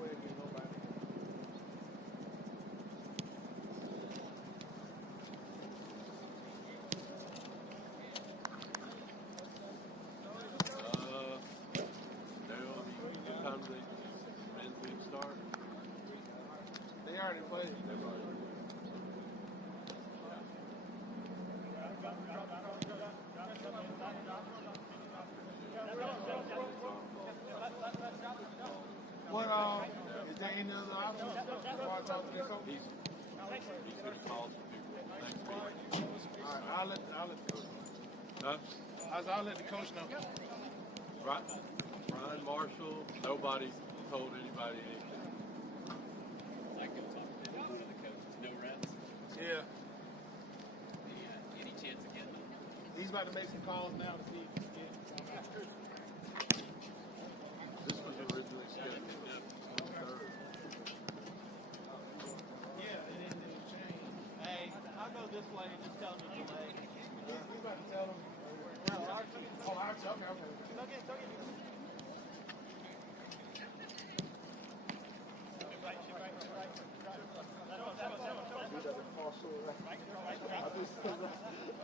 way to get nobody. Time they men's league start? They already played. What is there any other options before I talk to the coach? He's going to call some people next week. All right, I'll let the coach know. Huh? I'll let the coach know. Right. Brian Marshall, nobody told anybody anything. I can talk to the coaches, no rents. Yeah, Any chance of getting them? he's about to make some calls now to see if he can get This was originally scheduled on the 3rd. Yeah, it didn't change. Hey, I'll go this way and just tell them to delay. He's about to tell him. Oh, Archie, okay. Don't get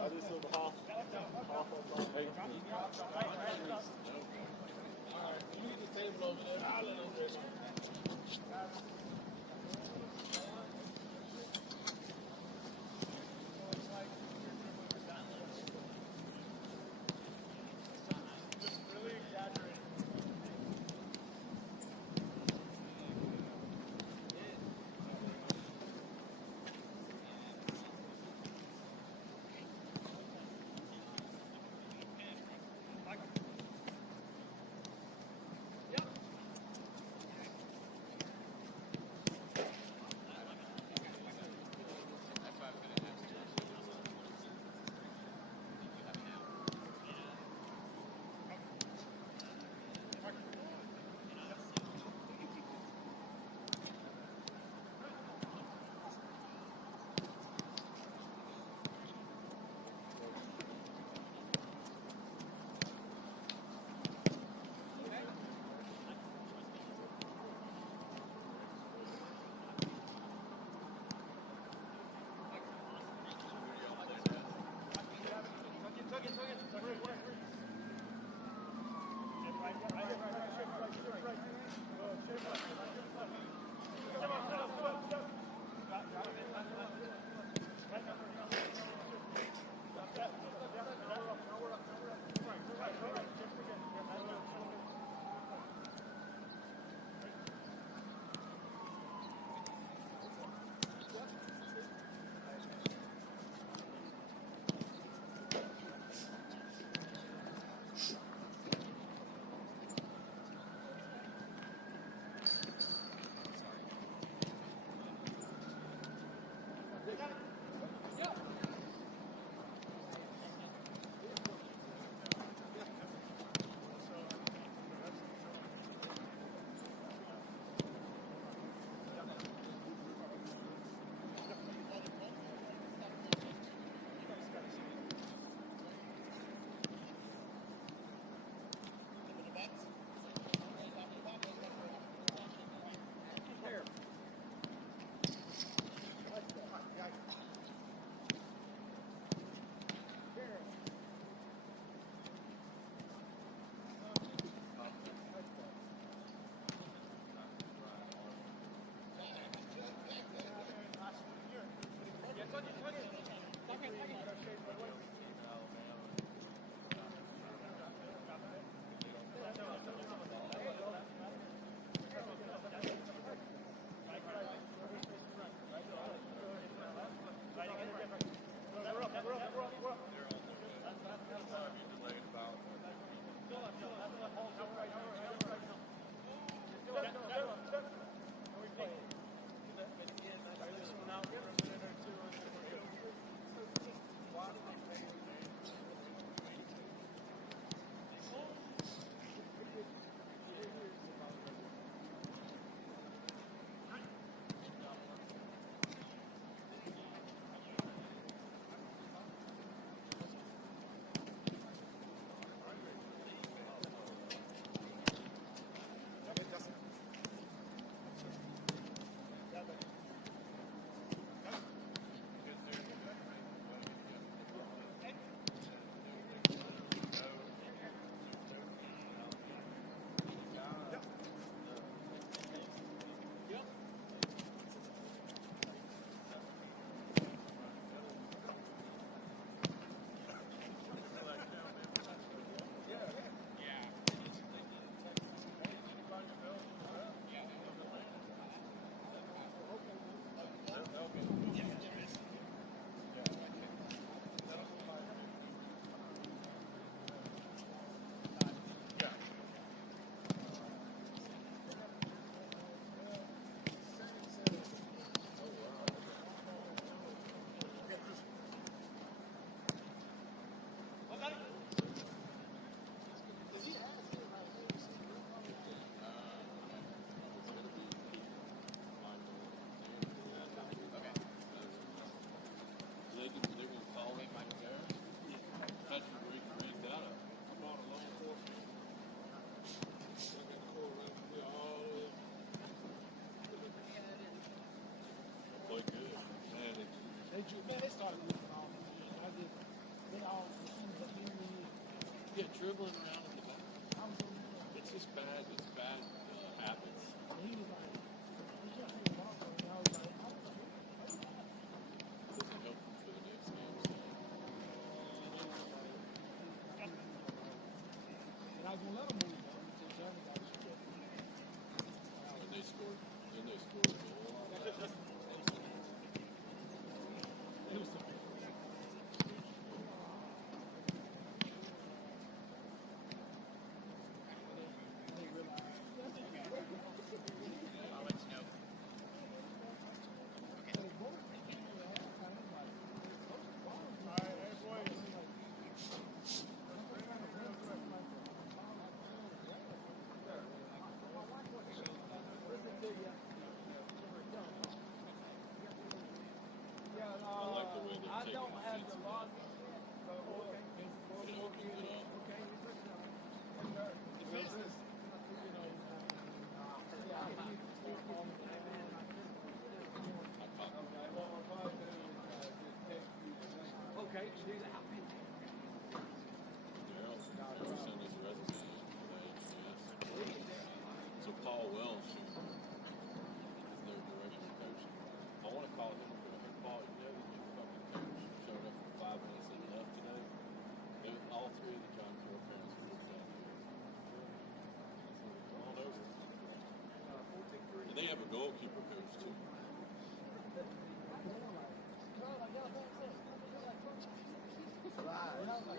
I just saw the half of my face. Alright, you need the table over there. I'll let him do it. really exaggerated. dribbling around in the back. It's just bad. It's bad habits. Doesn't help them for the next game. And they scored. Then they scored a goal. I like the way they're taking offensive. It opens it up. Okay, do that. Daryl sent his resume in for the HGS. So Paul Welsh, who's their director of coaching, I want to call him and go, hey Paul, you know that your fucking coach showed up for 5 minutes and left today? All three of the John Carroll parents were down here. All over. And they have a goalkeeper coach too.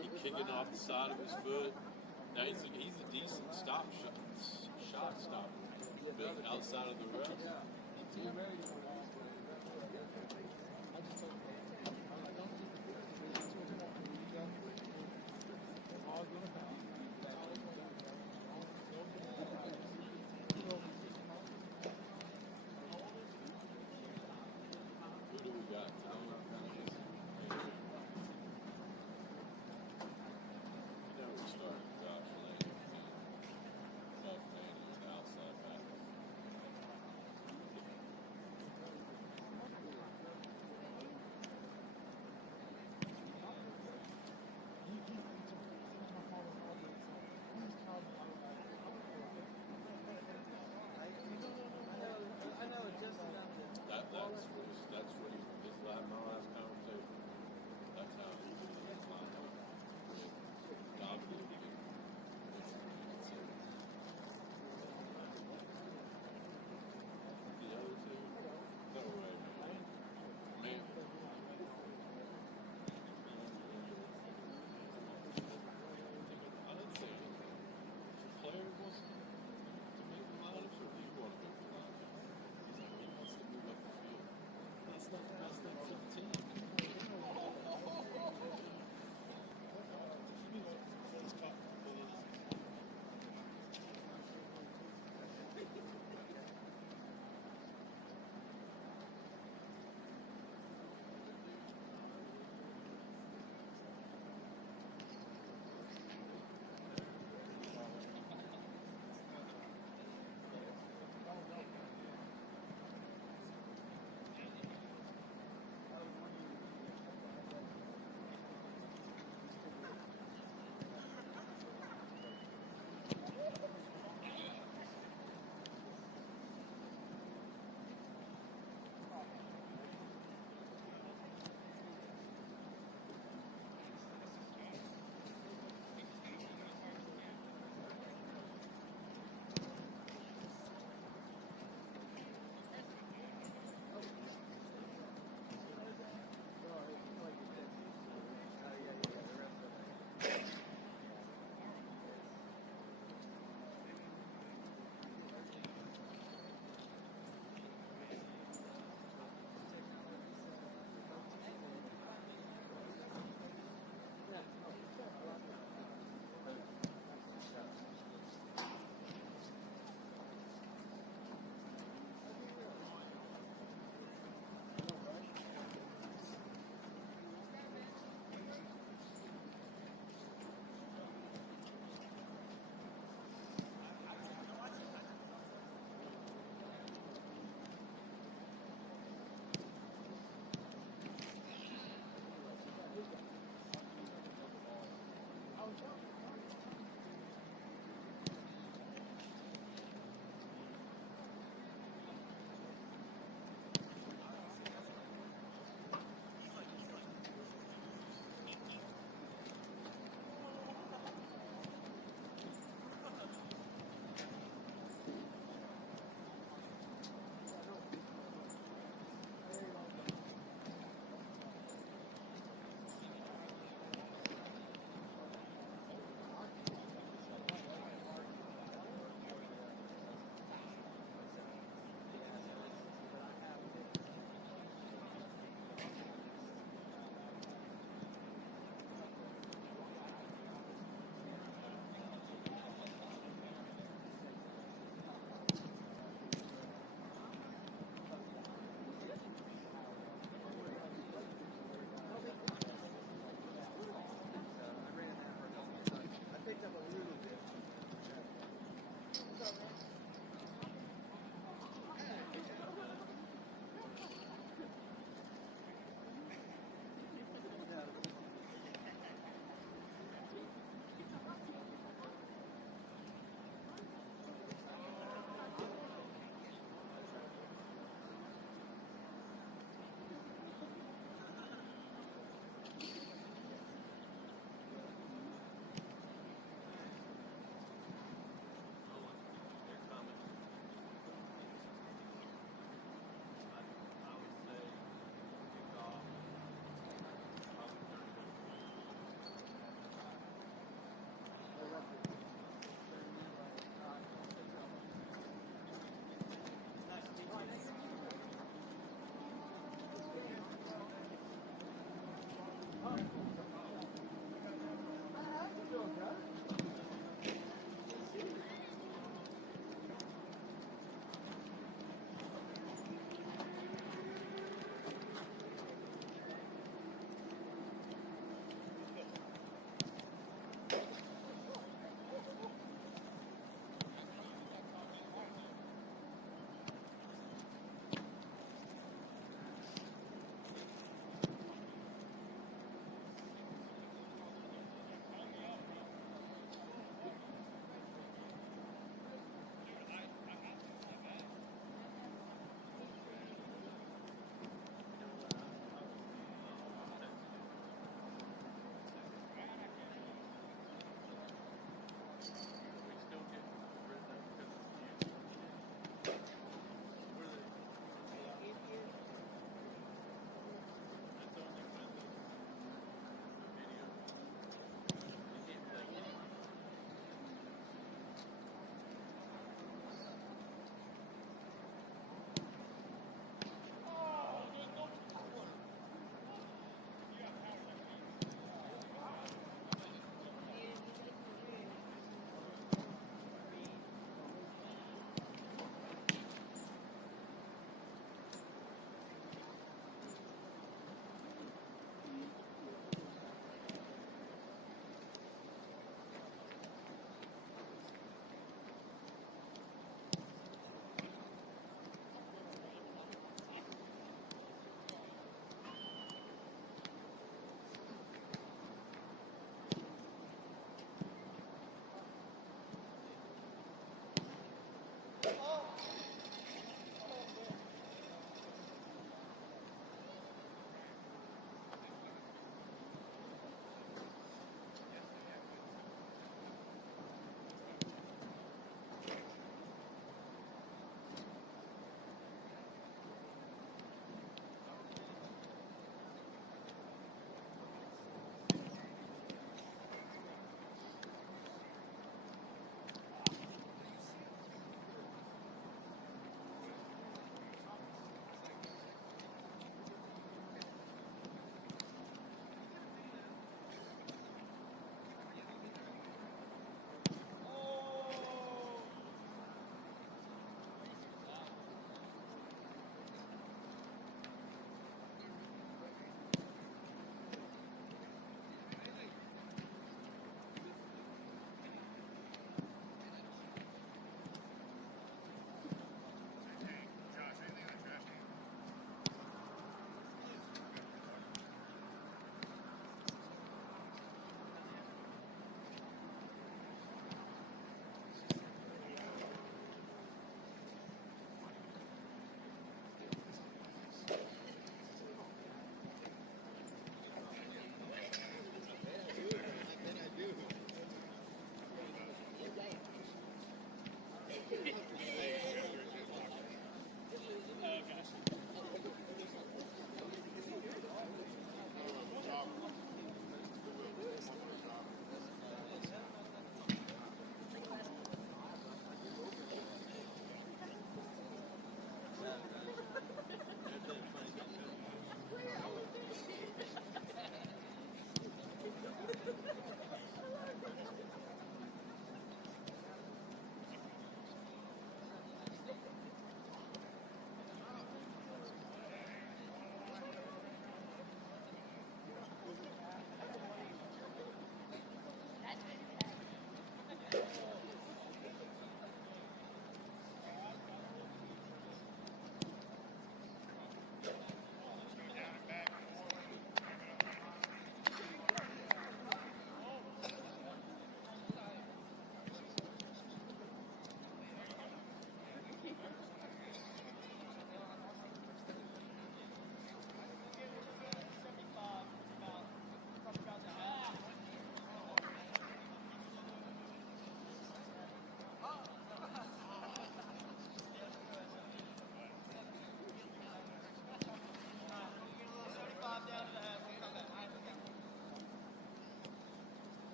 He kicking off the side of his foot. Now he's a decent shot stopper, but outside of the rest. Who do we got today? We started Josh Lane and Buff Manning and outside back.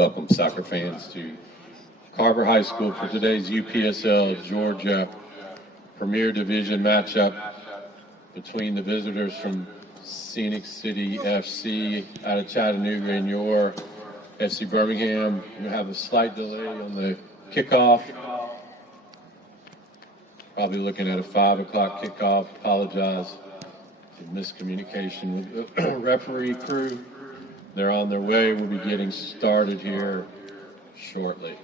Welcome, soccer fans, to Carver High School for today's UPSL Georgia Premier Division matchup between the visitors from Scenic City FC out of Chattanooga and your FC Birmingham. We have a slight delay on the kickoff. Probably looking at a 5 o'clock kickoff. Apologize for miscommunication with the referee crew. They're on their way. We'll be getting started here shortly.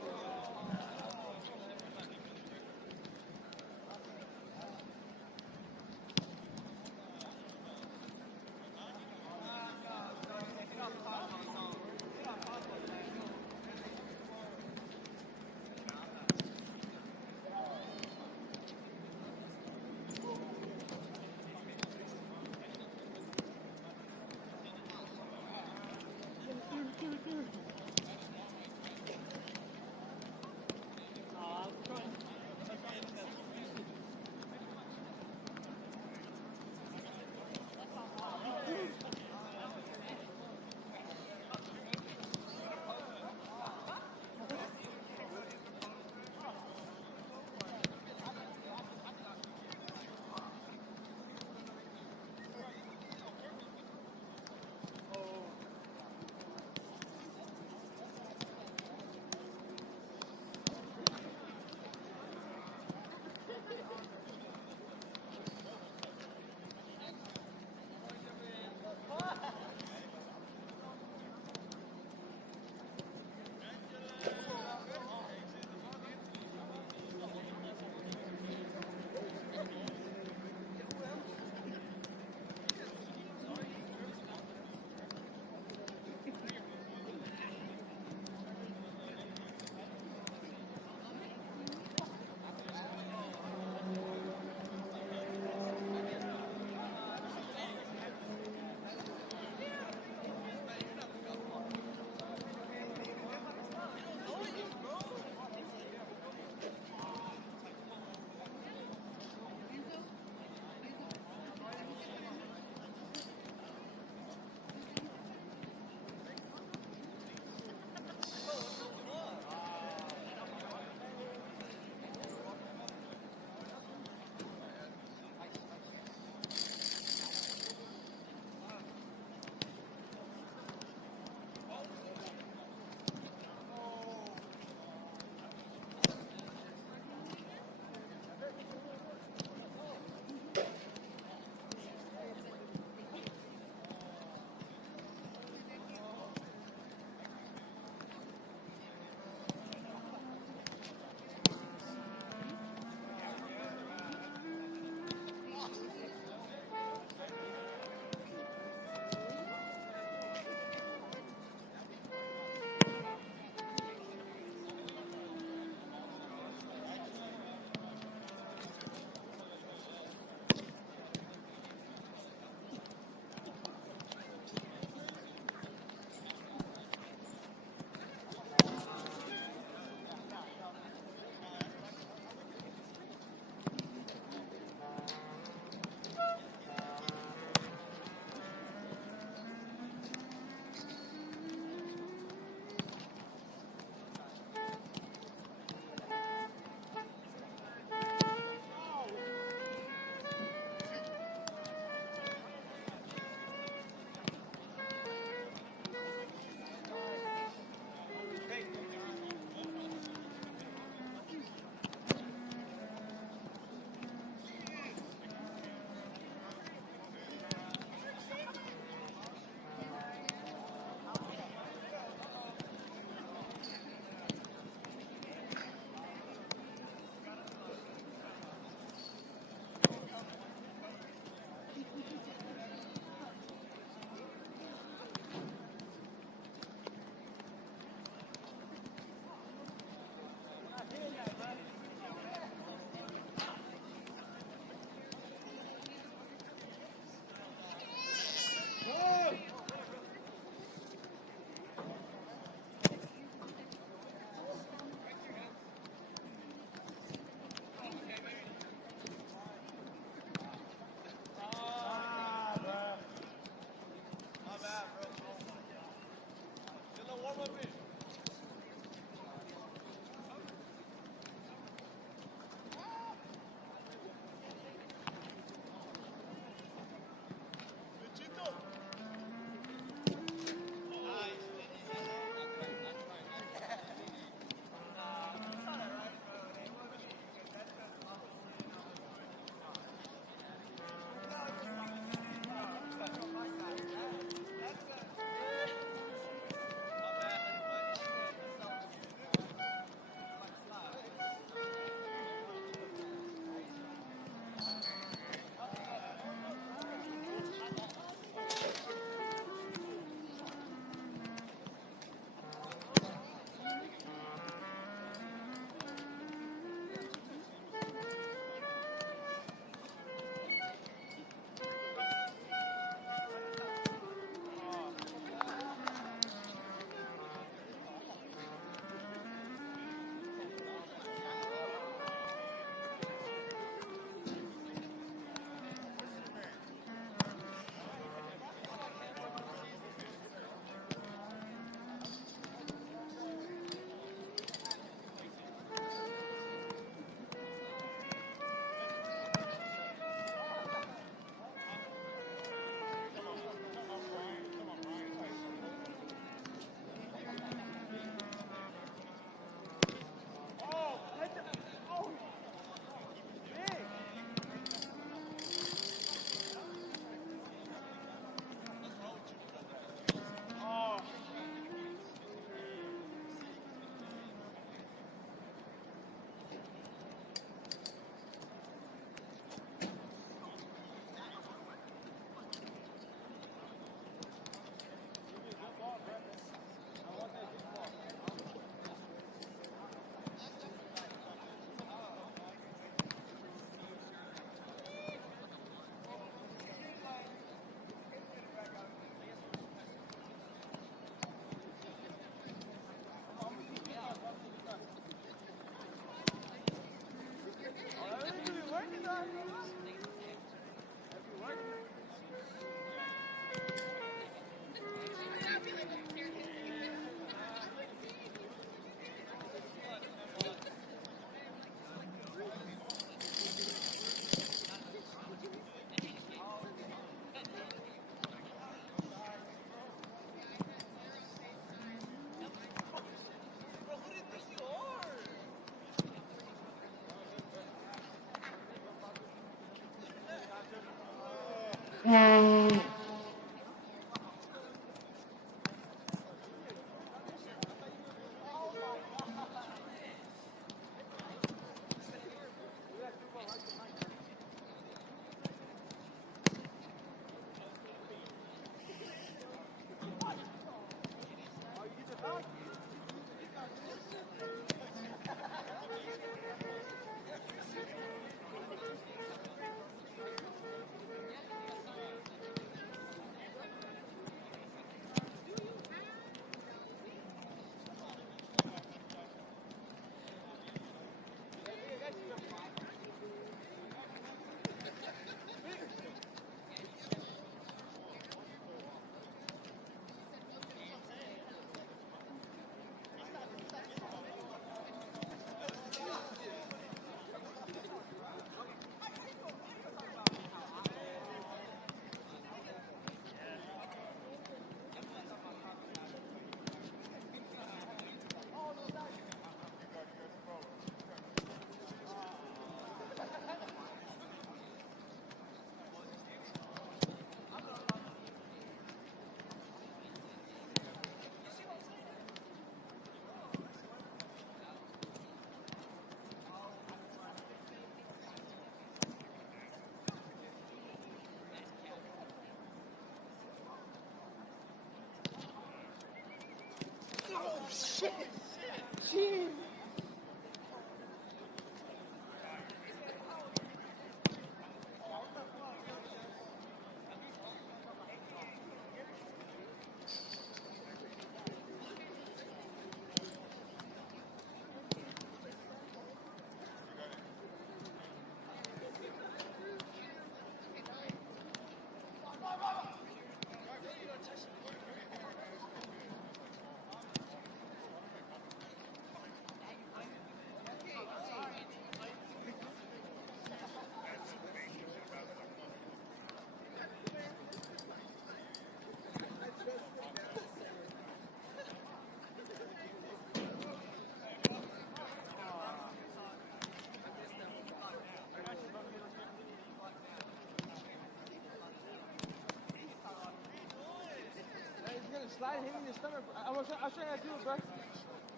Slide him in your stomach. I'll show you how to do it, bro.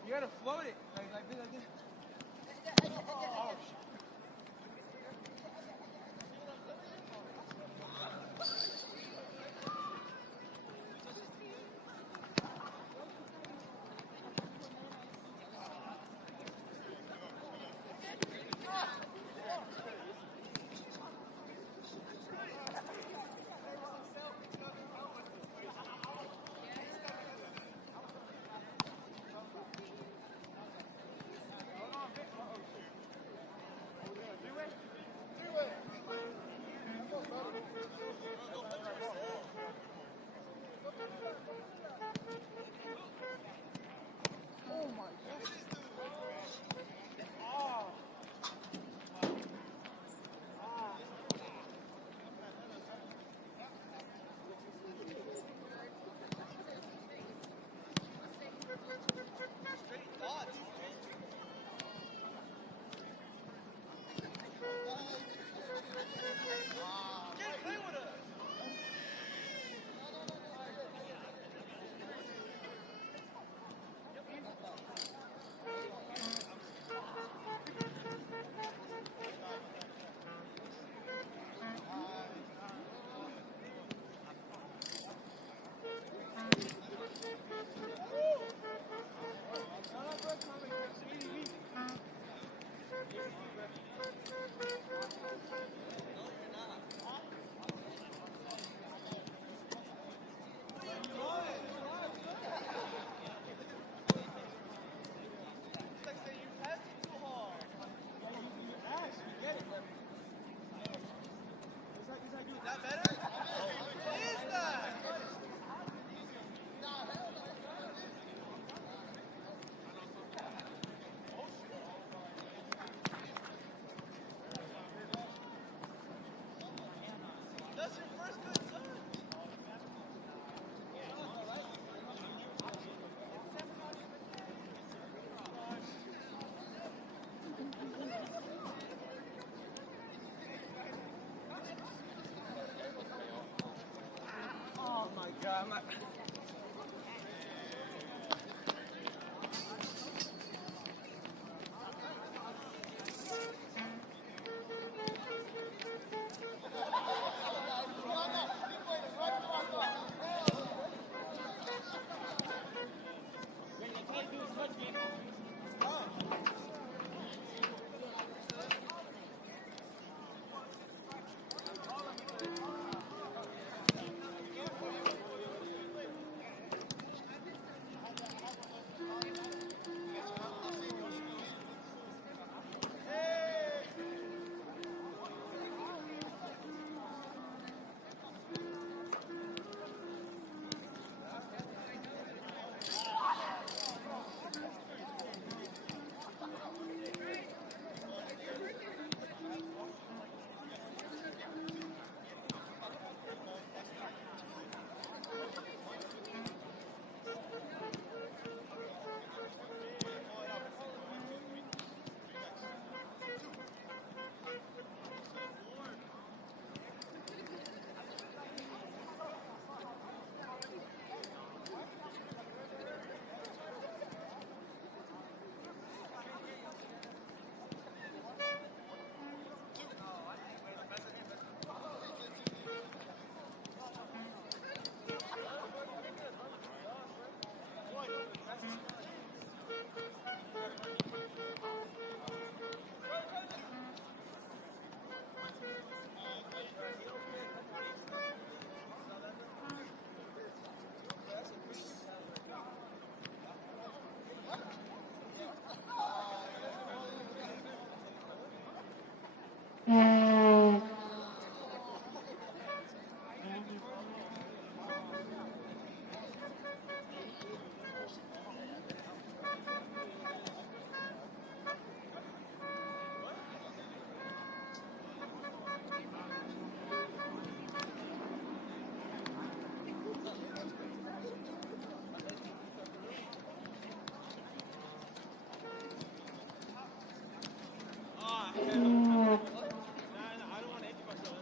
You gotta float it. Like this, like this. Oh, shit. I'm not. don't want to injure myself.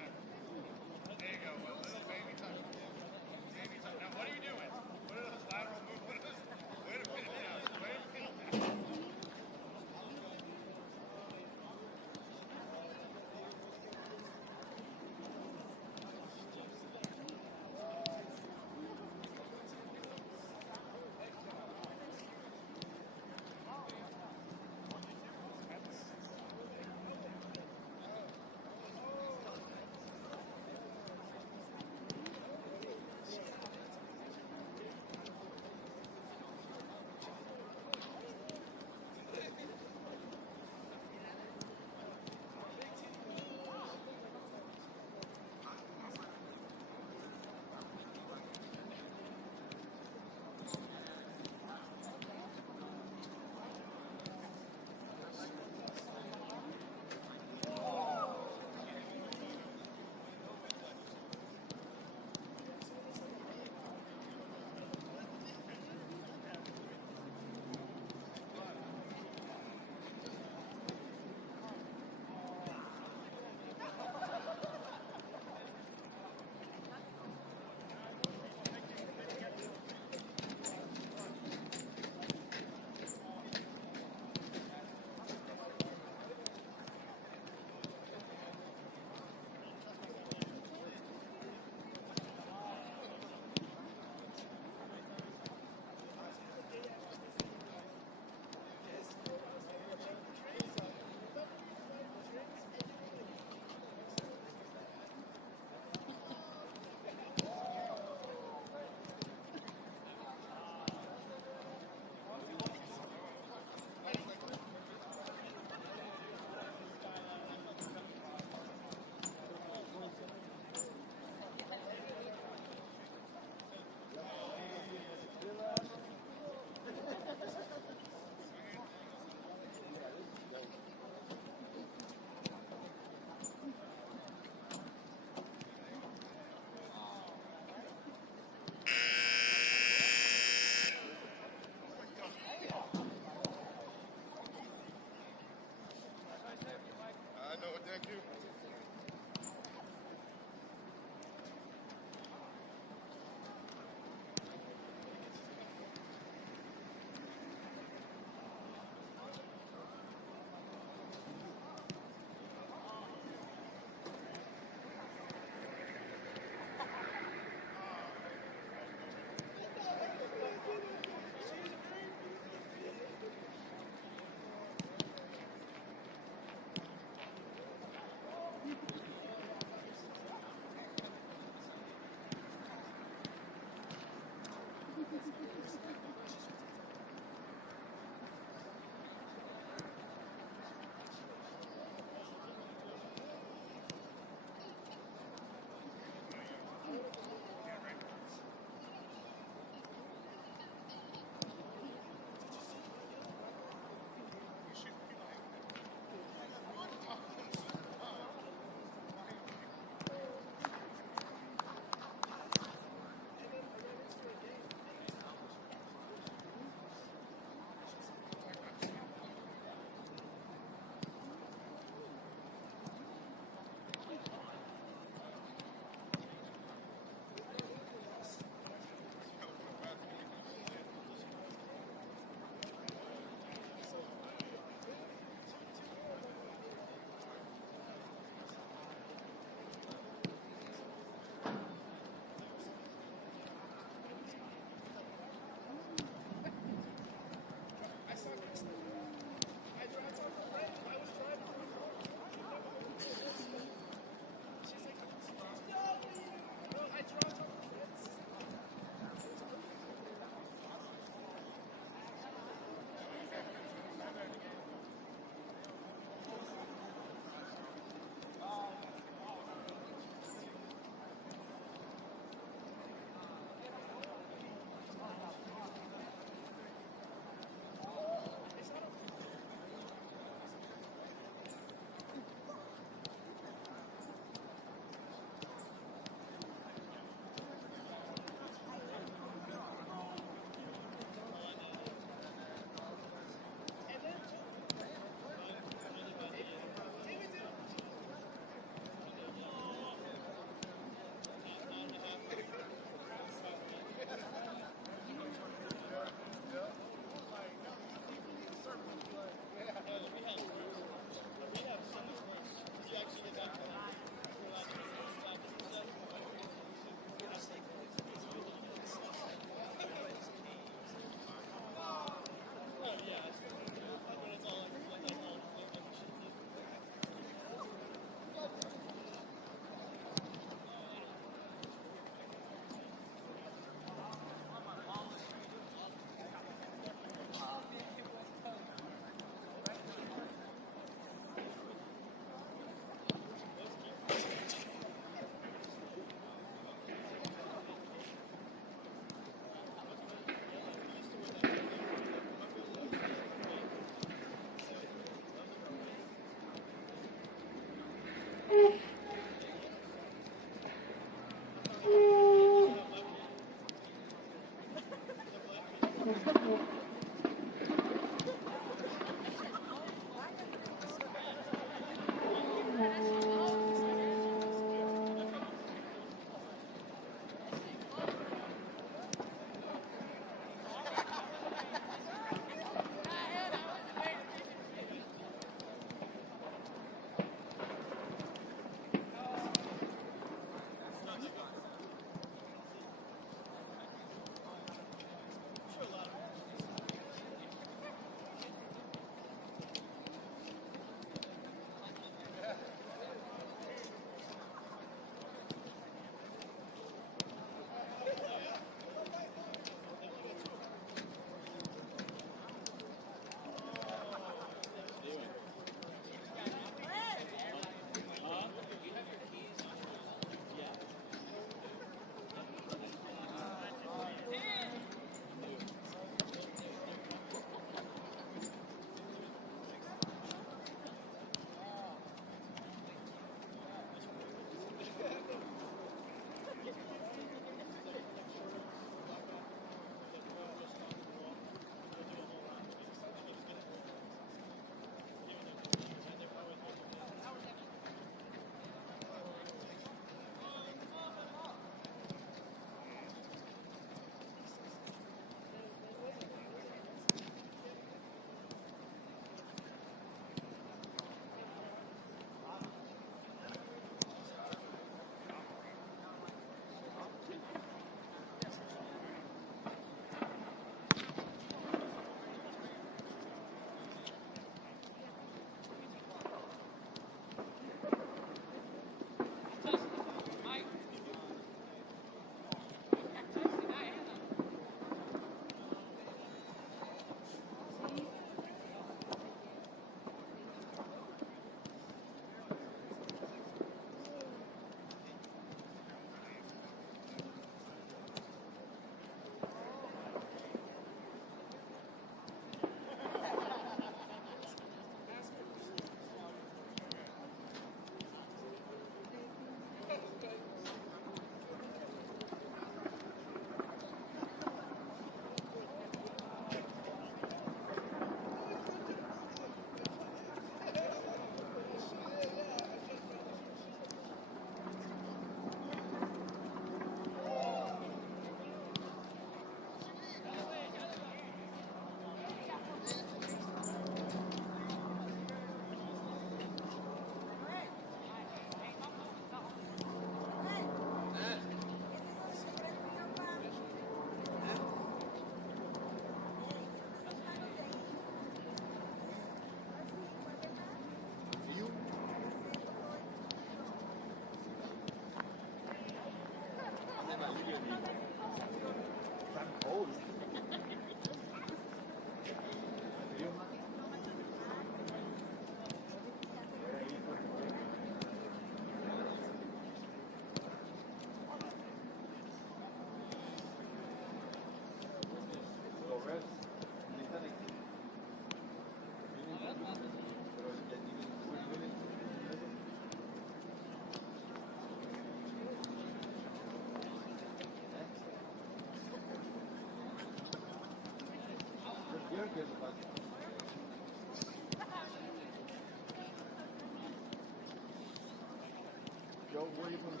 where you put it?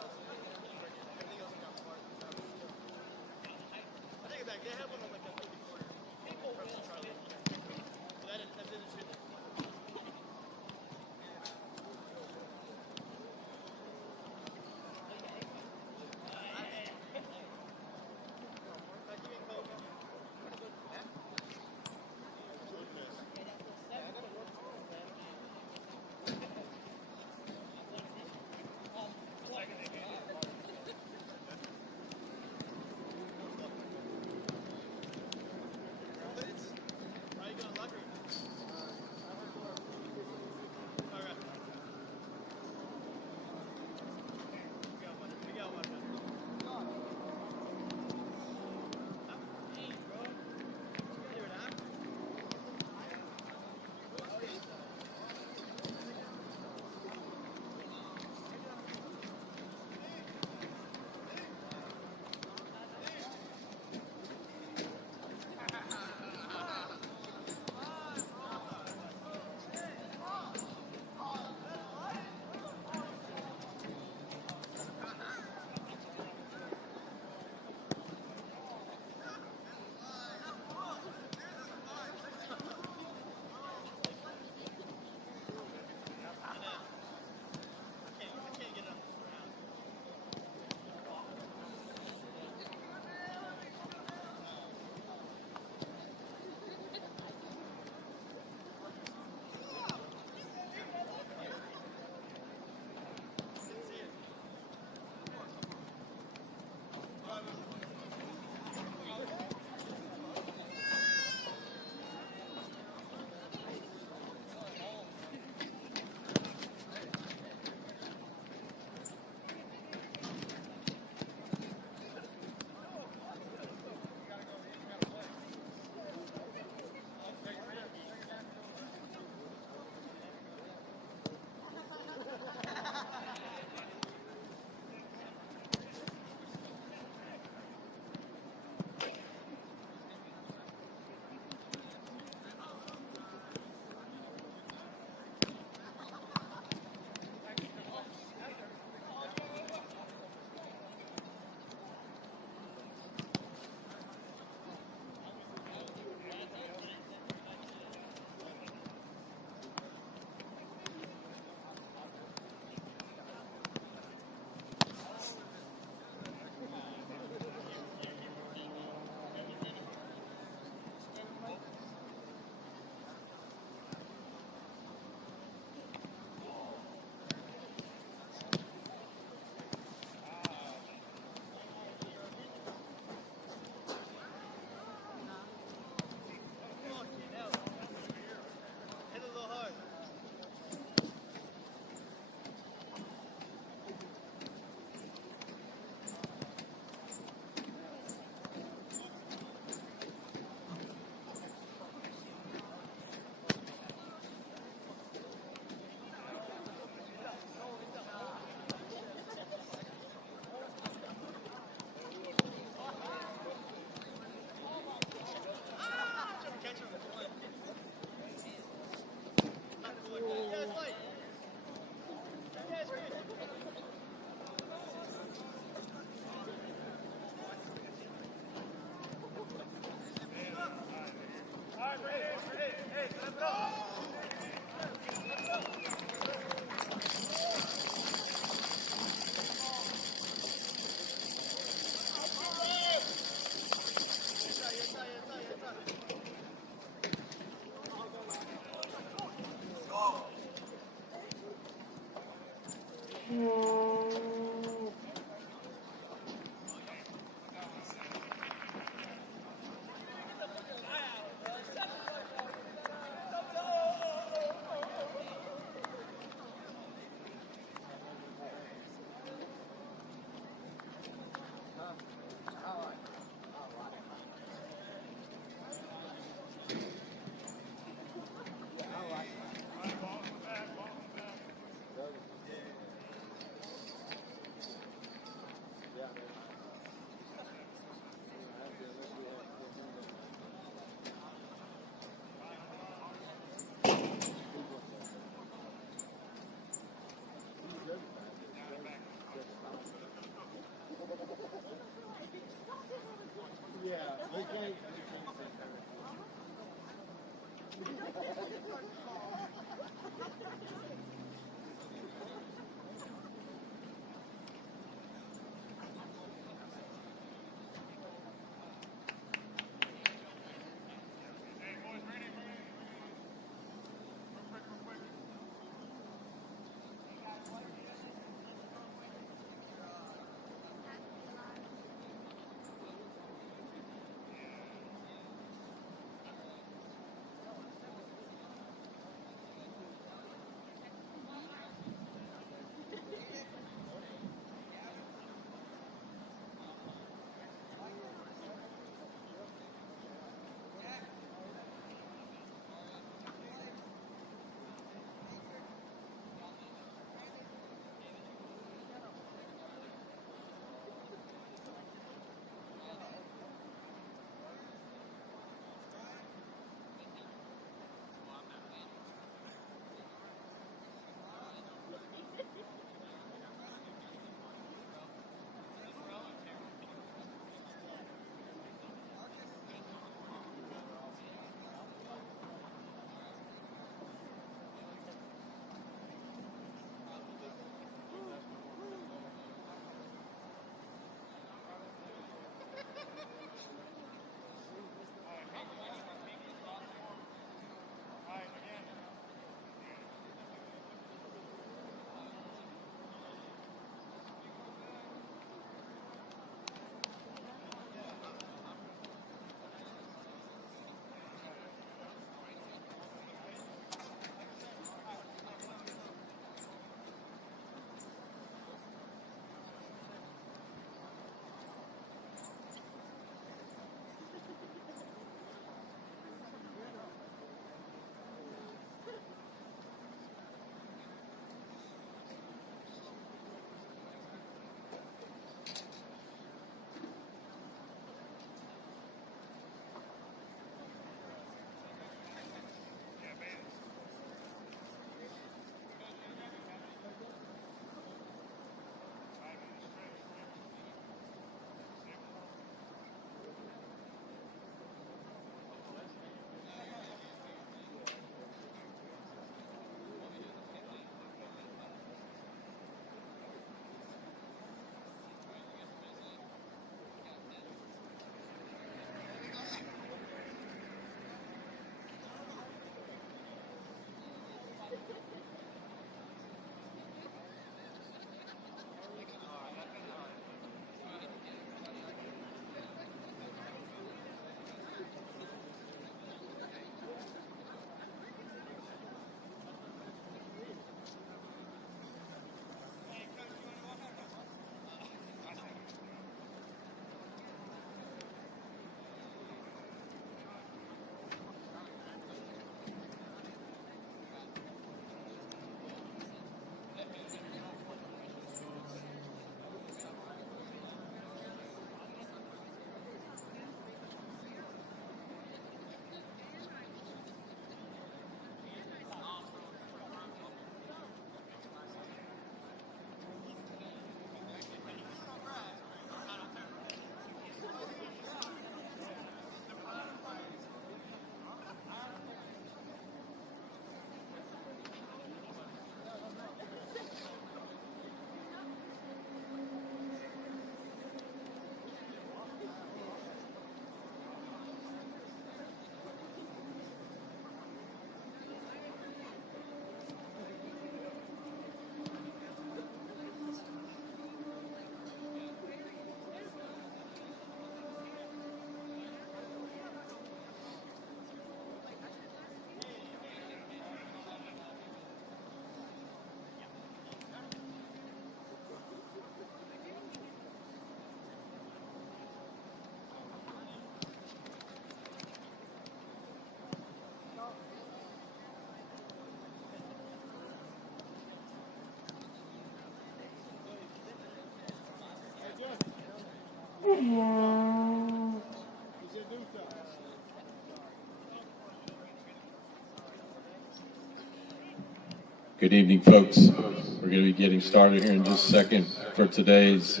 Good evening, folks. We're going to be getting started here in just a second for today's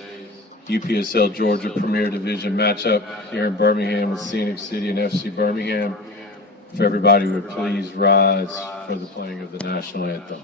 UPSL Georgia Premier Division matchup here in Birmingham with Scenic City and FC Birmingham. If everybody would please rise for the playing of the national anthem.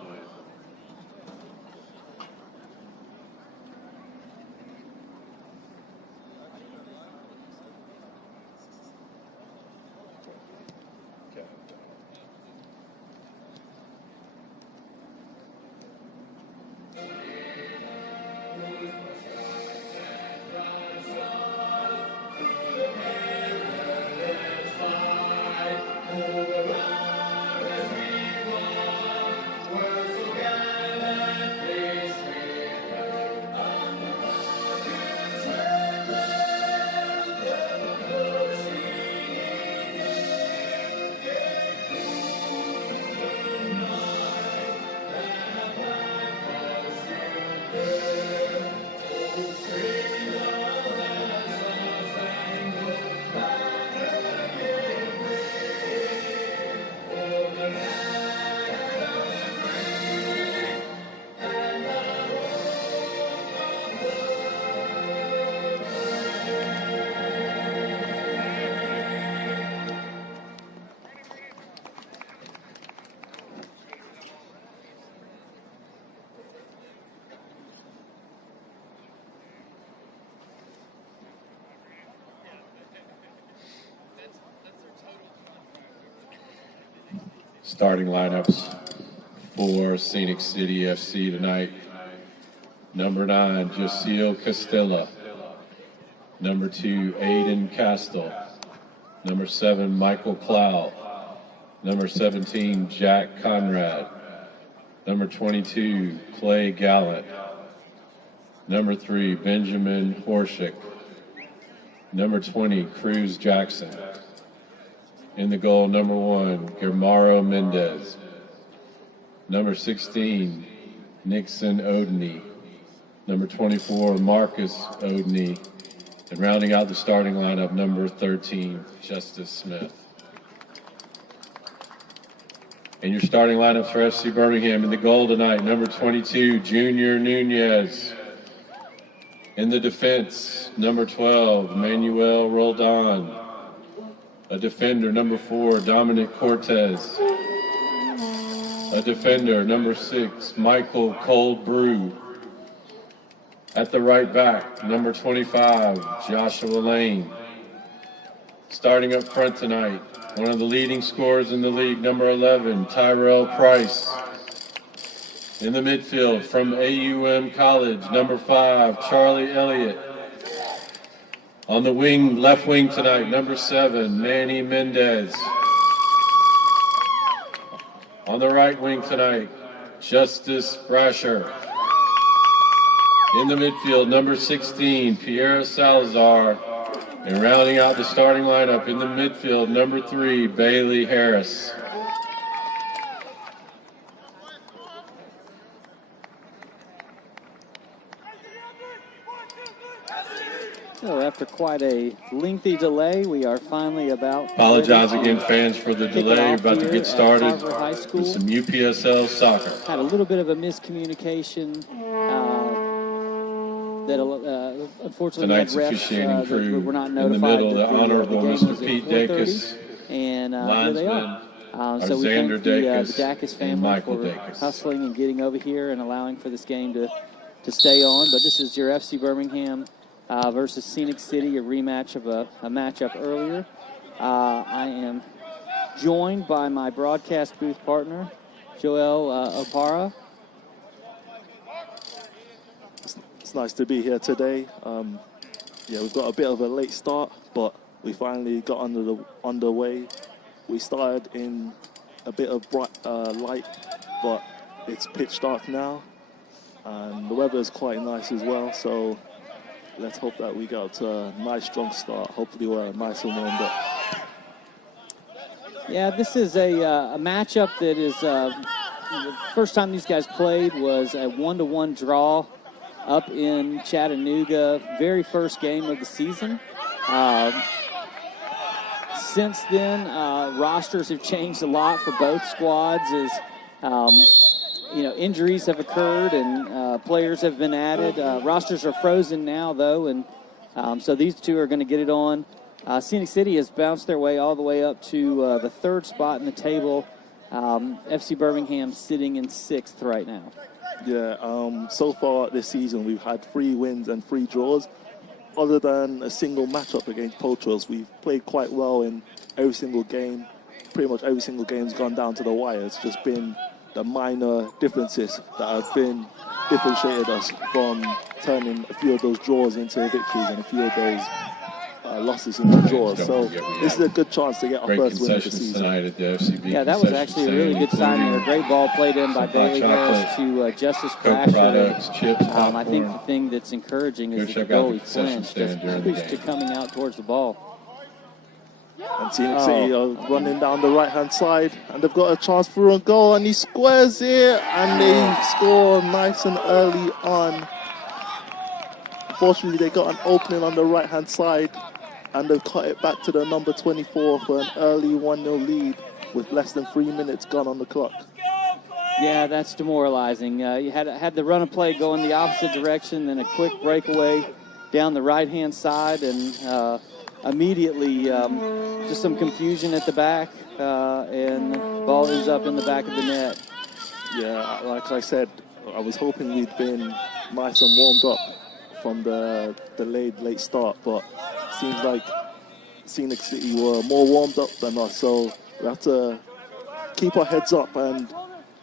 Starting lineups for Scenic City FC tonight. Number 9, Josiel Castilla. Number 2, Aiden Castle. Number 7, Michael Cloud. Number 17, Jack Conrad. Number 22, Clay Gallant. Number 3, Benjamin Horshik. Number 20, Cruz Jackson. In the goal, number 1, Guillermo Mendez. Number 16, Nixon Odney. Number 24, Marcus Odney. And rounding out the starting lineup, number 13, Justice Smith. And your starting lineups for FC Birmingham in the goal tonight, number 22, Junior Nunez. In the defense, number 12, Manuel Roldan. A defender, number 4, Dominic Cortez. A defender, number 6, Michael Cold Brew. At the right back, number 25, Joshua Lane. Starting up front tonight, one of the leading scorers in the league, number 11, Tyrell Price. In the midfield, from AUM College, number 5, Charlie Elliott. On the wing, left wing tonight, number 7, Manny Mendez. On the right wing tonight, Justice Brasher. In the midfield, number 16, Pierre Salazar. And rounding out the starting lineup in the midfield, number 3, Bailey Harris. So after quite a lengthy delay, we are finally about... Apologize again, fans, for the delay. About to get started Carver High School. with some UPSL soccer. Had a little bit of a miscommunication that unfortunately Tonight's had refs officiating crew that were not in the notified middle, that the Honorable game Mr. was at Pete 4:30. Dacus, And here they are. So we Xander thank the Dacus, Dacus and family Michael for Dacus. hustling and getting over here and allowing for this game to stay on. But this is your FC Birmingham versus Scenic City, a rematch of a matchup earlier. I am joined by my broadcast booth partner, Joel Opara. It's nice to be here today. We've got a bit of a late start, but we finally got underway. We started in a bit of bright light, but it's pitch dark now, and the weather is quite nice as well. So let's hope that we get to a nice, strong start. Hopefully we're nice and warmed up. Yeah, this is a matchup that is the first time these guys played was a 1-1 draw up in Chattanooga, very first game of the season. Since then, rosters have changed a lot for both squads as injuries have occurred and players have been added. Rosters are frozen now, though, and so these two are going to get it on Scenic City has bounced their way all the way up to the third spot in the table. FC Birmingham sitting in sixth right now. Yeah, so far this season we've had 3 wins and 3 draws. Other than a single matchup against Poachers, we've played quite well in every single game. Pretty much every single game's gone down to the wire. It's just been the minor differences that have been differentiated us from turning a few of those draws into victories and a few of those losses into draws. So this is a good chance to get our first win of the season. Tonight at the FCB Yeah, that was actually a really good signing. A great ball played in by Bailey Harris to Justice Brasher. I think the thing that's encouraging is that the goalie flinched, just pushed to coming out towards the ball. And Scenic City are running down the right-hand side, and they've got a chance for a goal, and he squares it, and they score nice and early on. Unfortunately, they got an opening on the right-hand side, and they've cut it back to the number 24 for an early 1-0 lead with less than 3 minutes gone on the clock. Yeah, that's demoralizing. You had the run of play go in the opposite direction, then a quick breakaway down the right-hand side, and immediately just some confusion at the back, and the ball ends up in the back of the net. Yeah, like I said, I was hoping we'd been nice and warmed up from the delayed late start, but seems like Scenic City were more warmed up than us, so we have to keep our heads up and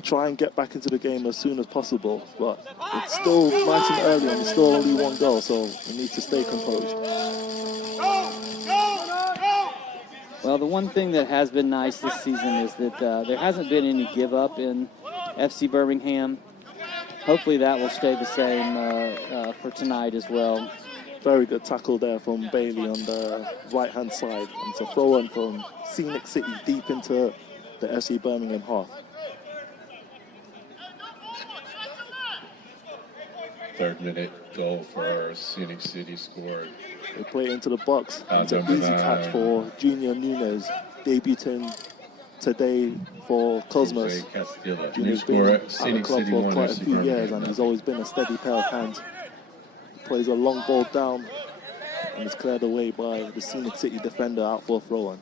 try and get back into the game as soon as possible. But it's still nice and early, and it's still only 1 goal, so we need to stay composed. Well, the one thing that has been nice this season is that there hasn't been any give up in FC Birmingham. Hopefully that will stay the same for tonight as well. Very good tackle there from Bailey on the right-hand side. And it's a throw-in from Scenic City deep into the FC Birmingham half. Third minute goal for Scenic City scored. They play it into the box. It's an easy catch for Junior Nunez, debuting today for Cosmos. Junior's been at the club for quite a few years, and he's always been a steady pair of hands. Plays a long ball down, and it's cleared away by the Scenic City defender out for a throw-in.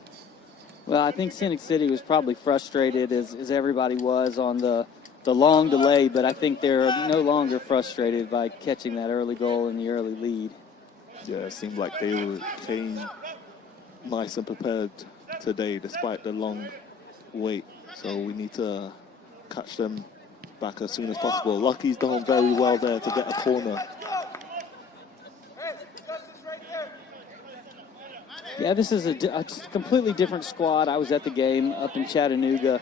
Well, I think Scenic City was probably frustrated, as everybody was, on the long delay, but I think they're no longer frustrated by catching that early goal and the early lead. Yeah, it seemed like they came nice and prepared today despite the long wait. So we need to catch them back as soon as possible. Lucky's done very well there to get a corner. Yeah, this is a completely different squad. I was at the game up in Chattanooga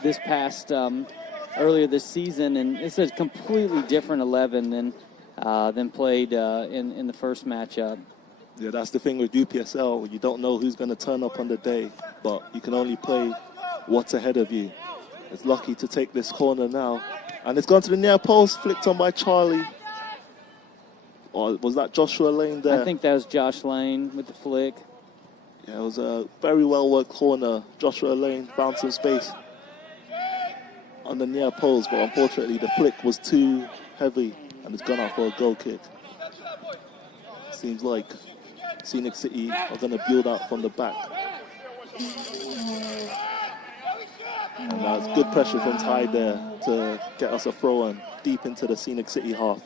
this past earlier this season, and it's a completely different 11 than played in the first matchup. Yeah, that's the thing with UPSL. You don't know who's going to turn up on the day, but you can only play what's ahead of you. It's Lucky to take this corner now, and it's gone to the near post, flicked on by Charlie. Or was that Joshua Lane there? I think that was Josh Lane with the flick. Yeah, it was a very well-worked corner. Joshua Lane found some space on the near post, but unfortunately the flick was too heavy, and it's gone out for a goal kick. Seems like Scenic City are going to build out from the back. And that's good pressure from Ty there to get us a throw-in deep into the Scenic City half.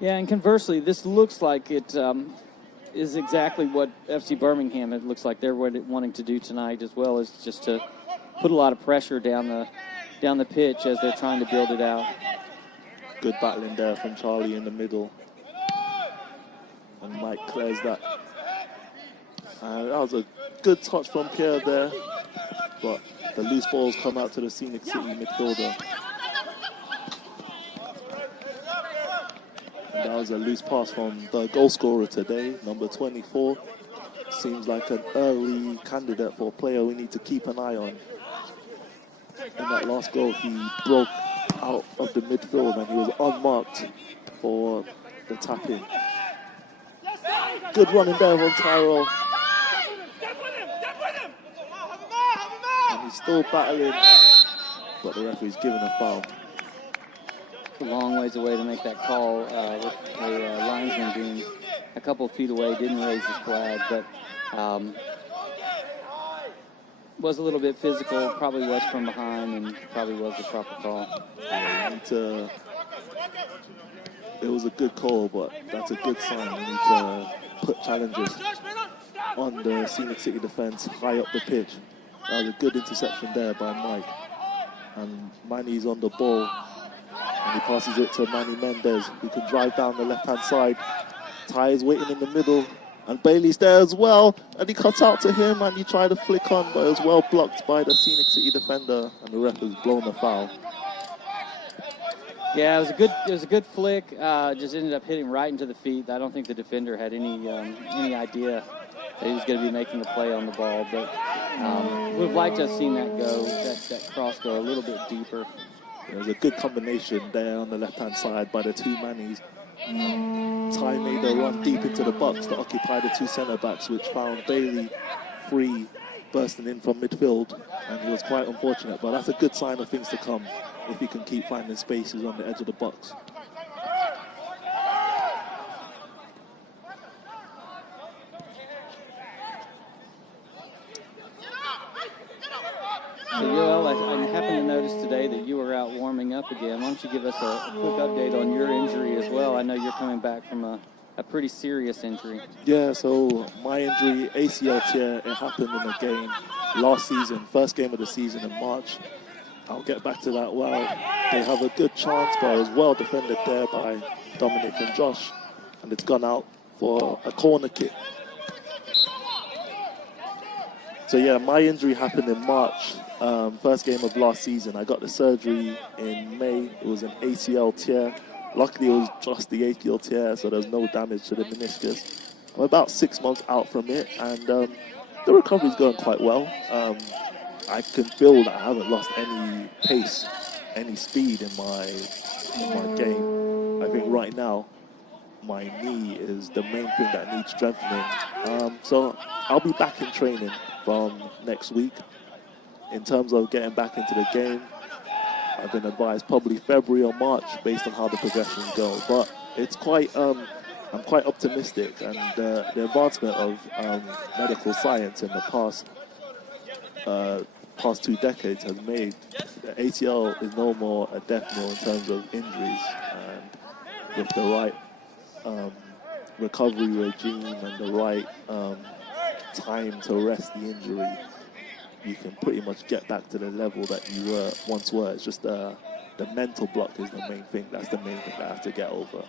Yeah, and conversely, this looks like it is exactly what FC Birmingham, it looks like they're wanting to do tonight, as well as just to put a lot of pressure down the pitch as they're trying to build it out. Good battling there from Charlie in the middle. And Mike clears that. And that was a good touch from Pierre there, but the loose balls come out to the Scenic City midfielder. And that was a loose pass from the goal scorer today, number 24. Seems like an early candidate for a player we need to keep an eye on. In that last goal, he broke out of the midfield and he was unmarked for the tap-in. Good running there from Tyrell. And he's still battling, but the referee's giving a foul. A long ways away to make that call with the linesman being a couple of feet away, didn't raise his flag, but was a little bit physical, probably was from behind, and probably was the proper call. Yeah, you need to, it was a good call, but that's a good sign. You need to put challenges on the Scenic City defense high up the pitch. That was a good interception there by Mike. And Manny's on the ball, and he passes it to Manny Mendez, who can drive down the left-hand side. Ty is waiting in the middle, and Bailey's there as well, and he cuts out to him, and he tried to flick on, but it was well blocked by the Scenic City defender, and the ref has blown the foul. Yeah, it was a good flick. Just ended up hitting right into the feet. I don't think the defender had any idea that he was going to be making a play on the ball, but would have liked to have seen that go, that cross go a little bit deeper. There's a good combination there on the left-hand side by the two Mannies. Ty made a run deep into the box to occupy the two centre-backs, which found Bailey free, bursting in from midfield, and he was quite unfortunate, but that's a good sign of things to come if he can keep finding spaces on the edge of the box. So, Yoel, I happened to notice today that you were out warming up again. Why don't you give us a quick update on your injury as well? I know you're coming back from a pretty serious injury. Yeah, so my injury, ACL tear, it happened in a game last season, first game of the season in March. I'll get back to that. Well, they have a good chance, but it was well defended there by Dominic and Josh, and it's gone out for a corner kick. So yeah, my injury happened in March, first game of last season. I got the surgery in May. It was an ACL tear. Luckily, it was just the ACL tear, so there's no damage to the meniscus. I'm about 6 months out from it, and the recovery's going quite well. I can feel that I haven't lost any pace, any speed in my game. I think right now, my knee is the main thing that needs strengthening. So I'll be back in training from next week. In terms of getting back into the game, I've been advised probably February or March based on how the progressions go. But it's quite, I'm quite optimistic, and the advancement of medical science in the past 2 decades has made the ACL is no more a death knell in terms of injuries, and with the right recovery regime and the right time to rest the injury, you can pretty much get back to the level that you once were. It's just the mental block is the main thing. That's the main thing that I have to get over.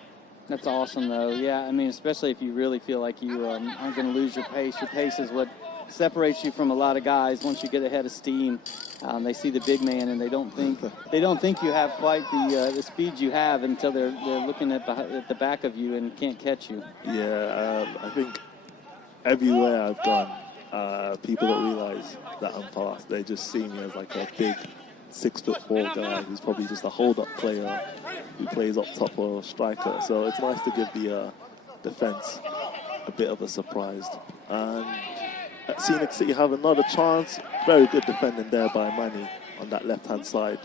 That's awesome, though. Yeah, I mean, especially if you really feel like you aren't going to lose your pace. Your pace is what separates you from a lot of guys. Once you get ahead of steam, they see the big man, and they don't think you have quite the speed you have until they're looking at the back of you and can't catch you. Yeah, I think everywhere I've gone, people don't realize that I'm fast. They just see me as like a big 6'4" guy who's probably just a hold-up player who plays up top or striker. So it's nice to give the defense a bit of a surprise. And at Scenic City have another chance. Very good defending there by Manny on that left-hand side.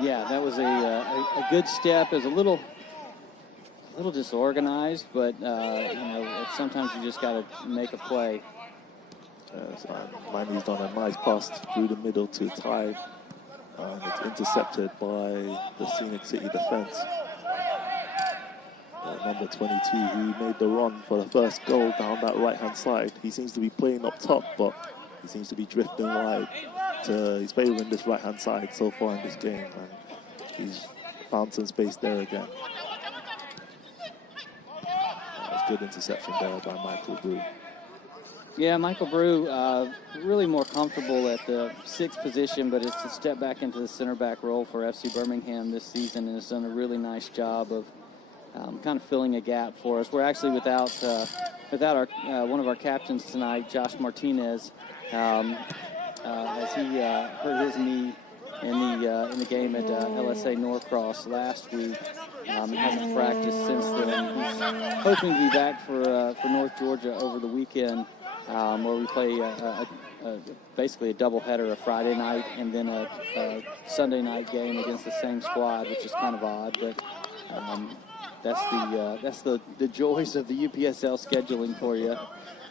Yeah, that was a good step. It was a little disorganized, but sometimes you just got to make a play. Manny's done a nice pass through the middle to Ty, and it's intercepted by the Scenic City defense. Number 22, who made the run for the first goal down that right-hand side. He seems to be playing up top, but he seems to be drifting wide. He's favouring this right-hand side so far in this game, and he's found some space there again. Good interception there by Michael Brew. Yeah, Michael Brew, really more comfortable at the 6th position, but it's to step back into the center back role for FC Birmingham this season, and has done a really nice job of kind of filling a gap for us. We're actually without our one of our captains tonight, Josh Martinez, as he hurt his knee in the game at LSA Norcross last week. Hasn't practiced since then. He's hoping to be back for North Georgia over the weekend, where we play basically a doubleheader, a Friday night and then a Sunday night game against the same squad, which is kind of odd. But that's the joys of the UPSL scheduling for you.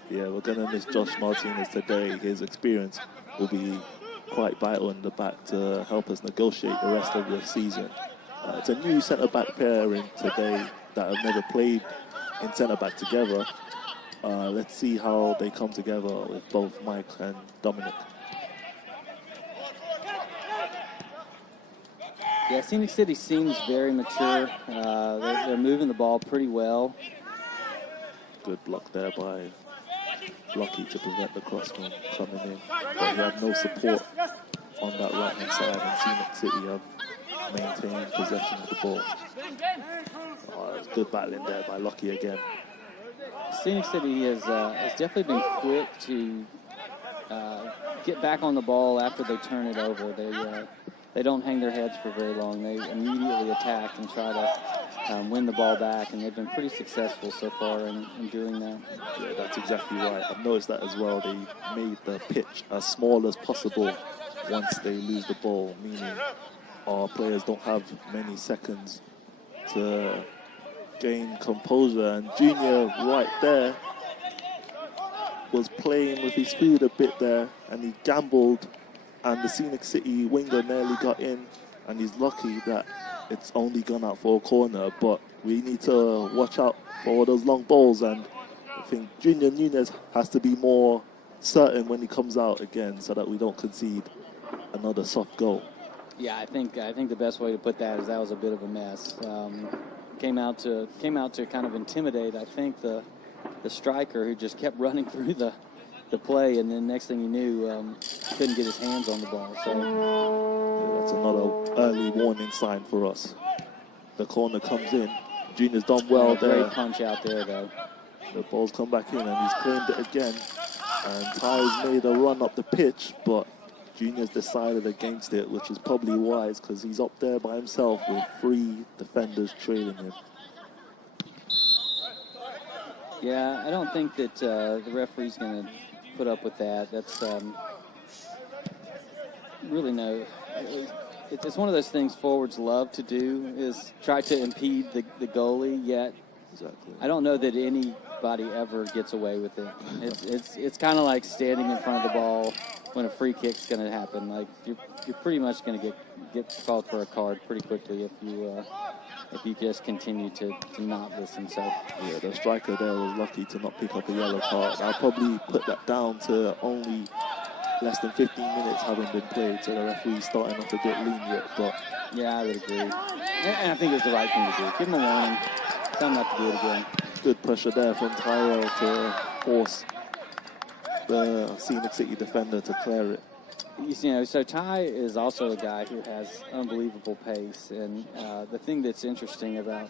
Yeah, we're going to miss Josh Martinez today. His experience will be quite vital in the back to help us negotiate the rest of the season. It's a new centre-back pairing today that have never played in centre-back together. Let's see how they come together with both Mike and Dominic. Yeah, Scenic City seems very mature. They're moving the ball pretty well. Good block there by Lucky to prevent the cross from coming in. But he had no support on that right-hand side, and Scenic City have maintained possession of the ball. Good battling there by Lucky again. Scenic City has definitely been quick to get back on the ball after they turn it over. They don't hang their heads for very long. They immediately attack and try to win the ball back, and they've been pretty successful so far in doing that. Yeah, that's exactly right. I've noticed that as well. They made the pitch as small as possible once they lose the ball, meaning our players don't have many seconds to gain composure. And Junior right there was playing with his feet a bit there, and he gambled, and the Scenic City winger nearly got in, and he's lucky that it's only gone out for a corner. But we need to watch out for all those long balls, and I think Junior Nunez has to be more certain when he comes out again so that we don't concede another soft goal. Yeah, I think the best way to put that is that was a bit of a mess. Came out to kind of intimidate, I think, the striker, who just kept running through the play, and then next thing you knew, couldn't get his hands on the ball. So yeah, that's another early warning sign for us. The corner comes in. Junior's done well there. Great punch out there, though. The ball's come back in, and he's claimed it again. And Ty's made a run up the pitch, but Junior's decided against it, which is probably wise because he's up there by himself with 3 defenders trailing him. Yeah, I don't think that the referee's going to put up with that. That's really no. It's one of those things forwards love to do, is try to impede the goalie. Yet, exactly. I don't know that anybody ever gets away with it. It's kind of like standing in front of the ball when a free kick's going to happen. Like you're pretty much going to get called for a card pretty quickly if you just continue to not listen. So yeah, the striker there was lucky to not pick up a yellow card. I'll probably put that down to only less than 15 minutes having been played, so the referee's starting off a bit lenient. But yeah, I would agree, and I think it was the right thing to do. Give him a warning, tell him not to do it again. Good pressure there from Tyrell to force the Scenic City defender to clear it. You know, so Ty is also a guy who has unbelievable pace, and the thing that's interesting about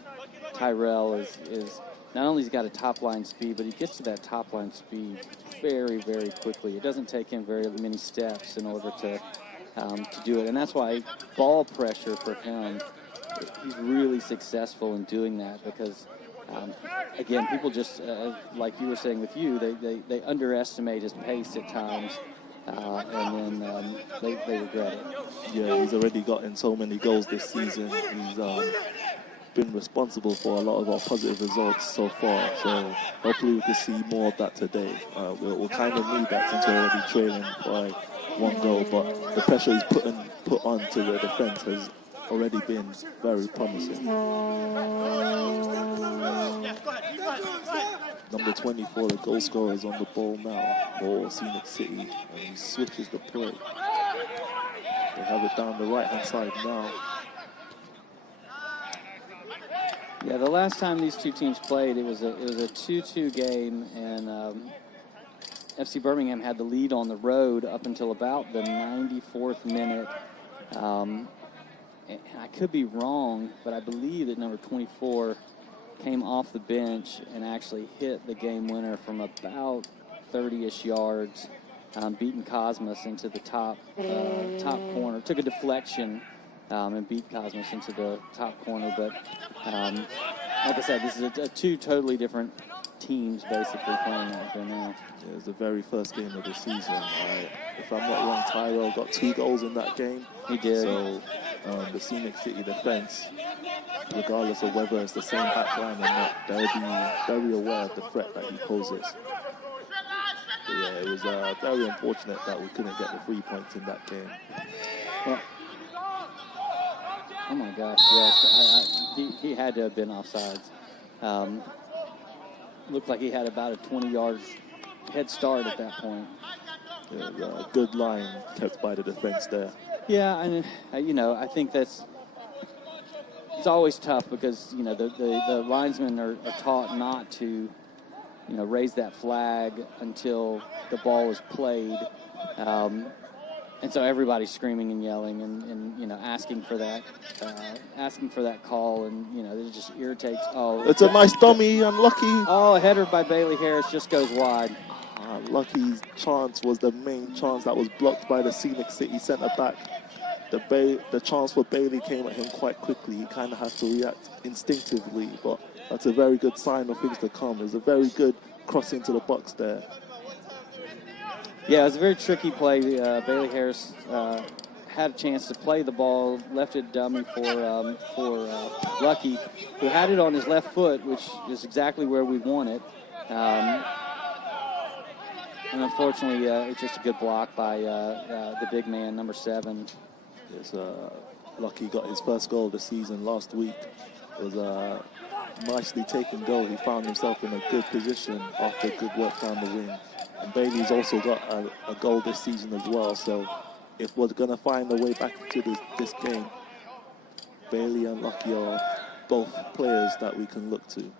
Tyrell is not only he's got a top-line speed, but he gets to that top-line speed very, very quickly. It doesn't take him very many steps in order to do it, and that's why ball pressure for him, he's really successful in doing that because, again, people just, like you were saying with you, they underestimate his pace at times. And then they regret it. Yeah, he's already gotten so many goals this season. He's been responsible for a lot of our positive results so far. So hopefully we can see more of that today. We'll kind of need that since we're already trailing by 1 goal. But the pressure he's put onto the defense has already been very promising. Number 24, the goal scorer, is on the ball now for Scenic City, and he switches the play. They have it down the right-hand side now. Yeah, the last time these two teams played, it was a 2-2 game, and FC Birmingham had the lead on the road up until about the 94th minute. And I could be wrong, but I believe that number 24 came off the bench and actually hit the game winner from about 30-ish yards, beating Cosmos into the top corner. Took a deflection and beat Cosmos into the top corner. But like I said, this is 2 totally different teams basically playing out there now. It was the very first game of the season. If I'm not wrong, Tyrell got 2 goals in that game. He did. So the Scenic City defense, regardless of whether it's the same back line or not, they'll be very aware of the threat that he poses. But yeah, it was very unfortunate that we couldn't get the 3 points in that game. Well, oh my gosh, yes. He had to have been offsides. Looked like he had about a 20-yard head start at that point. Yeah, good line kept by the defense there. Yeah, and I think it's always tough because the linesmen are taught not to raise that flag until the ball is played, and so everybody's screaming and yelling and asking for that call, and it just irritates. Oh, it's a nice dummy, unlucky. Oh, a header by Bailey Harris just goes wide. Lucky's chance was the main chance that was blocked by the Scenic City centre back. The chance for Bailey came at him quite quickly. He kind of had to react instinctively, but that's a very good sign of things to come. It was a very good cross into the box there. Yeah, it was a very tricky play. Bailey Harris had a chance to play the ball, left it dummy for Lucky, who had it on his left foot, which is exactly where we want it. And unfortunately, it's just a good block by the big man, number 7. Yes, Lucky got his first goal of the season last week. It was a nicely taken goal. He found himself in a good position after good work down the wing. And Bailey's also got a goal this season as well. So if we're going to find a way back into this game, Bailey and Lucky are both players that we can look to.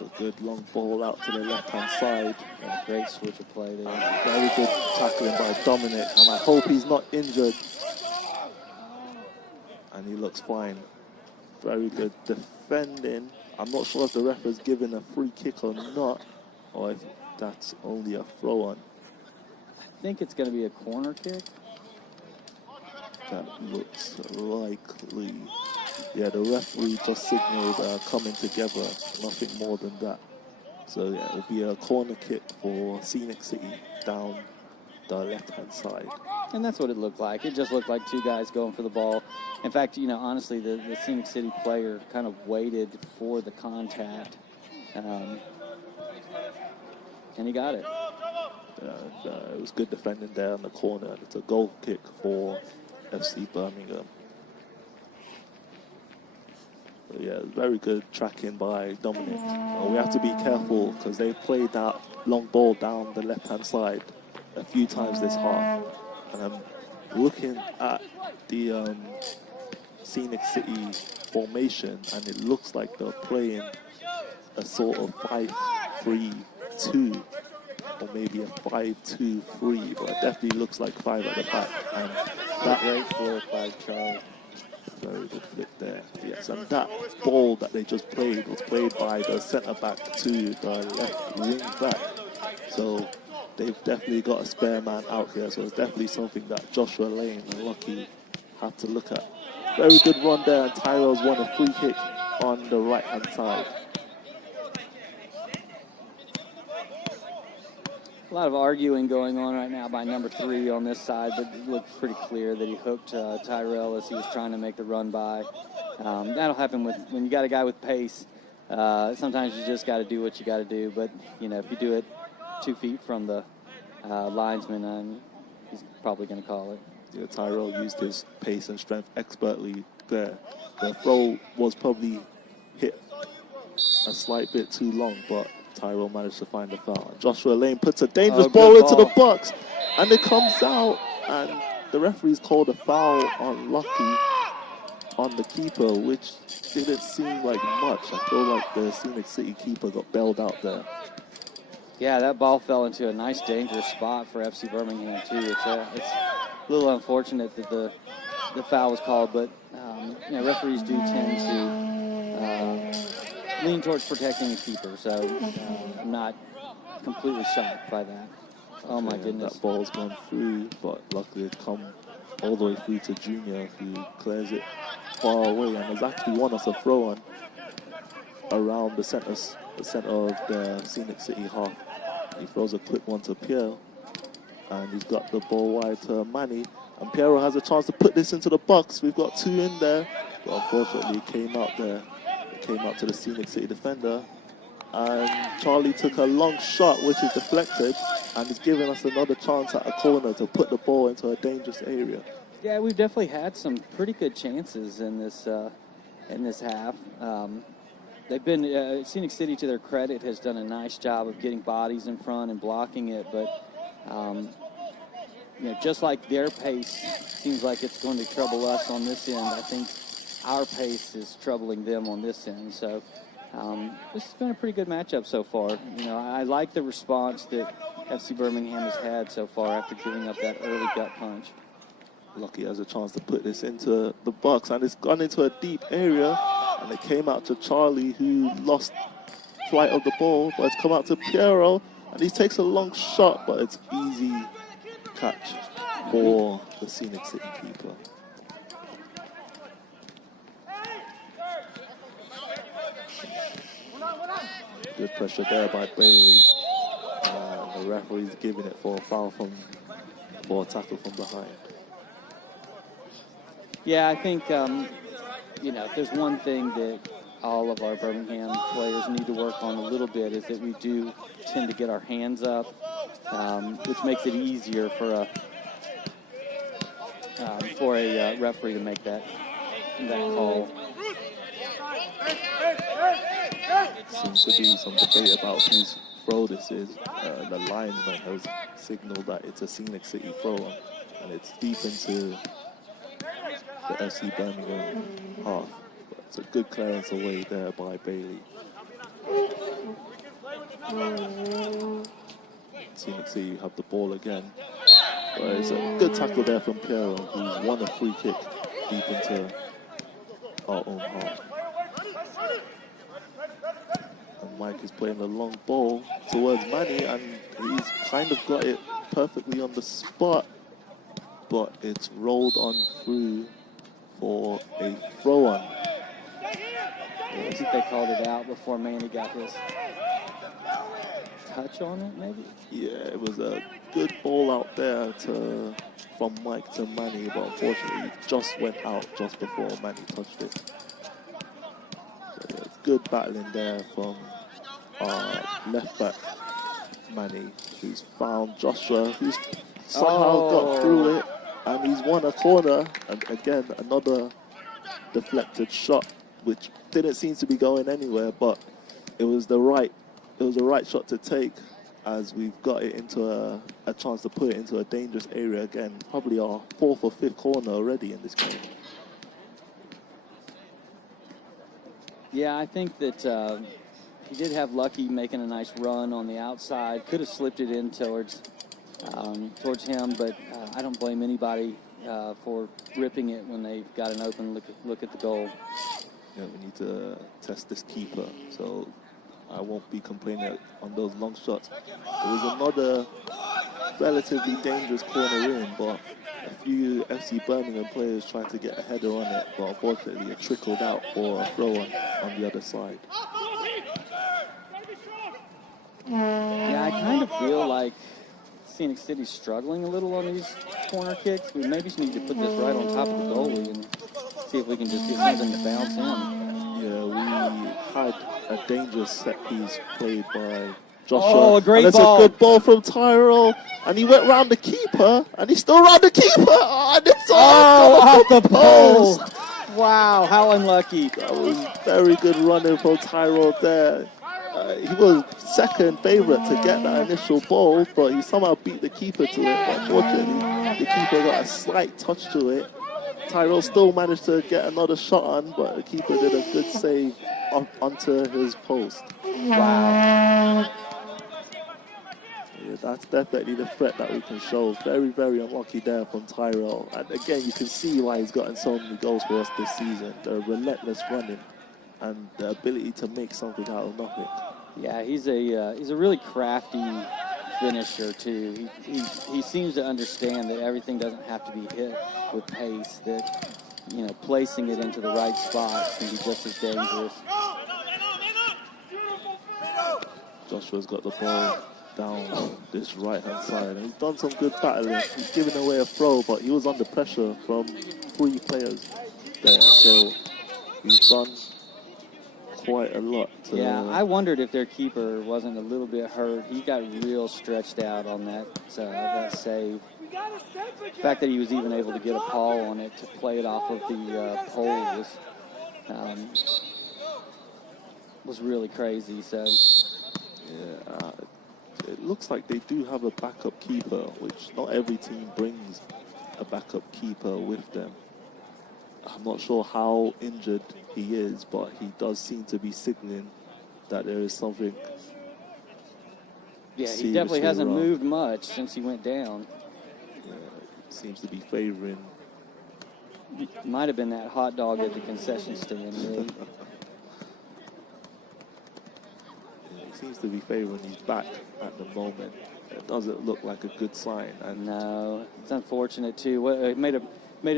A good long ball out to the left-hand side. And a great switch of play there. Very good tackling by Dominic, and I hope he's not injured. And he looks fine. Very good defending. I'm not sure if the ref has given a free kick or not, or if that's only a throw-on. I think it's going to be a corner kick. That looks likely. Yeah, the referee just signaled coming together, nothing more than that. So yeah, it'll be a corner kick for Scenic City down the left-hand side. And that's what it looked like. It just looked like 2 guys going for the ball. In fact, honestly, the Scenic City player kind of waited for the contact, and he got it. It was good defending there in the corner. It's a goal kick for FC Birmingham. But yeah, very good tracking by Dominic. We have to be careful because they played that long ball down the left-hand side a few times this half. And I'm looking at the Scenic City formation, and it looks like they're playing a sort of 5-3-2 or maybe a 5-2-3, but it definitely looks like 5 at the back. And that great flip by Charles. Very good flip there. Yes, and that ball that they just played was played by the centre back to the left wing back. So they've definitely got a spare man out here. So it's definitely something that Joshua Lane and Lucky have to look at. Very good run there, and Tyrell's won a free kick on the right-hand side. A lot of arguing going on right now by number 3 on this side, but it looked pretty clear that he hooked Tyrell as he was trying to make the run by. That'll happen when you got a guy with pace. Sometimes you just got to do what you got to do, but if you do it 2 feet from the linesman, he's probably going to call it. Yeah, Tyrell used his pace and strength expertly there. The throw was probably hit a slight bit too long, but Tyrell managed to find the foul. Joshua Lane puts a dangerous ball into the box, and it comes out, and the referee's called a foul on Lucky on the keeper, which didn't seem like much. I feel like the Scenic City keeper got bailed out there. Yeah, that ball fell into a nice, dangerous spot for FC Birmingham, too. It's a little unfortunate that the foul was called, but referees do tend to lean towards protecting the keeper, so I'm not completely shocked by that. Oh, my goodness. That ball's gone through, but luckily it come all the way through to Junior, who clears it far away and has actually won us a throw on around the center of the Scenic City half. He throws a quick one to Pierre, and he's got the ball wide to Manny. And Piero has a chance to put this into the box. We've got two in there, but unfortunately it came out there. It came out to the Scenic City defender. And Charlie took a long shot, which is deflected, and is giving us another chance at a corner to put the ball into a dangerous area. Yeah, we've definitely had some pretty good chances in this half. They've been Scenic City, to their credit, has done a nice job of getting bodies in front and blocking it, but just like their pace seems like it's going to trouble us on this end, I think our pace is troubling them on this end. So this has been a pretty good matchup so far. I like the response that FC Birmingham has had so far after giving up that early gut punch. Lucky has a chance to put this into the box, and it's gone into a deep area, and it came out to Charlie, who lost flight of the ball, but it's come out to Piero, and he takes a long shot, but it's easy catch for the Scenic City keeper. Good pressure there by Bailey. The referee's giving it for a foul for a tackle from behind. Yeah, I think, if there's one thing that all of our Birmingham players need to work on a little bit, is that we do tend to get our hands up, which makes it easier for a referee to make that call. Seems to be some debate about whose throw this is. The linesman has signaled that it's a Scenic City throw, and it's deep into the FC Birmingham half. But it's a good clearance away there by Bailey. Scenic City have the ball again. But it's a good tackle there from Piero, who's won a free kick deep into our own half. And Mike is playing a long ball towards Manny, and he's kind of got it perfectly on the spot, but it's rolled on through for a throw-on. I think they called it out before Manny got his touch on it, maybe? Yeah, it was a good ball out there from Mike to Manny, but unfortunately it just went out just before Manny touched it. So yeah, good battling there from our left back Manny, who's found Joshua, who's somehow got through it, and he's won a corner. And again, another deflected shot, which didn't seem to be going anywhere, but it was the right shot to take, as we've got it into a chance to put it into a dangerous area again. Probably our fourth or fifth corner already in this game. Yeah, I think that he did have Lucky making a nice run on the outside. Could have slipped it in towards him, but I don't blame anybody for ripping it when they've got an open look at the goal. Yeah, we need to test this keeper, so I won't be complaining on those long shots. It was another relatively dangerous corner in, but a few FC Birmingham players tried to get a header on it, but unfortunately it trickled out for a throw on the other side. Yeah, I kind of feel like Scenic City's struggling a little on these corner kicks. We maybe just need to put this right on top of the goalie and see if we can just get something to bounce in. Yeah, we had a dangerous set piece played by Joshua. Oh, a great and ball. It's a good ball from Tyrell, and he went round the keeper, and he's still round the keeper, and it's off the post. Wow, how unlucky. That was very good running from Tyrell there. He was second favourite to get that initial ball, but he somehow beat the keeper to it. But unfortunately, the keeper got a slight touch to it. Tyrell still managed to get another shot on, but the keeper did a good save onto his post. Wow. Yeah, that's definitely the threat that we can show. Very, very unlucky there from Tyrell. And again, you can see why he's gotten so many goals for us this season. The relentless running and the ability to make something out of nothing. Yeah, he's a really crafty finisher too. He seems to understand that everything doesn't have to be hit with pace. That placing it into the right spots can be just as dangerous. Joshua's got the ball down this right-hand side. And he's done some good battling. He's given away a throw, but he was under pressure from 3 players there. So he's done quite a lot. Yeah, I wondered if their keeper wasn't a little bit hurt. He got real stretched out on that save. The fact that he was even able to get a paw on it to play it off of the pole was really crazy. So, yeah, it looks like they do have a backup keeper, which not every team brings a backup keeper with them. I'm not sure how injured he is, but he does seem to be signaling that there is something. Yeah, he definitely hasn't moved much since he went down. Yeah, seems to be favoring. Might have been that hot dog at the concession stand, really. Yeah, he seems to be favoring his back at the moment. It doesn't look like a good sign. And no, it's unfortunate too. It made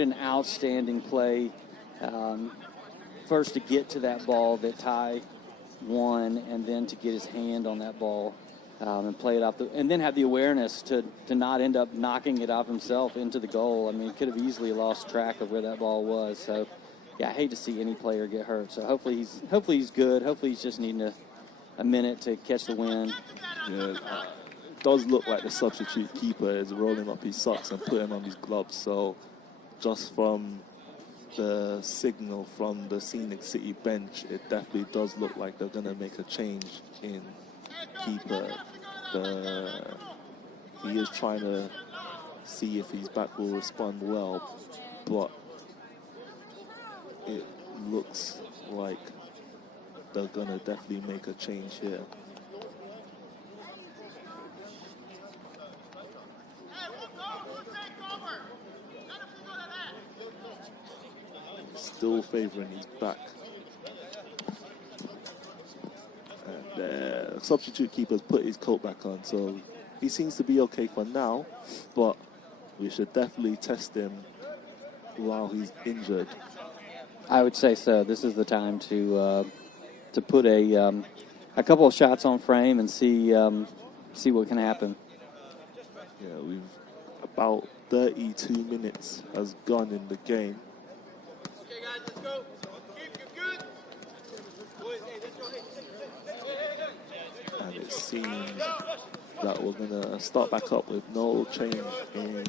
an outstanding play. First to get to that ball that Ty won, and then to get his hand on that ball and play it off, and then have the awareness to not end up knocking it off himself into the goal. I mean, could have easily lost track of where that ball was. So, yeah, I hate to see any player get hurt. So hopefully he's good. Hopefully he's just needing a minute to catch the wind. Yeah, it does look like the substitute keeper is rolling up his socks and putting on his gloves. So just from the signal from the Scenic City bench, it definitely does look like they're going to make a change in keeper. He is trying to see if his back will respond well, but it looks like they're going to definitely make a change here. Still favoring his back. And the substitute keeper's put his coat back on, so he seems to be okay for now, but we should definitely test him while he's injured. I would say so. This is the time to put a couple of shots on frame and see what can happen. Yeah, we've about 32 minutes has gone in the game. Okay, guys, let's go. Keep you good. Boys, hey, let's go. And it seems that we're going to start back up with no change in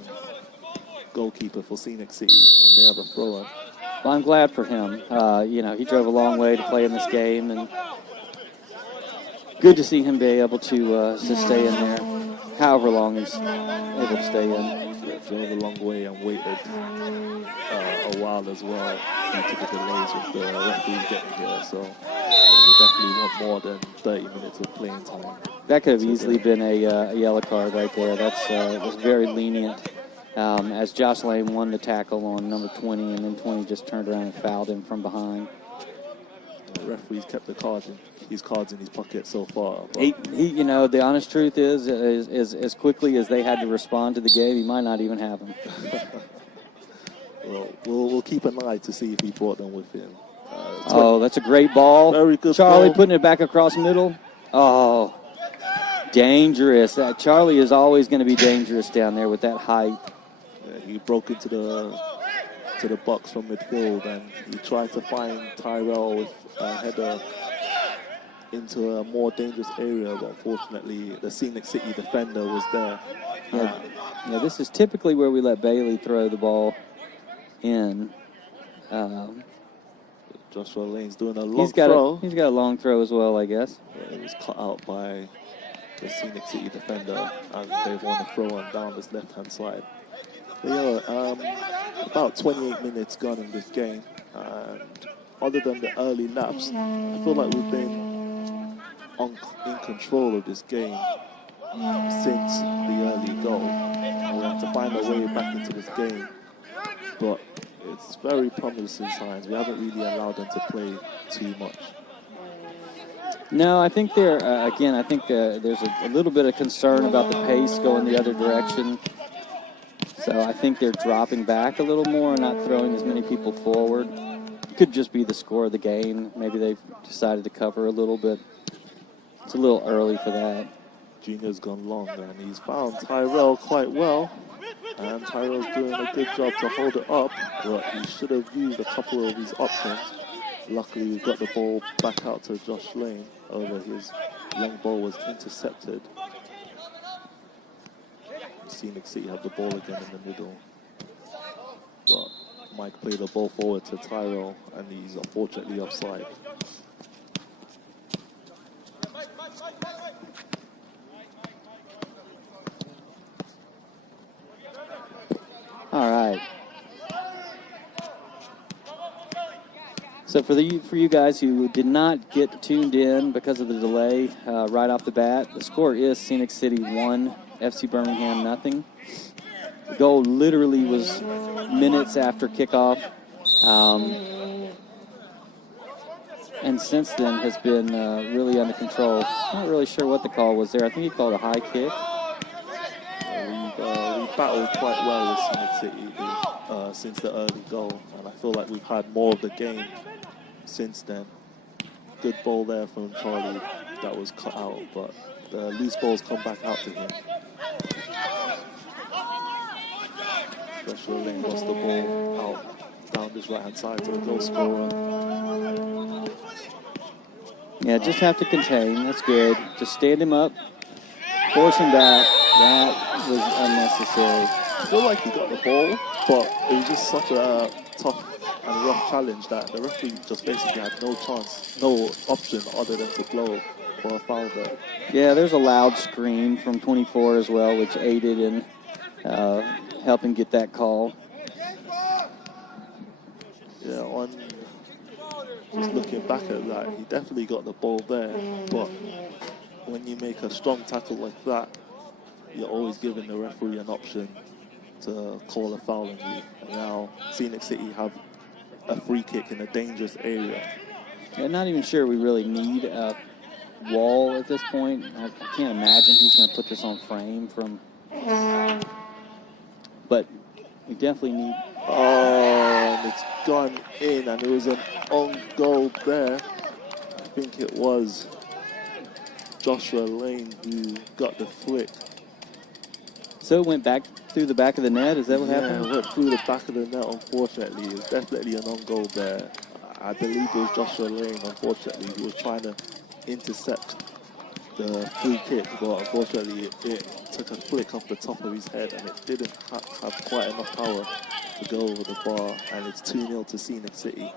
goalkeeper for Scenic City, and they have a thrower. Well, I'm glad for him. He drove a long way to play in this game, and good to see him be able to stay in there, however long he's able to stay in. Yeah, drove a long way and waited a while as well due to the delays with the referees getting here. So we definitely want more than 30 minutes of playing time. That could have easily been a yellow card right there. That's was very lenient. As Josh Lane won the tackle on number 20, and then 20 just turned around and fouled him from behind. The referee's kept his cards in his pocket so far. He the honest truth is as quickly as they had to respond to the game, he might not even have them. Well, we'll keep an eye to see if he brought them with him. That's a great ball. Very good Charlie ball. putting it back across middle. Oh, dangerous. Charlie is always going to be dangerous down there with that height. Yeah, he broke into the box from midfield, and he tried to find Tyrell with a header into a more dangerous area, but unfortunately the Scenic City defender was there. Yeah, this is typically where we let Bailey throw the ball in. Joshua Lane's doing a long throw. He's got a long throw as well, I guess. Yeah, it was cut out by the Scenic City defender, and they want to throw him down this left-hand side. But yeah, about 28 minutes gone in this game, and other than the early laps, I feel like we've been in control of this game since the early goal. We have to find our way back into this game, but it's very promising signs. We haven't really allowed them to play too much. No, I think they're, again, I think there's a little bit of concern about the pace going the other direction. So I think they're dropping back a little more and not throwing as many people forward. Could just be the score of the game. Maybe they've decided to cover a little bit. It's a little early for that. Junior's gone long, and he's found Tyrell quite well. And Tyrell's doing a good job to hold it up, but he should have used a couple of his options. Luckily, we've got the ball back out to Josh Lane. Over his long ball was intercepted. Scenic City have the ball again in the middle. But Mike played the ball forward to Tyrell, and he's unfortunately offside. All right. So for you guys who did not get tuned in because of the delay right off the bat, the score is Scenic City 1, FC Birmingham nothing. The goal literally was minutes after kickoff, and since then has been really under control. Not really sure what the call was there. I think he called a high kick. We battled quite well with Scenic City since the early goal, and I feel like we've had more of the game since then. Good ball there from Charlie that was cut out, but the loose balls come back out to him. Joshua Lane lost the ball out down this right-hand side to the goal scorer. Yeah, just have to contain. That's good. Just stand him up, force him back. That was unnecessary. I feel like he got the ball, but it was just such a tough and rough challenge that the referee just basically had no chance, no option other than to blow for a foul there. Yeah, there's a loud scream from 24 as well, which aided in helping get that call. Yeah, just looking back at that, he definitely got the ball there, but when you make a strong tackle like that, you're always giving the referee an option to call a foul on you. And now Scenic City have a free kick in a dangerous area. Yeah, not even sure we really need a wall at this point. I can't imagine who's going to put this on frame from. But we definitely need. Oh, and it's gone in, and it was an own goal there. I think it was Joshua Lane who got the flick. So it went back through the back of the net? Is that what happened? Yeah, it went through the back of the net, unfortunately. It was definitely an own goal there. I believe it was Joshua Lane, unfortunately, who was trying to intercept the free kick, but unfortunately it took a flick off the top of his head, and it didn't have quite enough power to go over the bar, and it's 2-0 to Scenic City.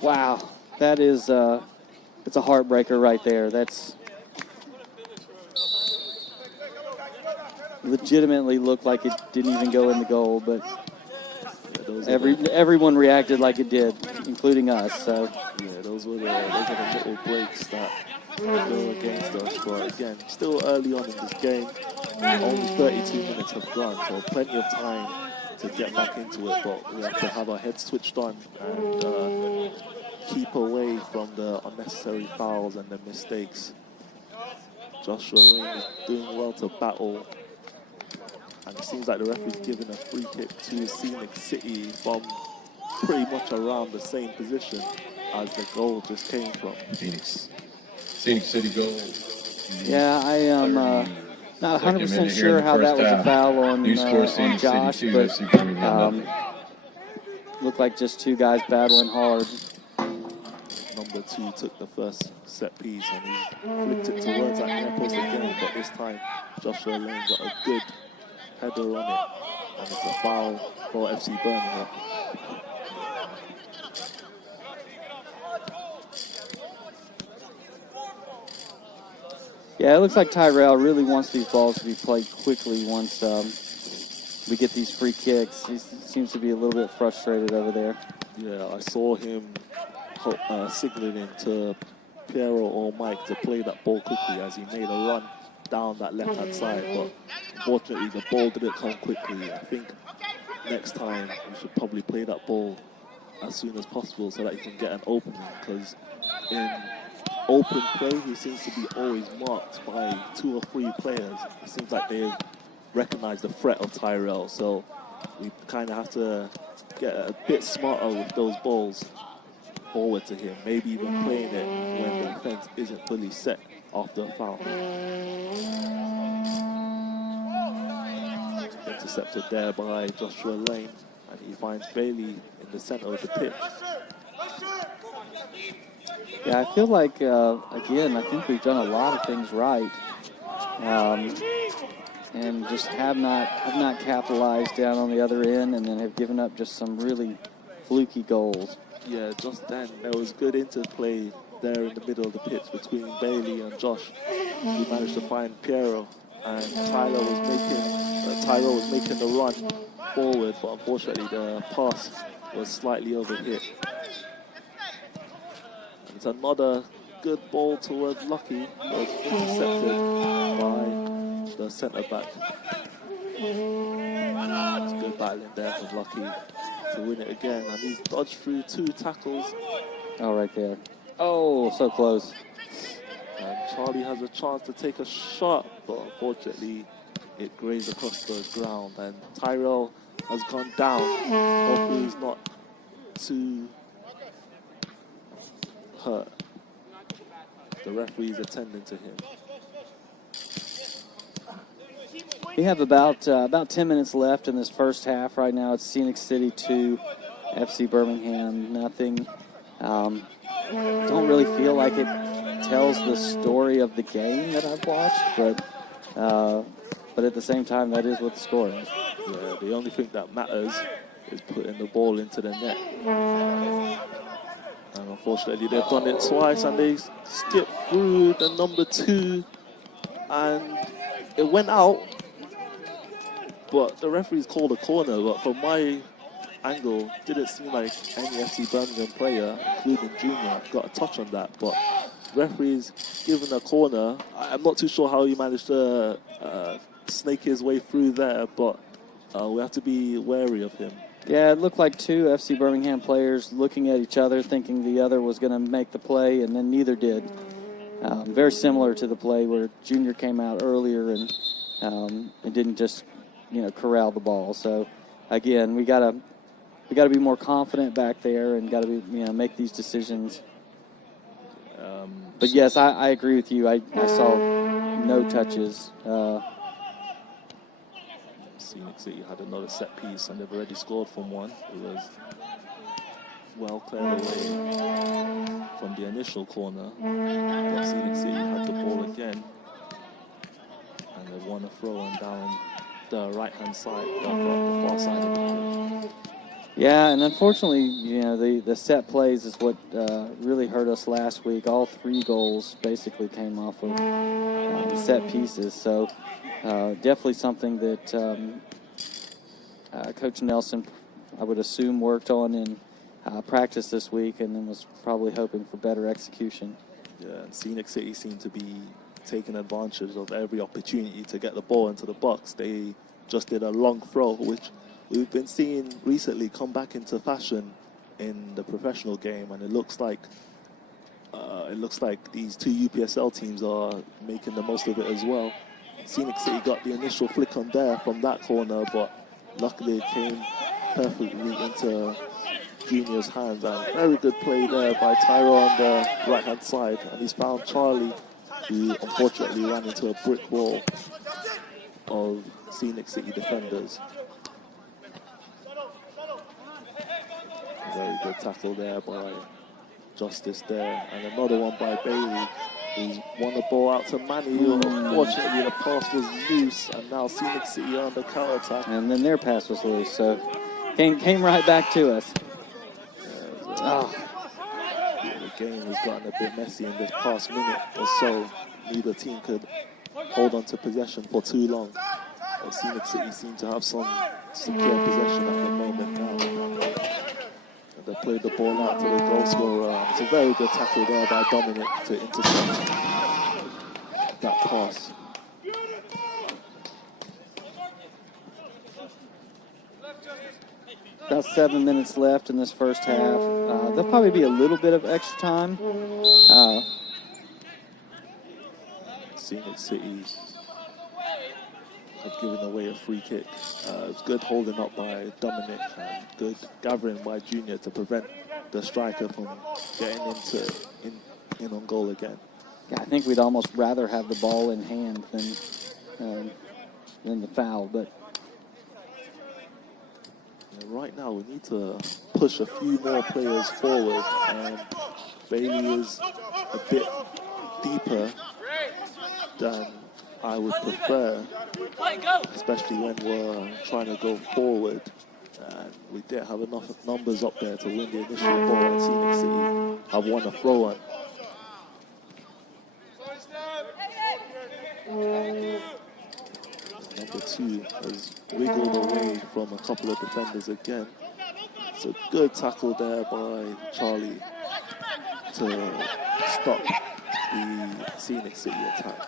Wow, that is it's a heartbreaker right there. That's legitimately looked like it didn't even go in the goal, but everyone reacted like it did, including us. So yeah, those are the little breaks that go against us. But again, still early on in this game. Only 32 minutes have gone, so plenty of time to get back into it. But we have to have our heads switched on and keep away from the unnecessary fouls and the mistakes. Joshua Lane is doing well to battle. And it seems like the referee's giving a free kick to Scenic City from pretty much around the same position as the goal just came from. Scenic City goal. yeah, I am not 100% sure how that was a foul on Josh, but looked like just two guys battling hard. Number 2 took the first set piece and he flicked it towards that near post again, but this time Joshua Lane got a good header on it, and it's a foul for FC Birmingham. Yeah, it looks like Tyrell really wants these balls to be played quickly once we get these free kicks. He seems to be a little bit frustrated over there. Yeah, I saw him signaling to Piero or Mike to play that ball quickly as he made a run down that left-hand side, but unfortunately the ball didn't come quickly. I think next time we should probably play that ball as soon as possible so that he can get an opening, because in open play, he seems to be always marked by 2 or 3 players. It seems like they've recognized the threat of Tyrell, so we kind of have to get a bit smarter with those balls forward to him, maybe even playing it when the defense isn't fully set after a foul. Intercepted there by Joshua Lane, and he finds Bailey in the center of the pitch. Yeah, I feel like, again, I think we've done a lot of things right. And just have not capitalized down on the other end, and then have given up just some really fluky goals. Yeah, just then there was good interplay there in the middle of the pitch between Bailey and Josh. He managed to find Piero, and Tyrell was making the run forward, but unfortunately the pass was slightly overhit. It's another good ball towards Lucky, but was intercepted by the centre back. It's good battling there from Lucky to win it again, and he's dodged through 2 tackles. Oh, right there. Oh, so close. And Charlie has a chance to take a shot, but unfortunately it grazed across the ground, and Tyrell has gone down. Hopefully he's not too hurt. The referee is attending to him. We have about 10 minutes left in this first half. Right now it's Scenic City 2, FC Birmingham nothing. Don't really feel like it tells the story of the game that I've watched, but at the same time, that is what the score is. Yeah, the only thing that matters is putting the ball into the net. And unfortunately, they've done it twice, and they skipped through the number 2, and it went out. But the referees called a corner, but from my angle, didn't seem like any FC Birmingham player, including Junior, got a touch on that. But referees given a corner. I'm not too sure how he managed to snake his way through there, but we have to be wary of him. Yeah, it looked like 2 FC Birmingham players looking at each other, thinking the other was going to make the play, and then neither did. Very similar to the play where Junior came out earlier and didn't just corral the ball. So again, we gotta be more confident back there and gotta be make these decisions. But yes, I agree with you. I saw no touches. Scenic City had another set piece, and they've already scored from one. It was well cleared away from the initial corner, but Scenic City had the ball again, and they won a throw and down the right-hand side, the far side of the pitch. Yeah, and unfortunately, the set plays is what really hurt us last week. All 3 goals basically came off of set pieces. So definitely something that Coach Nelson, I would assume, worked on in practice this week, and then was probably hoping for better execution. Yeah, and Scenic City seemed to be taking advantage of every opportunity to get the ball into the box. They just did a long throw, which we've been seeing recently come back into fashion in the professional game, and it looks like these 2 UPSL teams are making the most of it as well. Scenic City got the initial flick on there from that corner, but luckily it came perfectly into Junior's hands, and very good play there by Tyrell on the right-hand side, and he's found Charlie, who unfortunately ran into a brick wall of Scenic City defenders. Very good tackle there by Justice there, and another one by Bailey, who's won the ball out to Manny, who unfortunately the pass was loose, and now Scenic City on the counter-attack. And then their pass was loose, so came right back to us. The game has gotten a bit messy in this past minute or so. Neither team could hold on to possession for too long. But Scenic City seem to have some secure possession at the moment now. And they played the ball out to the goal scorer. It's a very good tackle there by Dominic to intercept that pass. About 7 minutes left in this first half. There'll probably be a little bit of extra time. Scenic City had given away a free kick. It was good holding up by Dominic and good gathering by Junior to prevent the striker from getting in on goal again. Yeah, I think we'd almost rather have the ball in hand than the foul, but yeah, right now we need to push a few more players forward, and Bailey is a bit deeper than I would prefer, especially when we're trying to go forward. And we didn't have enough numbers up there to win the initial ball, and Scenic City have won a throw-in. Number 2 has wiggled away from a couple of defenders again. It's a good tackle there by Charlie to stop the Scenic City attack.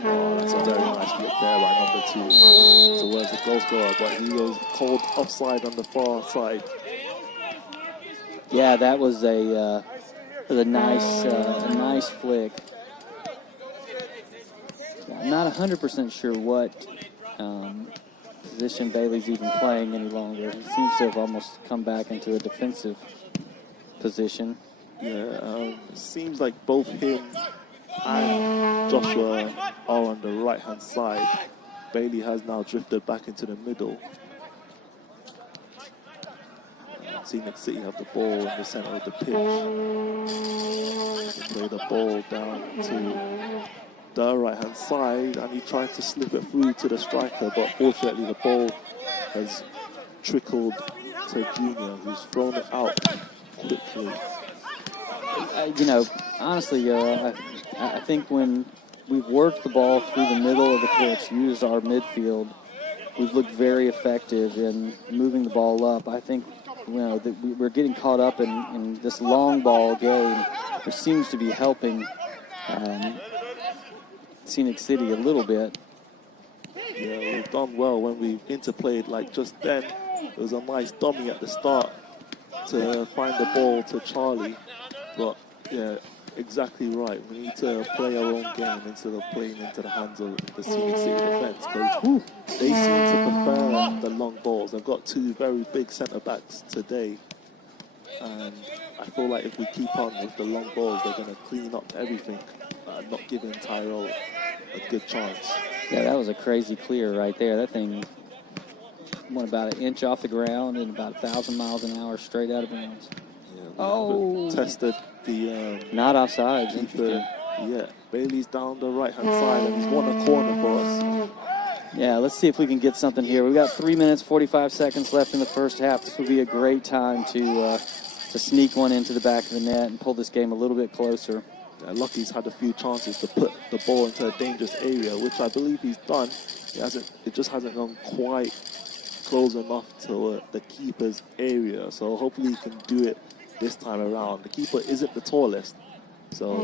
Oh, that's a very nice flip there by number 2 towards the goal scorer, but he was called offside on the far side. yeah, that was a nice flick. I'm not 100% sure what position Bailey's even playing any longer. He seems to have almost come back into a defensive position. Yeah, it seems like both him and Joshua are on the right-hand side. Bailey has now drifted back into the middle. Scenic City have the ball in the center of the pitch. They play the ball down to the right-hand side, and he tried to slip it through to the striker, but fortunately the ball has trickled to Junior, who's thrown it out quickly. Honestly, I think when we've worked the ball through the middle of the pitch, used our midfield, we've looked very effective in moving the ball up. I think, that we're getting caught up in this long ball game, which seems to be helping Scenic City a little bit. Yeah, we've done well when we've interplayed like just then. It was a nice dummy at the start to find the ball to Charlie. But yeah, exactly right. We need to play our own game instead of playing into the hands of the Scenic City defense, because they seem to prefer the long balls. They've got 2 very big centre-backs today, and I feel like if we keep on with the long balls, they're going to clean up everything, not giving Tyrell a good chance. Yeah, that was a crazy clear right there. That thing went about an inch off the ground and about 1,000 miles an hour straight out of bounds. Yeah, tested the not offside. keeper. Yeah, Bailey's down the right-hand side, and he's won a corner for us. Yeah, let's see if we can get something here. We've got 3 minutes, 45 seconds left in the first half. This would be a great time to sneak one into the back of the net and pull this game a little bit closer. Yeah, Lucky's had a few chances to put the ball into a dangerous area, which I believe he's done. It just hasn't gone quite close enough to the keeper's area. So hopefully he can do it this time around. The keeper isn't the tallest, so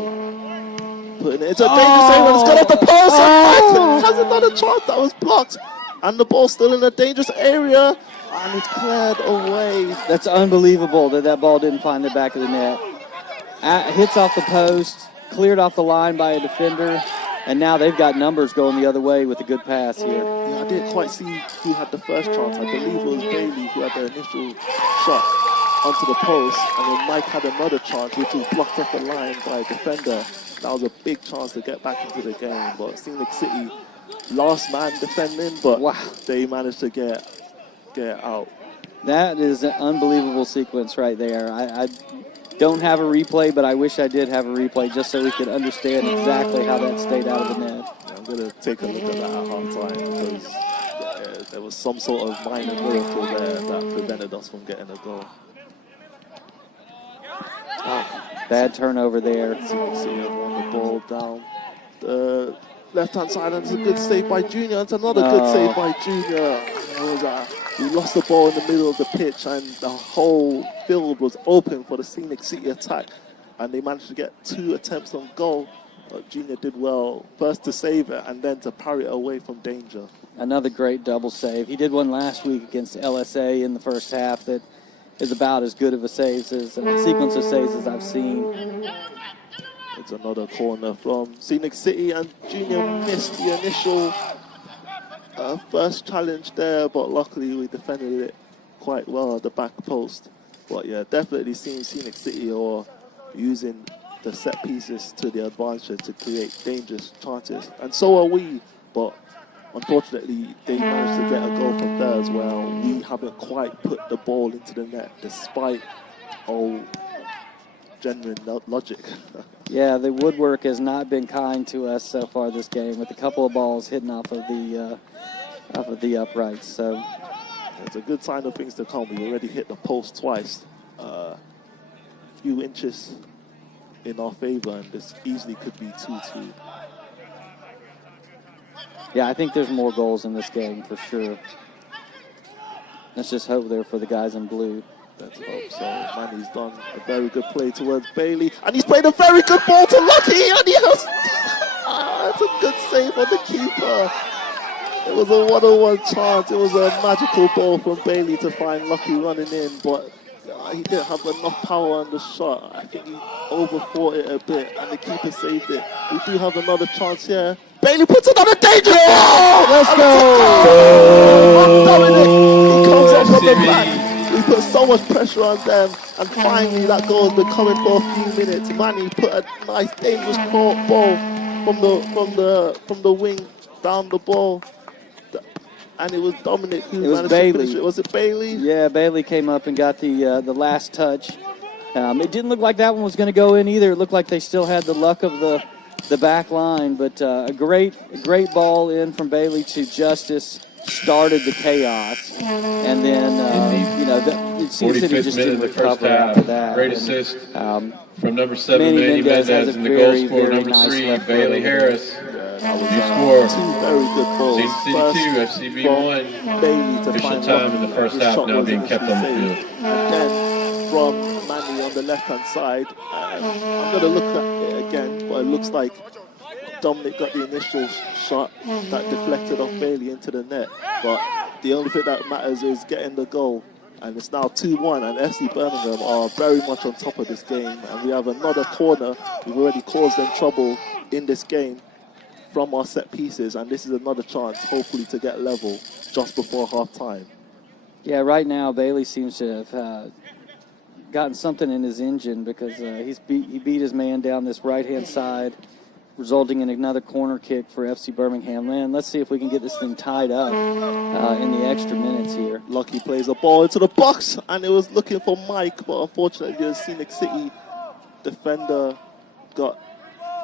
putting it into a dangerous area. It's gone off the post. And has another chance that was blocked, and the ball's still in a dangerous area, and it's cleared away. That's unbelievable that ball didn't find the back of the net. Hits off the post, cleared off the line by a defender, and now they've got numbers going the other way with a good pass here. Yeah, I didn't quite see who had the first chance. I believe it was Bailey who had the initial shot onto the post, and then Mike had another chance which was blocked off the line by a defender. That was a big chance to get back into the game, but Scenic City last man defending, but they managed to get it out. That is an unbelievable sequence right there. I don't have a replay, but I wish I did have a replay just so we could understand exactly how that stayed out of the net. Yeah, I'm going to take a look at that at halftime, because there was some sort of minor miracle there that prevented us from getting a goal. Bad turnover there. So you won the ball down the left-hand side, and it's a good save by Junior. It's another good save by Junior. We lost the ball in the middle of the pitch, and the whole field was open for the Scenic City attack, and they managed to get 2 attempts on goal. But Junior did well, first to save it and then to parry it away from danger. Another great double save. He did one last week against LSA in the first half that is about as good of a sequence of saves as I've seen. It's another corner from Scenic City, and Junior missed the initial first challenge there, but luckily we defended it quite well at the back post. But yeah, definitely seeing Scenic City or using the set pieces to their advantage to create dangerous chances, and so are we. But unfortunately, they managed to get a goal from there as well. We haven't quite put the ball into the net, despite all genuine logic. Yeah, the woodwork has not been kind to us so far this game, with a couple of balls hitting off of the uprights. So it's a good sign of things to come. We already hit the post twice, a few inches in our favor, and this easily could be 2-2. yeah, I think there's more goals in this game for sure. Let's just hope there for the guys in blue. Let's hope so. Manny's done a very good play towards Bailey, and he's played a very good ball to Lucky, and he has... it's a good save on the keeper. It was a one-on-one chance. It was a magical ball from Bailey to find Lucky running in, but he didn't have enough power on the shot. I think he overthought it a bit, and the keeper saved it. We do have another chance here. Bailey puts another danger ball! Let's go! Dominic, he comes up from the back. We put so much pressure on them, and finally that goal has been coming for a few minutes. Manny put a nice, dangerous ball from the wing down the ball, and it was Dominic who managed to finish it. Was it Bailey? Yeah, Bailey came up and got the last touch. It didn't look like that one was going to go in either. It looked like they still had the luck of the back line, but a great ball in from Bailey to Justice. Started the chaos, and then Scenic City just didn't recover after that. Great assist from number 7, Manny Mendez, and the goal scorer number 3, Bailey Harris. You score. Two very good balls. Scenic City 2, FCB 1. Bailey to Official find time in the first half now being kept on the field. Again, from Manny on the left-hand side. I'm going to look at it again, but it looks like Dominic got the initial shot that deflected off Bailey into the net, but the only thing that matters is getting the goal, and it's now 2-1, and FC Birmingham are very much on top of this game, and we have another corner. We've already caused them trouble in this game from our set pieces, and this is another chance, hopefully, to get level just before half-time. Yeah, right now Bailey seems to have gotten something in his engine, because he beat his man down this right-hand side, resulting in another corner kick for FC Birmingham. Man, let's see if we can get this thing tied up in the extra minutes here. Lucky plays the ball into the box, and it was looking for Mike, but unfortunately the Scenic City defender got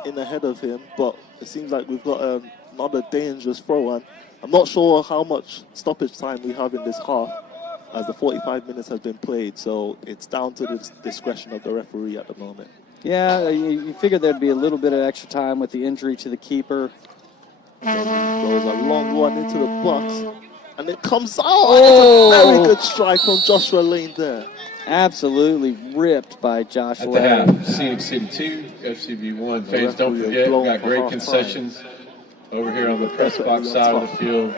in ahead of him, but it seems like we've got another dangerous throw, and I'm not sure how much stoppage time we have in this half, as the 45 minutes has been played, so it's down to the discretion of the referee at the moment. Yeah, you figured there'd be a little bit of extra time with the injury to the keeper. Throws a long one into the box, and it comes out. Oh! It's a very good strike from Joshua Lane there. Absolutely ripped by Josh At Lane. the half, Scenic City 2, FCB 1. Fans, don't forget, we got great concessions over here on the press box side of the field.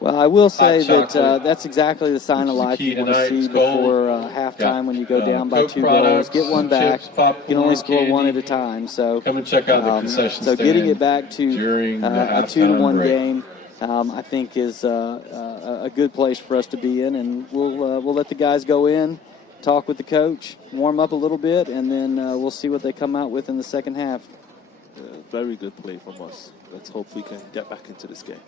Well, I will say that that's exactly the sign of life you want to see before halftime when you go down by 2 goals. Get one back. You can only score one at a time. So come and check out the concession So stand getting it back to a 2-1 break. game, I think is a good place for us to be in, and we'll let the guys go in, talk with the coach, warm up a little bit, and then we'll see what they come out with in the second half. Very good play from us. Let's hope we can get back into this game.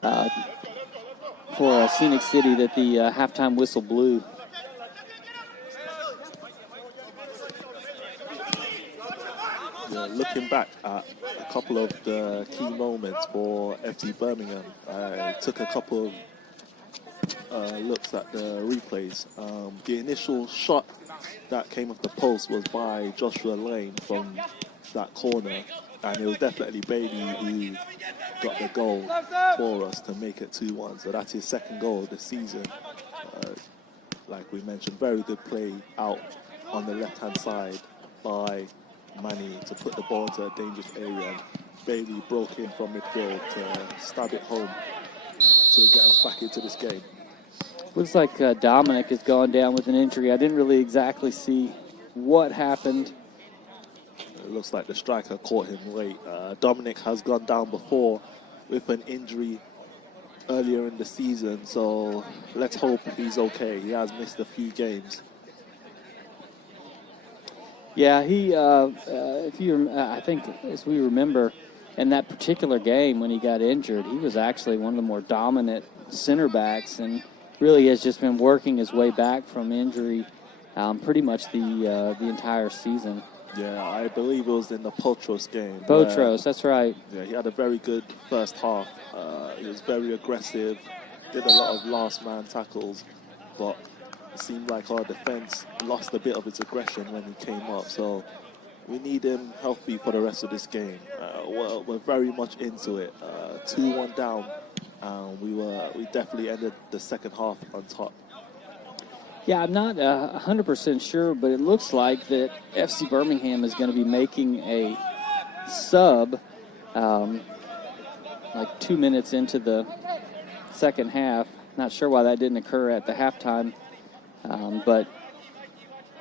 for Scenic City that the halftime whistle blew. Yeah, looking back at a couple of the key moments for FC Birmingham, I took a couple of looks at the replays. The initial shot that came off the post was by Joshua Lane from that corner, and it was definitely Bailey who got the goal for us to make it 2-1. So that's his second goal of the season. Like we mentioned, very good play out on the left-hand side by Manny to put the ball into a dangerous area. And Bailey broke in from midfield to stab it home to get us back into this game. Looks like Dominic has gone down with an injury. I didn't really exactly see what happened. It looks like the striker caught him late. Dominic has gone down before with an injury earlier in the season, so let's hope he's okay. He has missed a few games. Yeah, he. I think as we remember, in that particular game when he got injured, he was actually one of the more dominant center backs, and really has just been working his way back from injury, pretty much the entire season. Yeah, I believe it was in the Potros game. Potros, that's right. Yeah, he had a very good first half. He was very aggressive, did a lot of last man tackles, but it seemed like our defense lost a bit of its aggression when he came up. So we need him healthy for the rest of this game. We're very much into it. 2-1 down, and we definitely ended the second half on top. Yeah, I'm not 100% sure, but it looks like that FC Birmingham is going to be making a sub like 2 minutes into the second half. Not sure why that didn't occur at the halftime, but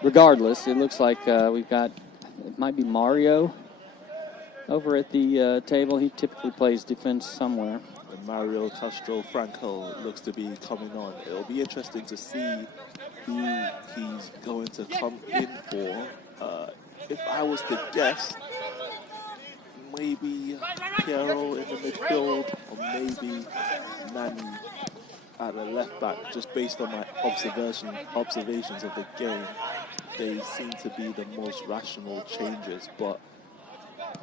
regardless, it looks like we've got, it might be Mario over at the table. He typically plays defense somewhere. And Mario Castro Franco looks to be coming on. It'll be interesting to see who he's going to come in for. If I was to guess, maybe Piero in the midfield, or maybe Manny at the left back. Just based on my observations of the game, they seem to be the most rational changes, but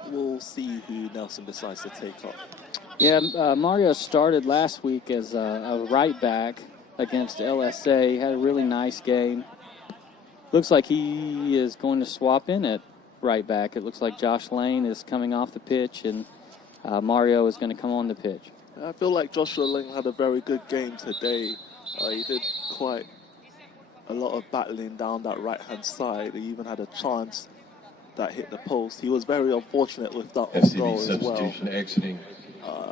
we'll see who Nelson decides to take up. Yeah, Mario started last week as a right back against LSA. He had a really nice game. Looks like he is going to swap in at right back. It looks like Josh Lane is coming off the pitch, and Mario is going to come on the pitch. I feel like Joshua Lane had a very good game today. He did quite a lot of battling down that right-hand side. He even had a chance that hit the post. He was very unfortunate with that own goal as well. Substitution exiting.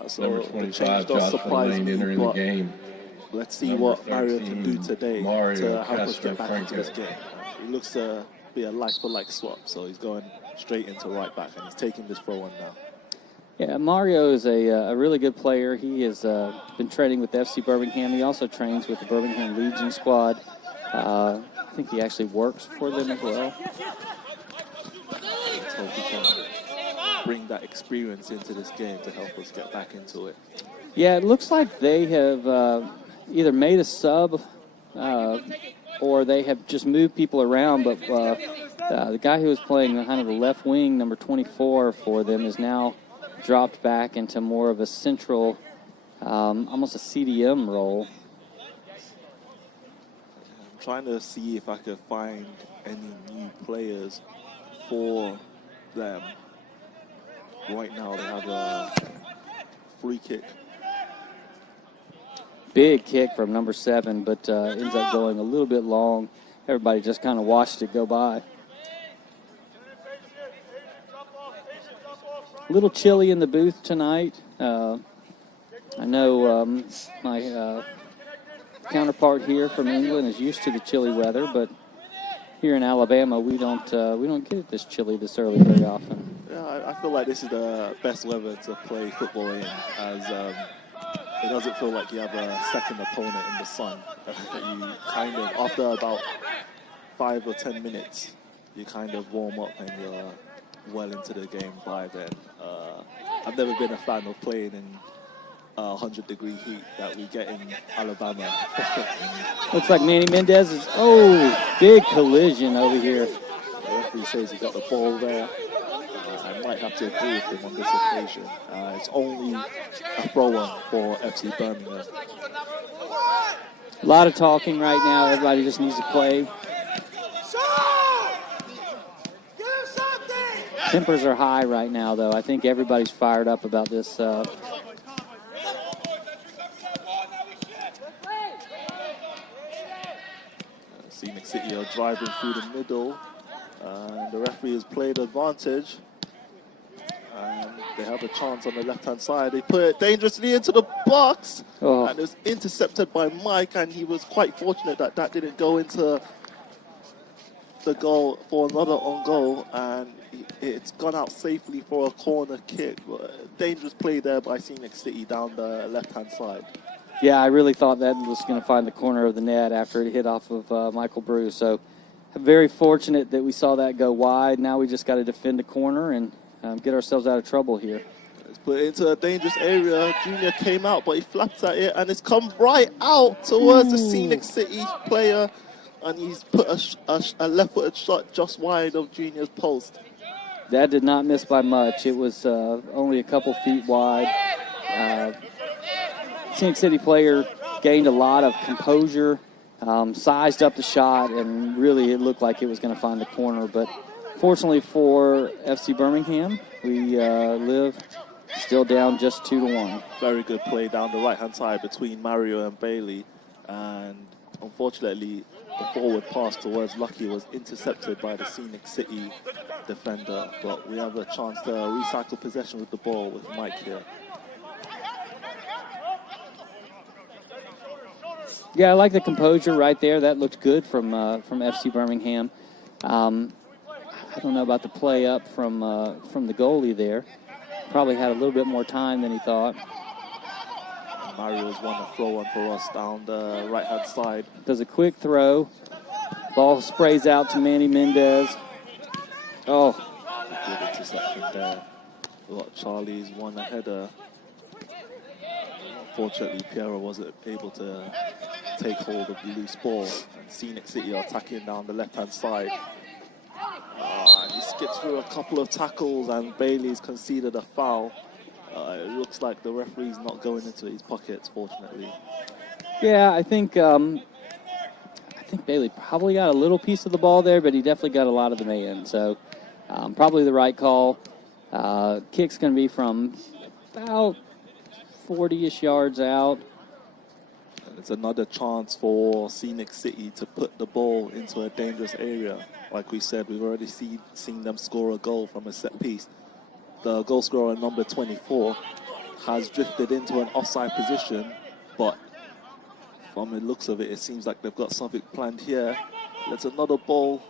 So Number the 25, change does Joshua surprise Lane me, entering the but game. let's see Number what Mario 13, can do today Mario to help us get back Castro into this Franco. game. He looks to be a like-for-like swap, so he's going straight into right back, and he's taking this throw-on now. Yeah, Mario is a really good player. He has been training with FC Birmingham. He also trains with the Birmingham Legion squad. I think he actually works for them as well. Let's hope he can bring that experience into this game to help us get back into it. Yeah, it looks like they have either made a sub or they have just moved people around, but the guy who was playing kind of the left wing, number 24 for them, is now dropped back into more of a central, almost a CDM role. I'm trying to see if I could find any new players for them. Right now they have a free kick. Big kick from number 7, but ends up going a little bit long. Everybody just kind of watched it go by. A little chilly in the booth tonight. I know my counterpart here from England is used to the chilly weather, but here in Alabama we don't get it this chilly this early very often. Yeah, I feel like this is the best weather to play football in, as it doesn't feel like you have a second opponent in the sun. You kind of, after about 5 or 10 minutes, you kind of warm up and you're well into the game by then. I've never been a fan of playing in 100-degree heat that we get in Alabama. Looks like Manny Mendez is, big collision over here. The referee says he got the ball there. I might have to agree with him on this occasion. It's only a throw-on for FC Birmingham. A lot of talking right now. Everybody just needs to play. Tempers are high right now, though. I think everybody's fired up about this. Scenic City are driving through the middle, and the referee has played advantage. And they have a chance on the left-hand side. They put it dangerously into the box, and it was intercepted by Mike, and he was quite fortunate that that didn't go into the goal for another on goal, and it's gone out safely for a corner kick. Dangerous play there by Scenic City down the left-hand side. Yeah, I really thought that was going to find the corner of the net after it hit off of Michael Bruce. So very fortunate that we saw that go wide. Now we just got to defend the corner and get ourselves out of trouble here. It's put into a dangerous area. Junior came out, but he flaps at it, and it's come right out towards the Scenic City player, and he's put a left-footed shot just wide of Junior's post. That did not miss by much. It was only a couple feet wide. Scenic City player gained a lot of composure, sized up the shot, and really it looked like it was going to find the corner. But fortunately for FC Birmingham, we live still down just 2-1. Very good play down the right-hand side between Mario and Bailey, and unfortunately the forward pass towards Lucky was intercepted by the Scenic City defender, but we have a chance to recycle possession with the ball with Mike here. Yeah, I like the composure right there. That looked good from FC Birmingham. I don't know about the play up from the goalie there. Probably had a little bit more time than he thought. Mario's won a throw-on for us down the right-hand side. Does a quick throw. Ball sprays out to Manny Mendez. Oh. Good interception there. Charlie's won a header. Unfortunately, Piero wasn't able to take hold of the loose ball. And Scenic City are attacking down the left-hand side. He skips through a couple of tackles, and Bailey's conceded a foul. It looks like the referee's not going into his pockets, fortunately. Yeah, I think Bailey probably got a little piece of the ball there, but he definitely got a lot of the man. So probably the right call. Kick's going to be from about 40-ish yards out. And it's another chance for Scenic City to put the ball into a dangerous area. Like we said, we've already seen them score a goal from a set piece. The goal scorer, number 24, has drifted into an offside position, but from the looks of it, it seems like they've got something planned here. It's another ball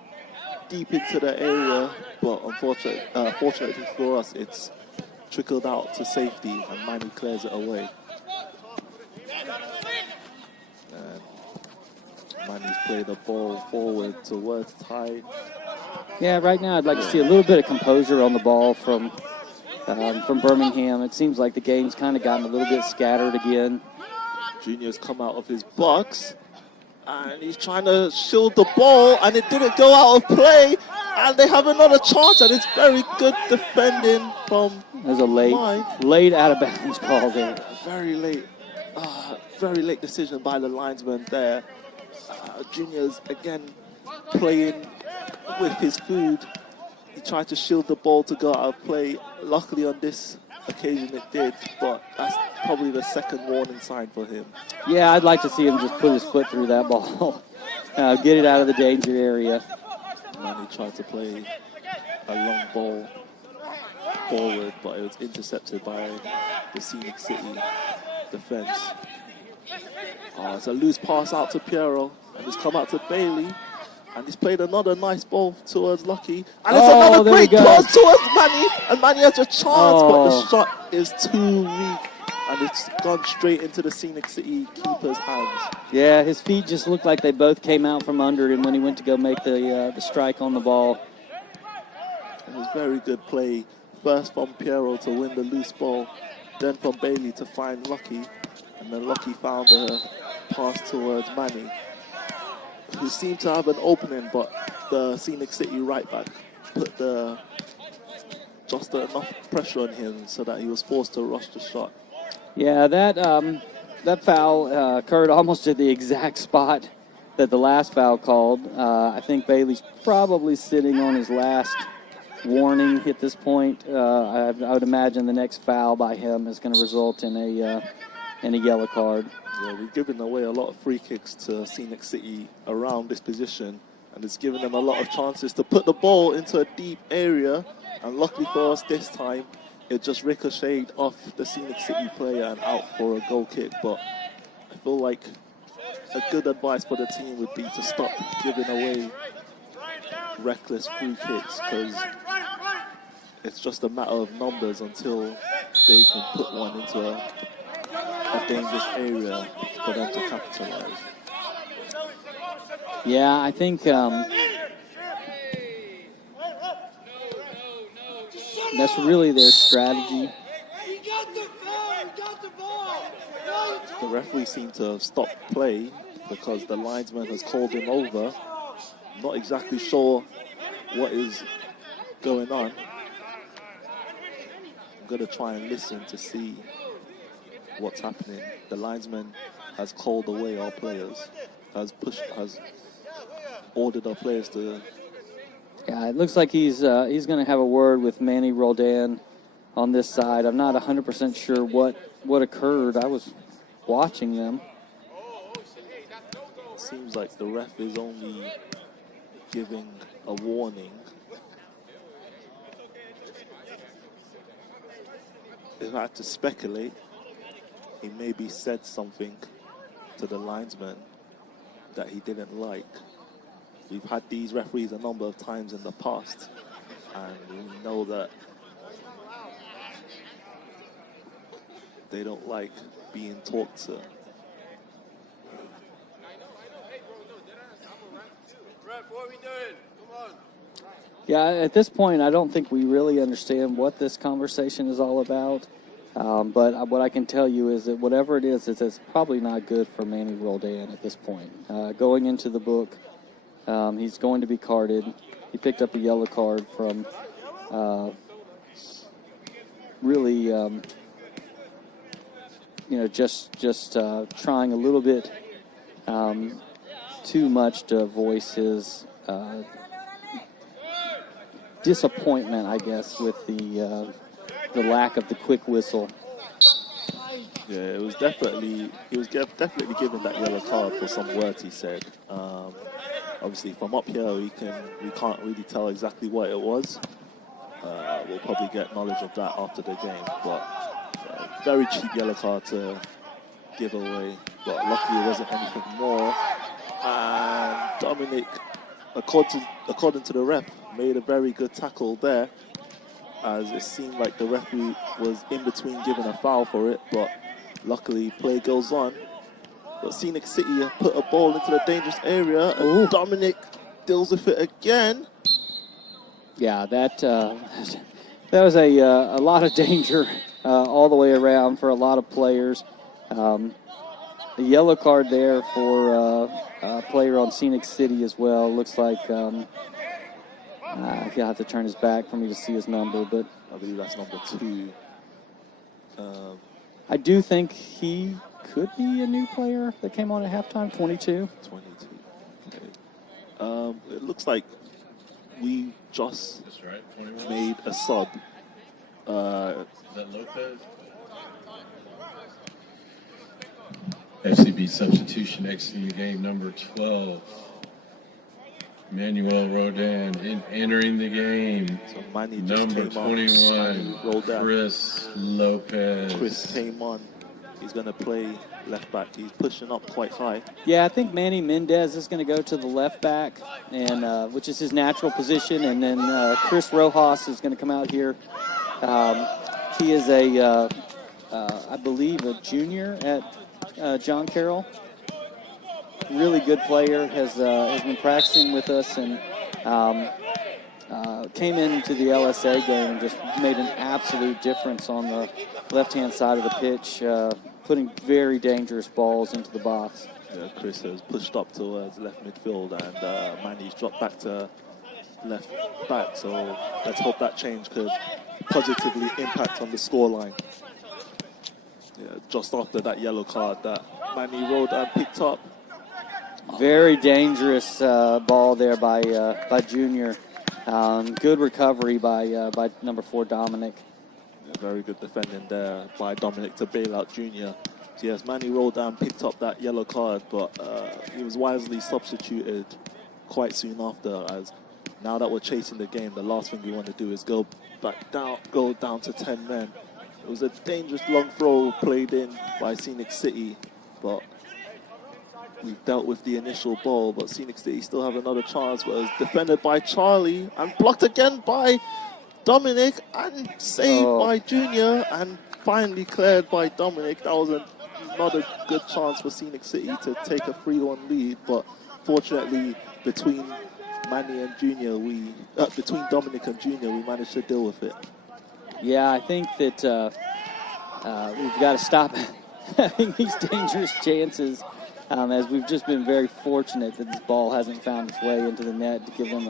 deep into the area, but fortunately for us, it's trickled out to safety, and Manny clears it away. And Manny's played the ball forward towards Ty. Yeah, right now I'd like to see a little bit of composure on the ball from Birmingham. It seems like the game's kind of gotten a little bit scattered again. Junior's come out of his box, and he's trying to shield the ball, and it didn't go out of play, and they have another chance, and it's very good defending from There's a late out of bounds call there. Very late decision by the linesman there. Junior's again playing with his food. He tried to shield the ball to go out of play. Luckily on this occasion it did, but that's probably the second warning sign for him. Yeah, I'd like to see him just put his foot through that ball. Get it out of the danger area. Manny tried to play a long ball forward, but it was intercepted by the Scenic City defense. It's a loose pass out to Piero, and it's come out to Bailey, and he's played another nice ball towards Lucky, and it's another great pass towards Manny, and Manny has a chance, but the shot is too weak, and it's gone straight into the Scenic City keeper's hands. Yeah, his feet just looked like they both came out from under him when he went to go make the strike on the ball. It was very good play, first from Piero to win the loose ball, then from Bailey to find Lucky, and then Lucky found a pass towards Manny, who seemed to have an opening, but the Scenic City right back put just enough pressure on him so that he was forced to rush the shot. Yeah, that foul occurred almost at the exact spot that the last foul called. I think Bailey's probably sitting on his last warning at this point. I would imagine the next foul by him is going to result in a yellow card. Yeah, we've given away a lot of free kicks to Scenic City around this position, and it's given them a lot of chances to put the ball into a deep area, and luckily for us this time, it just ricocheted off the Scenic City player and out for a goal kick. But I feel like a good advice for the team would be to stop giving away reckless free kicks, because it's just a matter of numbers until they can put one into a dangerous area for them to capitalize. Yeah, I think that's really their strategy. The referee seemed to stop play because the linesman has called him over. Not exactly sure what is going on. I'm going to try and listen to see what's happening. The linesman has called away our players, has ordered our players to. Yeah, it looks like he's going to have a word with Manny Roldan on this side. I'm not 100% sure what occurred. I was watching them. It seems like the ref is only giving a warning. If I had to speculate, he maybe said something to the linesman that he didn't like. We've had these referees a number of times in the past, and we know that they don't like being talked to. What are we doing? Come on. Yeah, at this point, I don't think we really understand what this conversation is all about. But what I can tell you is that whatever it is, it's probably not good for Manny Roldan at this point. Going into the book, he's going to be carded. He picked up a yellow card from really, just trying a little bit too much to voice his disappointment, I guess, with the lack of the quick whistle. Yeah, it was definitely definitely given that yellow card for some words he said. Obviously, from up here we can't really tell exactly what it was. We'll probably get knowledge of that after the game, but very cheap yellow card to give away. But luckily, it wasn't anything more. And Dominic, according to the ref, made a very good tackle there, as it seemed like the referee was in between giving a foul for it, but luckily play goes on. But Scenic City put a ball into the dangerous area, and Dominic deals with it again. Yeah, that was a lot of danger all the way around for a lot of players. The yellow card there for a player on Scenic City as well. Looks like he'll have to turn his back for me to see his number, but I believe that's number 2. I do think he could be a new player that came on at halftime, 22. 22. Okay. It looks like we just made a sub. Is that Lopez? FCB substitution exiting the game, number 12. Manuel Rodan entering the game. So Manny just number came 21, Chris Lopez. Chris came on. He's going to play left back. He's pushing up quite high. Yeah, I think Manny Mendez is going to go to the left back, and which is his natural position, and then Chris Rojas is going to come out here. He is I believe, a junior at John Carroll. Really good player, has been practicing with us, and came into the LSA game and just made an absolute difference on the left-hand side of the pitch, putting very dangerous balls into the box. Yeah, Chris has pushed up towards left midfield, and Manny's dropped back to left back. So let's hope that change could positively impact on the scoreline. Yeah, just after that yellow card that Manny rode and picked up. Very dangerous ball there by Junior. Good recovery by number 4, Dominic. Yeah, very good defending there by Dominic to bail out Junior. So yes, Manny rolled down, picked up that yellow card, but he was wisely substituted quite soon after, as now that we're chasing the game, the last thing we want to do is go down to 10 men. It was a dangerous long throw played in by Scenic City, but we've dealt with the initial ball, but Scenic City still have another chance, but it's defended by Charlie and blocked again by Dominic and saved by Junior and finally cleared by Dominic. That was another good chance for Scenic City to take a 3-1 lead, but fortunately between Manny and Junior, between Dominic and Junior, we managed to deal with it. Yeah, I think that we've got to stop having these dangerous chances, as we've just been very fortunate that this ball hasn't found its way into the net to give them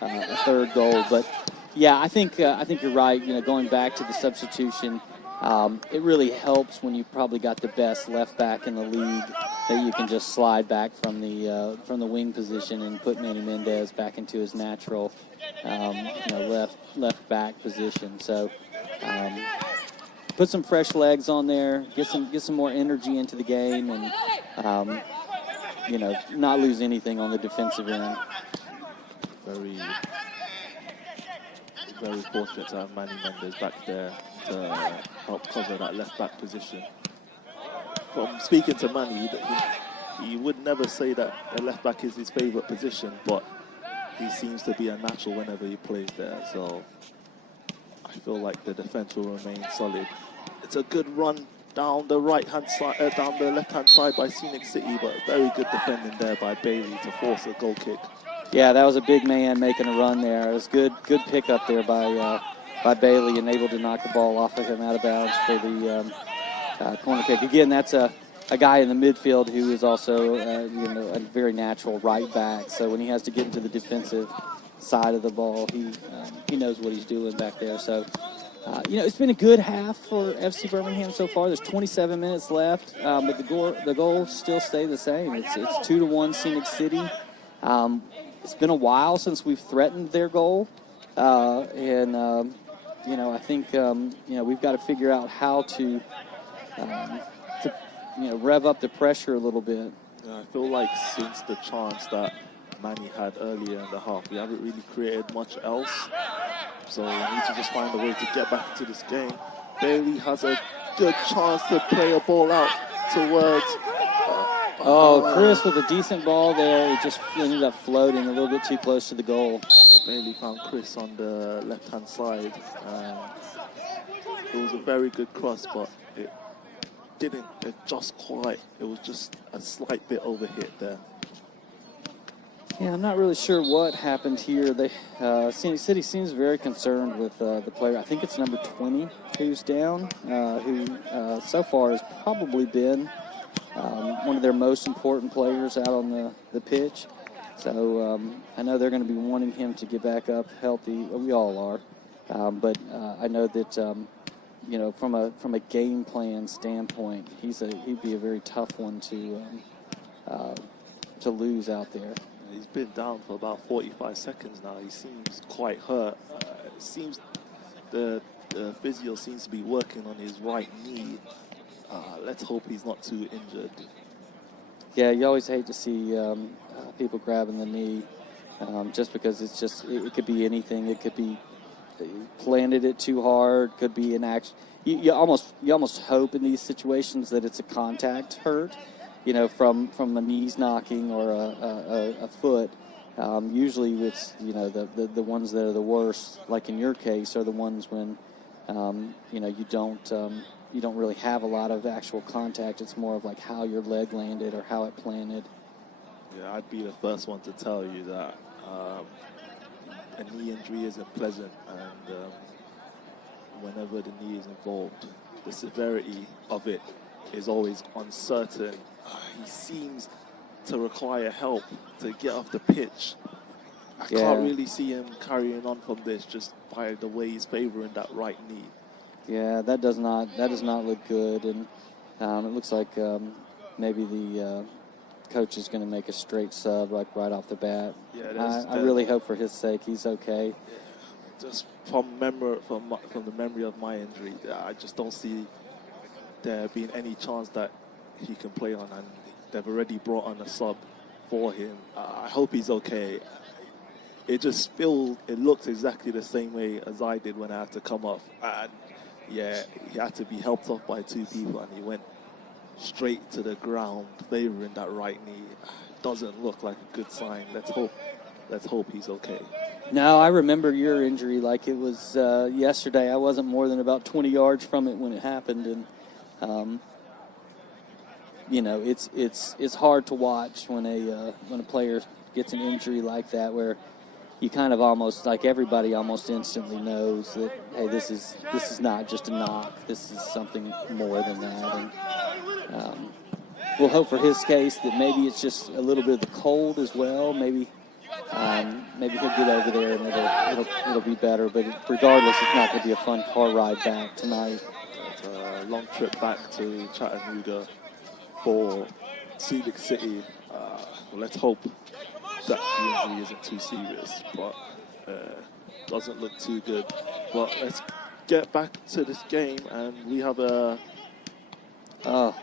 a third goal. But yeah, I think you're right. You know, going back to the substitution, it really helps when you probably got the best left back in the league, that you can just slide back from the wing position and put Manny Mendez back into his natural left back position. So put some fresh legs on there, get some more energy into the game, and not lose anything on the defensive end. Very, very fortunate to have Manny Mendez back there to help cover that left back position. From speaking to Manny, he would never say that a left back is his favourite position, but he seems to be a natural whenever he plays there. So I feel like the defence will remain solid. It's a good run down the right-hand side, down the left-hand side by Scenic City, but very good defending there by Bailey to force a goal kick. Yeah, that was a big man making a run there. It was good pickup there by Bailey, and able to knock the ball off of him out of bounds for the corner kick. Again, that's a guy in the midfield who is also a very natural right back. So when he has to get into the defensive side of the ball, he knows what he's doing back there. So it's been a good half for FC Birmingham so far. There's 27 minutes left, but the goals still stay the same. It's 2-1 Scenic City. It's been a while since we've threatened their goal, and I think we've got to figure out how to rev up the pressure a little bit. Yeah, I feel like since the chance that Manny had earlier in the half, we haven't really created much else. So we need to just find a way to get back into this game. Bailey has a good chance to play a ball out towards... Chris with a decent ball there. It just ended up floating a little bit too close to the goal. Bailey found Chris on the left-hand side. It was a very good cross, but it didn't adjust quite. It was just a slight bit overhit there. Yeah, I'm not really sure what happened here. Scenic City seems very concerned with the player. I think it's number 20 who's down, who so far has probably been one of their most important players out on the pitch. So I know they're going to be wanting him to get back up healthy. We all are. But I know that, from a game plan standpoint, he'd be a very tough one to lose out there. He's been down for about 45 seconds now. He seems quite hurt. It seems the physio seems to be working on his right knee. Let's hope he's not too injured. Yeah, you always hate to see people grabbing the knee, just because it could be anything. It could be planted it too hard. Could be an action. You almost hope in these situations that it's a contact hurt, from a knees knocking or a foot. Usually it's the ones that are the worst, like in your case, are the ones when you don't really have a lot of actual contact. It's more of like how your leg landed or how it planted. Yeah, I'd be the first one to tell you that a knee injury isn't pleasant, and whenever the knee is involved, the severity of it is always uncertain. He seems to require help to get off the pitch. I can't really see him carrying on from this just by the way he's favoring that right knee. Yeah, that does not look good, and it looks like maybe the coach is going to make a straight sub like right off the bat. Yeah, I really hope for his sake he's okay. Yeah. Just from the memory of my injury, I just don't see there being any chance that he can play on, and they've already brought on a sub for him. I hope he's okay. It looks exactly the same way as I did when I had to come off. And yeah, he had to be helped off by two people, and he went straight to the ground, favoring that right knee. Doesn't look like a good sign. Let's hope he's okay. No, I remember your injury like it was yesterday. I wasn't more than about 20 yards from it when it happened, and it's hard to watch when a player gets an injury like that, where you kind of almost, like everybody almost instantly knows that, hey, this is not just a knock. This is something more than that. And we'll hope for his case that maybe it's just a little bit of the cold as well. Maybe he'll get over there and it'll be better. But regardless, it's not going to be a fun car ride back tonight. It's a long trip back to Chattanooga for Scenic City. Let's hope that the injury isn't too serious, but doesn't look too good. But let's get back to this game, and we have a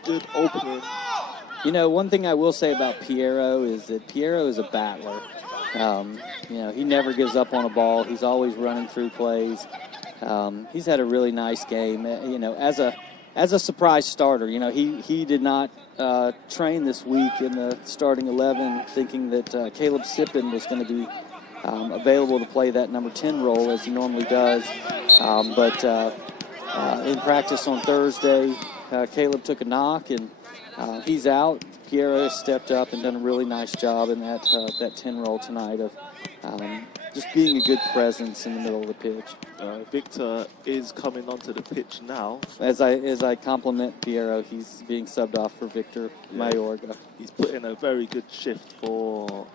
good opening. One thing I will say about Piero is that Piero is a battler. He never gives up on a ball. He's always running through plays. He's had a really nice game. As a surprise starter, he did not train this week in the starting 11, thinking that Caleb Sippen was going to be available to play that number 10 role as he normally does. But in practice on Thursday, Caleb took a knock and he's out. Piero has stepped up and done a really nice job in that 10 role tonight of just being a good presence in the middle of the pitch. Victor is coming onto the pitch now. As I compliment Piero, he's being subbed off for Victor Mayorga. He's put in a very good shift for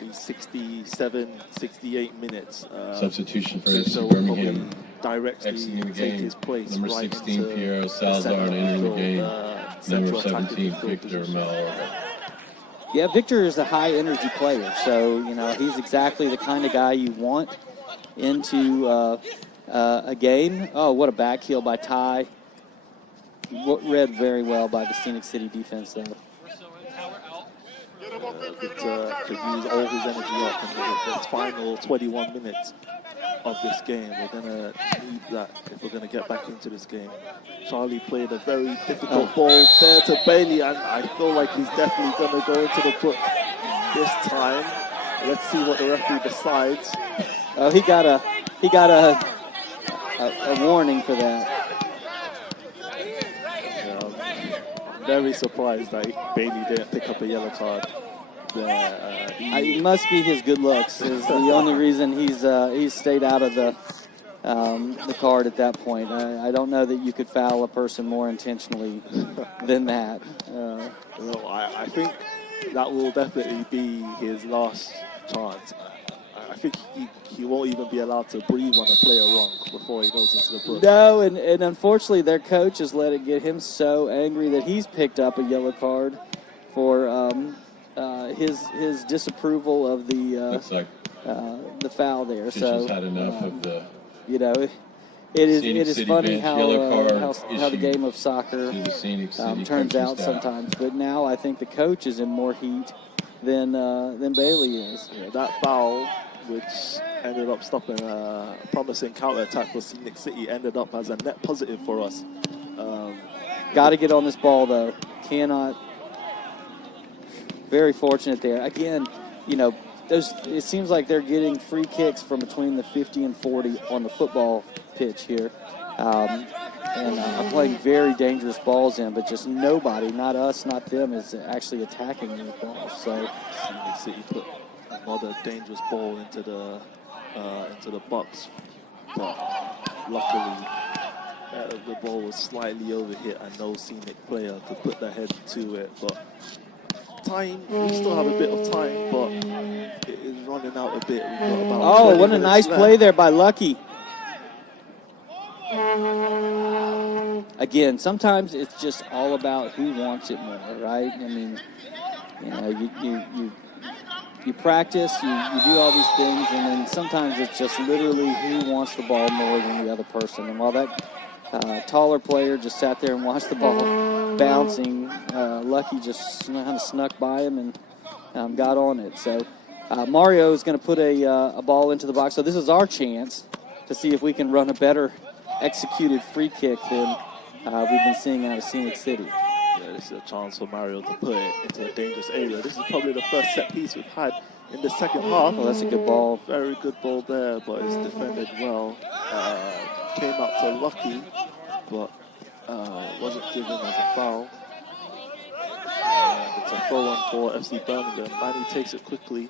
these 67, 68 minutes. Substitution for Victor FC will Birmingham. Directly Exiting the take game. his place. Number right 16, into Piero the Salazar, center entering the midfield, game. Number central attacking 17, midfield Victor position. Mayorga. Yeah, Victor is a high-energy player, so, he's exactly the kind of guy you want into a game. Oh, what a back heel by Ty. Read very well by the Scenic City defense, though. Victor could use all his energy up in the final 21 minutes of this game. We're going to need that if we're going to get back into this game. Charlie played a very difficult ball there to Bailey, and I feel like he's definitely going to go into the book this time. Let's see what the referee decides. Oh, he got a warning for that. I'm very surprised that Bailey didn't pick up a yellow card. It must be his good looks. Is the only reason he's stayed out of the card at that point. I don't know that you could foul a person more intentionally than that. I think that will definitely be his last chance. I think he won't even be allowed to breathe on a player wrong before he goes into the book. No, and unfortunately their coach has let it get him so angry that he's picked up a yellow card for his disapproval of the foul there. So had enough of the. It is funny how the game of soccer the turns out sometimes. But now I think the coach is in more heat than Bailey is. Yeah, that foul, which ended up stopping a promising counter-attack for Scenic City, ended up as a net positive for us. Got to get on this ball, though. Cannot. Very fortunate there. Again, it seems like they're getting free kicks from between the 50 and 40 on the football pitch here. And playing very dangerous balls in, but just nobody, not us, not them, is actually attacking these balls. So Scenic City put another dangerous ball into the into the box, but luckily the ball was slightly overhit and no Scenic player could put their head to it. But we still have a bit of time, but it is running out a bit. We've got about 20 what a minutes nice left. play there by Lucky. Again, sometimes it's just all about who wants it more, right? I mean, you know, you practice, you do all these things, and then sometimes it's just literally who wants the ball more than the other person. And while that taller player just sat there and watched the ball bouncing, Lucky just kind of snuck by him and got on it. So Mario is going to put a ball into the box. So this is our chance to see if we can run a better executed free kick than we've been seeing out of Scenic City. Yeah, this is a chance for Mario to put it into a dangerous area. This is probably the first set piece we've had in the second half. Oh, that's a good ball. Very good ball there, but it's defended well. Came out to Lucky, but wasn't given as a foul. It's a throw-in for FC Birmingham. Manny takes it quickly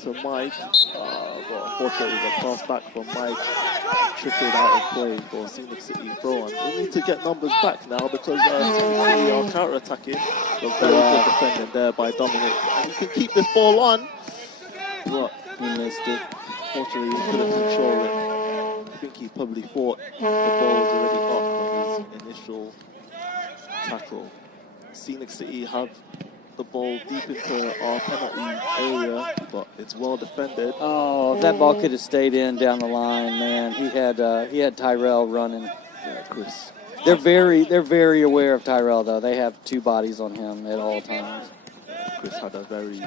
to Mike, but unfortunately the pass back from Mike trickled out of play for Scenic City throw-in. We need to get numbers back now because Scenic City are counter-attacking. But very good defending there by Dominic. And he can keep this ball on, but He missed it. unfortunately he couldn't control it. I think he probably thought the ball was already off from his initial tackle. Scenic City have the ball deep into our penalty area, but it's well defended. Oh, if that ball could have stayed in down the line, man. He had Tyrell running. Yeah, Chris. They're very aware of Tyrell though. They have two bodies on him at all times. Chris had a very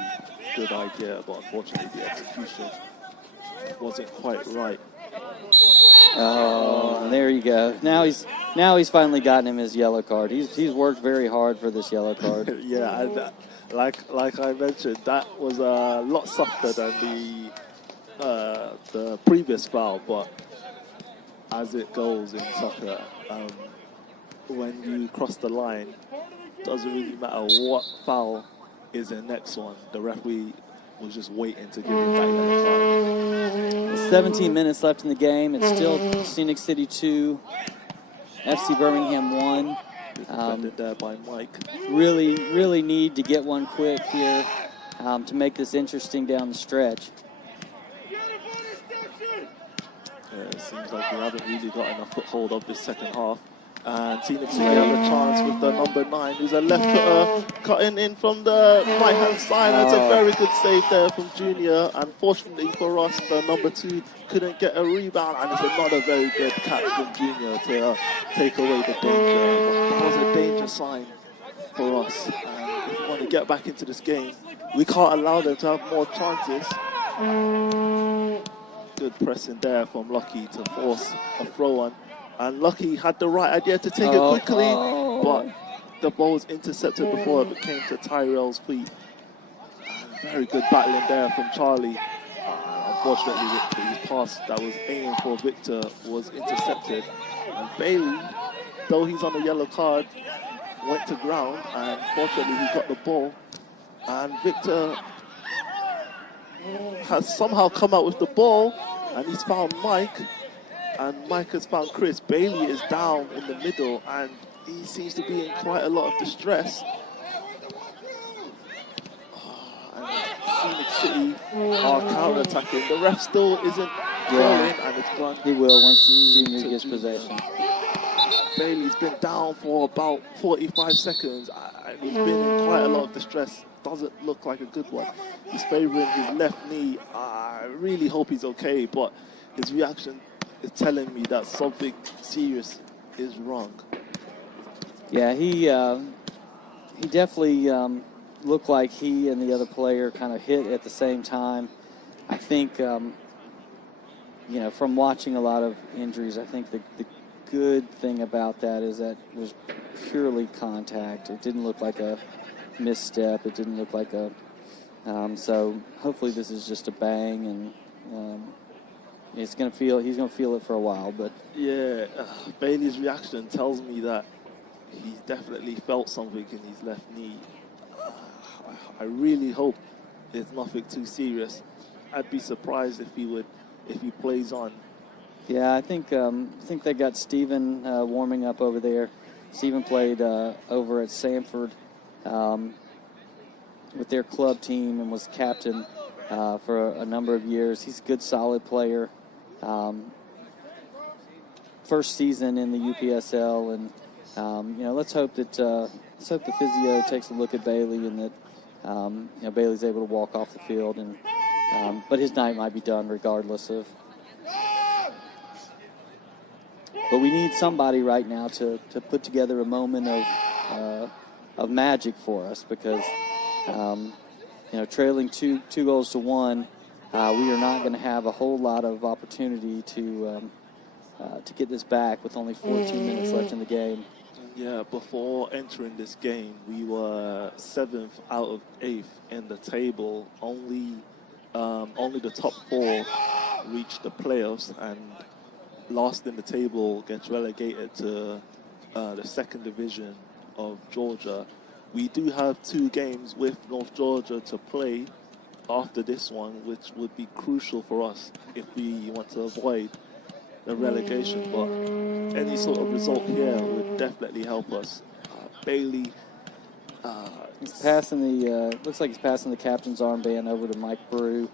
good idea, but unfortunately the execution wasn't quite right. Oh, there you go. Now he's finally gotten him his yellow card. He's worked very hard for this yellow card. Yeah, and like I mentioned, that was a lot softer than the previous foul. But as it goes in soccer, when you cross the line, doesn't really matter what foul is the next one. The referee was just waiting to give him that yellow card. 17 minutes left in the game. It's still Scenic City 2, FC Birmingham 1. Defended there by Mike. Really need to get one quick here to make this interesting down the stretch. Yeah, it seems like we haven't really got enough foothold of this second half. And Scenic City have a chance with the number 9, who's a left footer cutting in from the right hand side. It's a very good save there from Junior. Unfortunately for us, the number 2 couldn't get a rebound, and it's another very good catch from Junior to take away the danger. But that was a danger sign for us. And if we want to get back into this game, we can't allow them to have more chances. Good pressing there from Lucky to force a throw-on. And Lucky had the right idea to take it quickly, but the ball was intercepted before it came to Tyrell's feet. And very good battling there from Charlie. Unfortunately, his pass that was aiming for Victor was intercepted. And Bailey, though he's on a yellow card, went to ground, and fortunately he got the ball. And Victor has somehow come out with the ball, and he's found Mike. And Mike has found Chris. Bailey is down in the middle, and he seems to be in quite a lot of distress. And Scenic City are counter-attacking. The ref still isn't calling, and it's gone. He will once Junior gets possession. Bailey's been down for about 45 seconds. He's been in quite a lot of distress. Doesn't look like a good one. He's favouring his left knee. I really hope he's okay, but his reaction is telling me that something serious is wrong. Yeah, he definitely looked like he and the other player kind of hit at the same time. I think, from watching a lot of injuries, I think the good thing about that is that it was purely contact. It didn't look like a misstep. It didn't look like a... so hopefully this is just a bang, and he's gonna feel it for a while. But yeah, Bailey's reaction tells me that he definitely felt something in his left knee. I really hope it's nothing too serious. I'd be surprised if he would if he plays on. Yeah, I think they got Steven warming up over there. Steven played over at Sanford with their club team and was captain for a number of years. He's a good, solid player. First season in the UPSL, and let's hope that the physio takes a look at Bailey and that Bailey's able to walk off the field, and but his night might be done regardless of. But we need somebody right now to put together a moment of magic for us, because trailing two goals to one, we are not going to have a whole lot of opportunity to get this back with only 14 minutes left in the game. Yeah, before entering this game, we were 7th out of 8th in the table. Only the top 4 reached the playoffs, and last in the table gets relegated to the 2nd division of Georgia. We do have 2 games with North Georgia to play after this one, which would be crucial for us if we want to avoid the relegation. But any sort of result here would definitely help us. Bailey, he's passing looks like he's passing the captain's armband over to Mike Brew.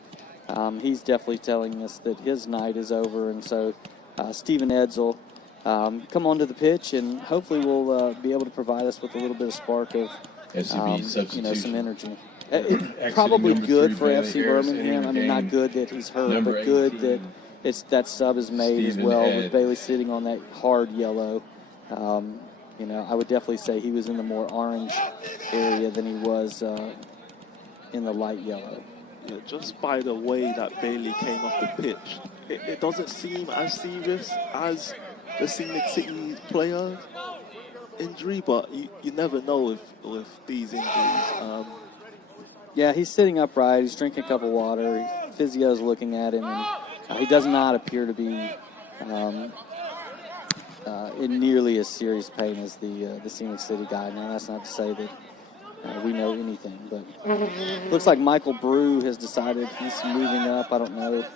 He's definitely telling us that his night is over, and so Stephen Edsel come onto the pitch, and hopefully will be able to provide us with a little bit of spark of some energy. Probably good for FC Birmingham. I mean, not good that he's hurt, but good that that sub is made as well, with Bailey sitting on that hard yellow. I would definitely say he was in the more orange area than he was in the light yellow. Yeah, just by the way that Bailey came off the pitch, it doesn't seem as serious as the Scenic City player injury, but you never know with these injuries. Yeah, he's sitting upright. He's drinking a cup of water. Physio's looking at him, and he does not appear to be in nearly as serious pain as the Scenic City guy. Now, that's not to say that we know anything, but looks like Michael Brew has decided he's moving up. I don't know if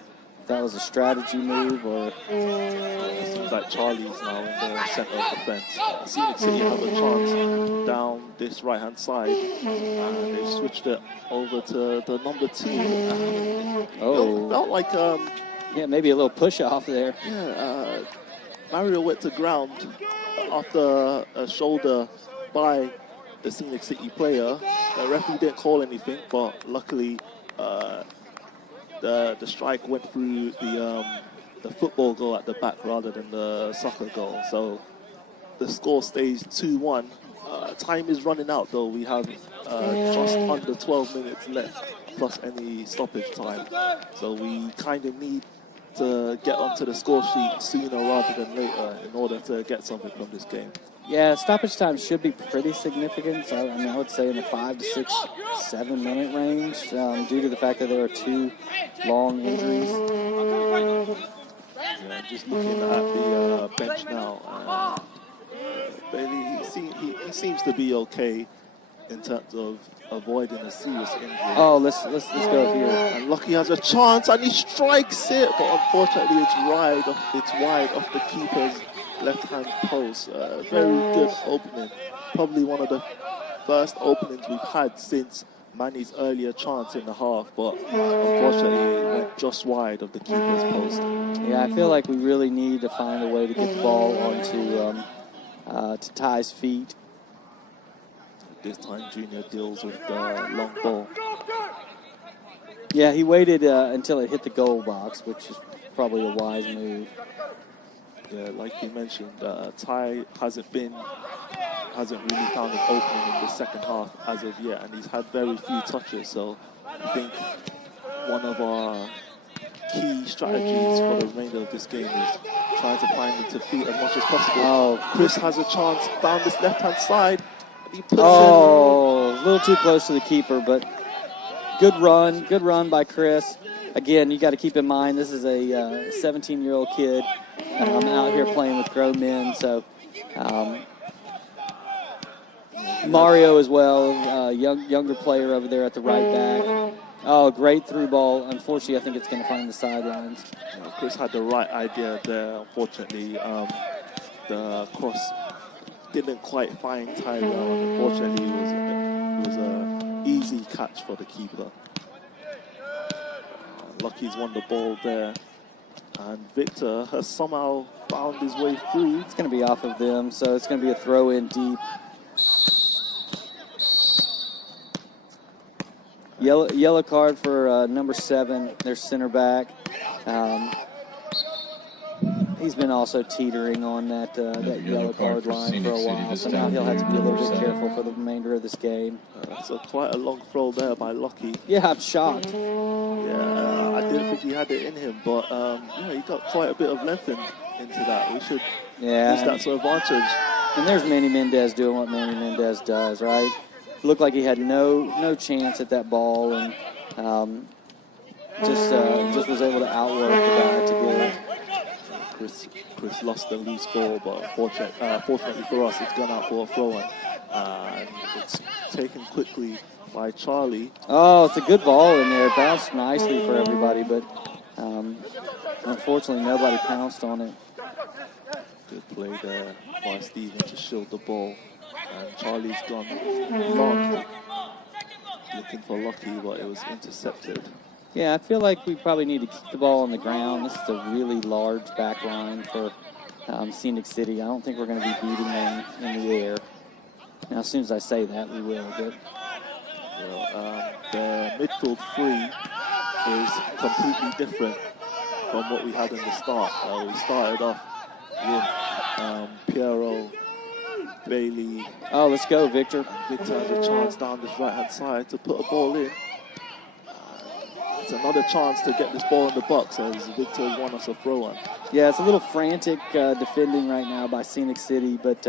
that was a strategy move or... It seems like Charlie's now in the center of defense. Scenic City have a chance down this right-hand side, and they've switched it over to the number 2. Felt like... maybe a little push-off there. Yeah, Mario went to ground after a shoulder by the Scenic City player. The referee didn't call anything, but luckily the strike went through the football goal at the back rather than the soccer goal. So the score stays 2-1. Time is running out, though. We have just under 12 minutes left, plus any stoppage time. So we kind of need to get onto the score sheet sooner rather than later in order to get something from this game. Yeah, stoppage time should be pretty significant. I would say in the 5 to 6, 7 minute range, due to the fact that there are 2 long injuries. Yeah, just looking at the bench now, Bailey, he seems to be okay in terms of avoiding a serious injury. Oh, let's go here. And Lucky has a chance, and he strikes it, but unfortunately it's wide off the keeper's left-hand post. Very good opening. Probably one of the first openings we've had since Manny's earlier chance in the half, but unfortunately it went just wide of the keeper's post. Yeah, I feel like we really need to find a way to get the ball onto to Ty's feet. This time Junior deals with the long ball. Yeah, he waited until it hit the goal box, which is probably a wise move. Yeah, like you mentioned, Ty hasn't really found an opening in the second half as of yet, and he's had very few touches. So I think one of our key strategies for the remainder of this game is trying to find him to feet as much as possible. Oh, Chris has a chance down this left-hand side. He puts a little too close to the keeper, but good run by Chris. Again, you got to keep in mind this is a 17-year-old kid. I'm out here playing with grown men, so Mario as well, younger player over there at the right back. Oh, great through ball. Unfortunately, I think it's going to find the sidelines. You know, Chris had the right idea there. Unfortunately, the cross didn't quite find Tyrell, and unfortunately, it was an easy catch for the keeper. Lucky's won the ball there, and Victor has somehow found his way through. It's going to be off of them, so it's going to be a throw in deep. Yellow card for number 7, their center back. He's been also teetering on that yellow card line for a while, so now he'll have to be a little bit careful for the remainder of this game. That's quite a long throw there by Lucky. Yeah, I'm shocked. Yeah, I didn't think he had it in him, but yeah, he got quite a bit of length into that. We should use that to advantage. And there's Manny Mendez doing what Manny Mendez does, right? Looked like he had no chance at that ball, and just was able to outwork the guy to get it. Chris lost the loose ball, but fortunately for us, it's gone out for a throw-in. And it's taken quickly by Charlie. Oh, it's a good ball in there. Bounced nicely for everybody, but unfortunately nobody pounced on it. Good play there by Steven to shield the ball. And Charlie's gone long, looking for Lucky, but it was intercepted. Yeah, I feel like we probably need to keep the ball on the ground. This is a really large back line for Scenic City. I don't think we're going to be beating them in the air. Now, as soon as I say that, we will. But the midfield 3 is completely different from what we had in the start. We started off with Piero, Bailey. Oh, let's go, Victor. Victor has a chance down this right-hand side to put a ball in. It's another chance to get this ball in the box as Victor won us a throw-in. Yeah, it's a little frantic defending right now by Scenic City, but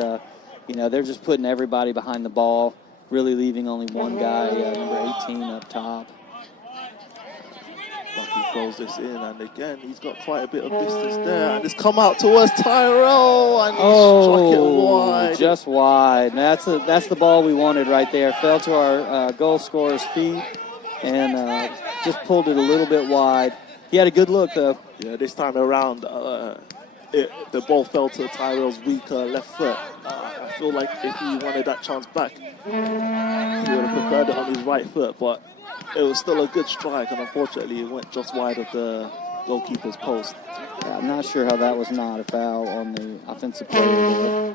you know, they're just putting everybody behind the ball, really leaving only one guy, number 18, up top. Lucky throws this in, and again, he's got quite a bit of distance there, and it's come out towards Tyrell, and he struck it wide. Just wide. That's the ball we wanted right there. Fell to our goal scorer's feet, and just pulled it a little bit wide. He had a good look, though. Yeah, this time around, the ball fell to Tyrell's weak left foot. I feel like if he wanted that chance back, he would have preferred it on his right foot, but it was still a good strike, and unfortunately it went just wide of the goalkeeper's post. Yeah, I'm not sure how that was not a foul on the offensive player.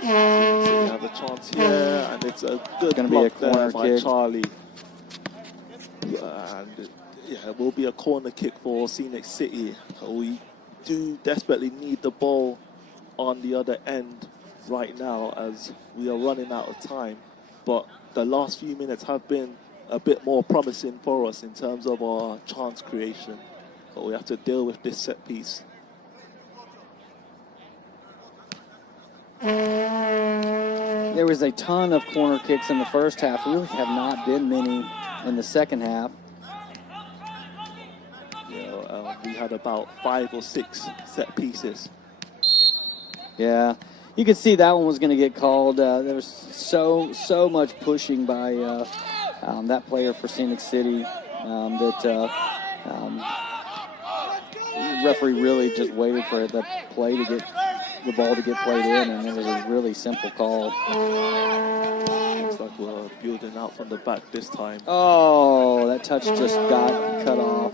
So we have a chance here, and it's a good block there by Charlie. And yeah, it will be a corner kick for Scenic City. We do desperately need the ball on the other end right now as we are running out of time. But the last few minutes have been a bit more promising for us in terms of our chance creation. But we have to deal with this set piece. There was a ton of corner kicks in the first half. Really have not been many in the second half. We had about 5 or 6 set pieces. Yeah, you could see that one was going to get called. There was so much pushing by that player for Scenic City that the referee really just waited for the play to get the ball to get played in, and it was a really simple call. Looks like we're building out from the back this time. Oh, that touch just got cut off.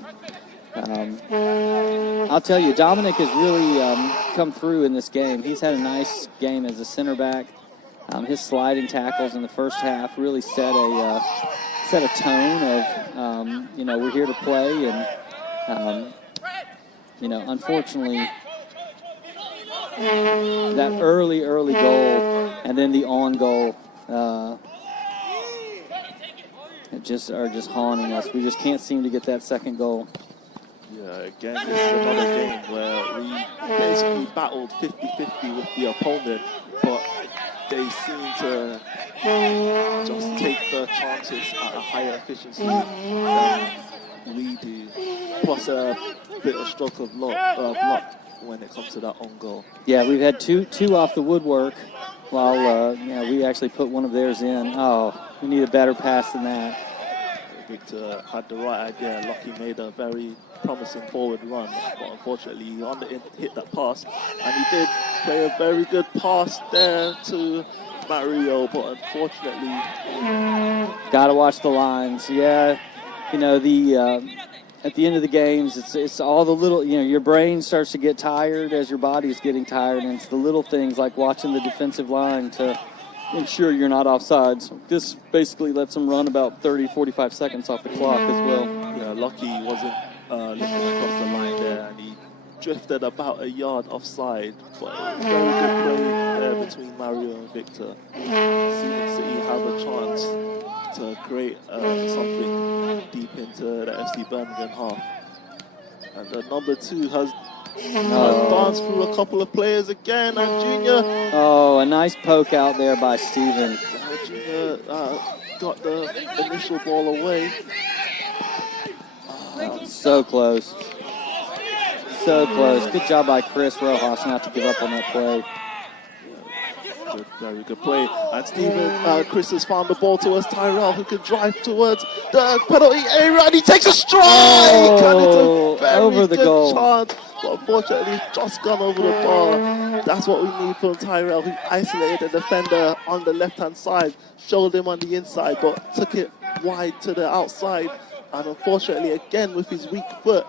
I'll tell you, Dominic has really come through in this game. He's had a nice game as a center back. His sliding tackles in the first half really set a tone of, you know, we're here to play, and, you know, unfortunately, that early goal and then the on goal are just haunting us. We just can't seem to get that second goal. Yeah, again, this is another game where we basically battled 50-50 with the opponent, but they seem to just take the chances at a higher efficiency than we do, plus a bit of stroke of luck when it comes to that own goal. Yeah, we've had two off the woodwork, while we actually put one of theirs in. Oh, we need a better pass than that. Victor had the right idea. Lucky made a very promising forward run, but unfortunately he hit that pass, and he did play a very good pass there to Mario, but unfortunately... Got to watch the lines. Yeah, you know, at the end of the games, it's all the little, you know, your brain starts to get tired as your body's getting tired, and it's the little things like watching the defensive line to ensure you're not offsides. This basically lets them run about 30, 45 seconds off the clock as well. Yeah, Lucky wasn't looking across the line there, and he drifted about a yard offside, but it was very good play there between Mario and Victor. Scenic City have a chance to create something deep into the FC Birmingham half. And the number 2 has danced through a couple of players again, and Junior. Oh, a nice poke out there by Steven. Junior got the initial ball away. So close. So close. Good job by Chris Rojas not to give up on that play. Good, very good play. And Chris has found the ball towards Tyrell, who can drive towards the penalty area, and he takes a strike! And it's a very over the good goal. chance, but unfortunately it's just gone over the bar. That's what we need from Tyrell, who isolated the defender on the left-hand side, showed him on the inside, but took it wide to the outside. And unfortunately, again, with his weak foot,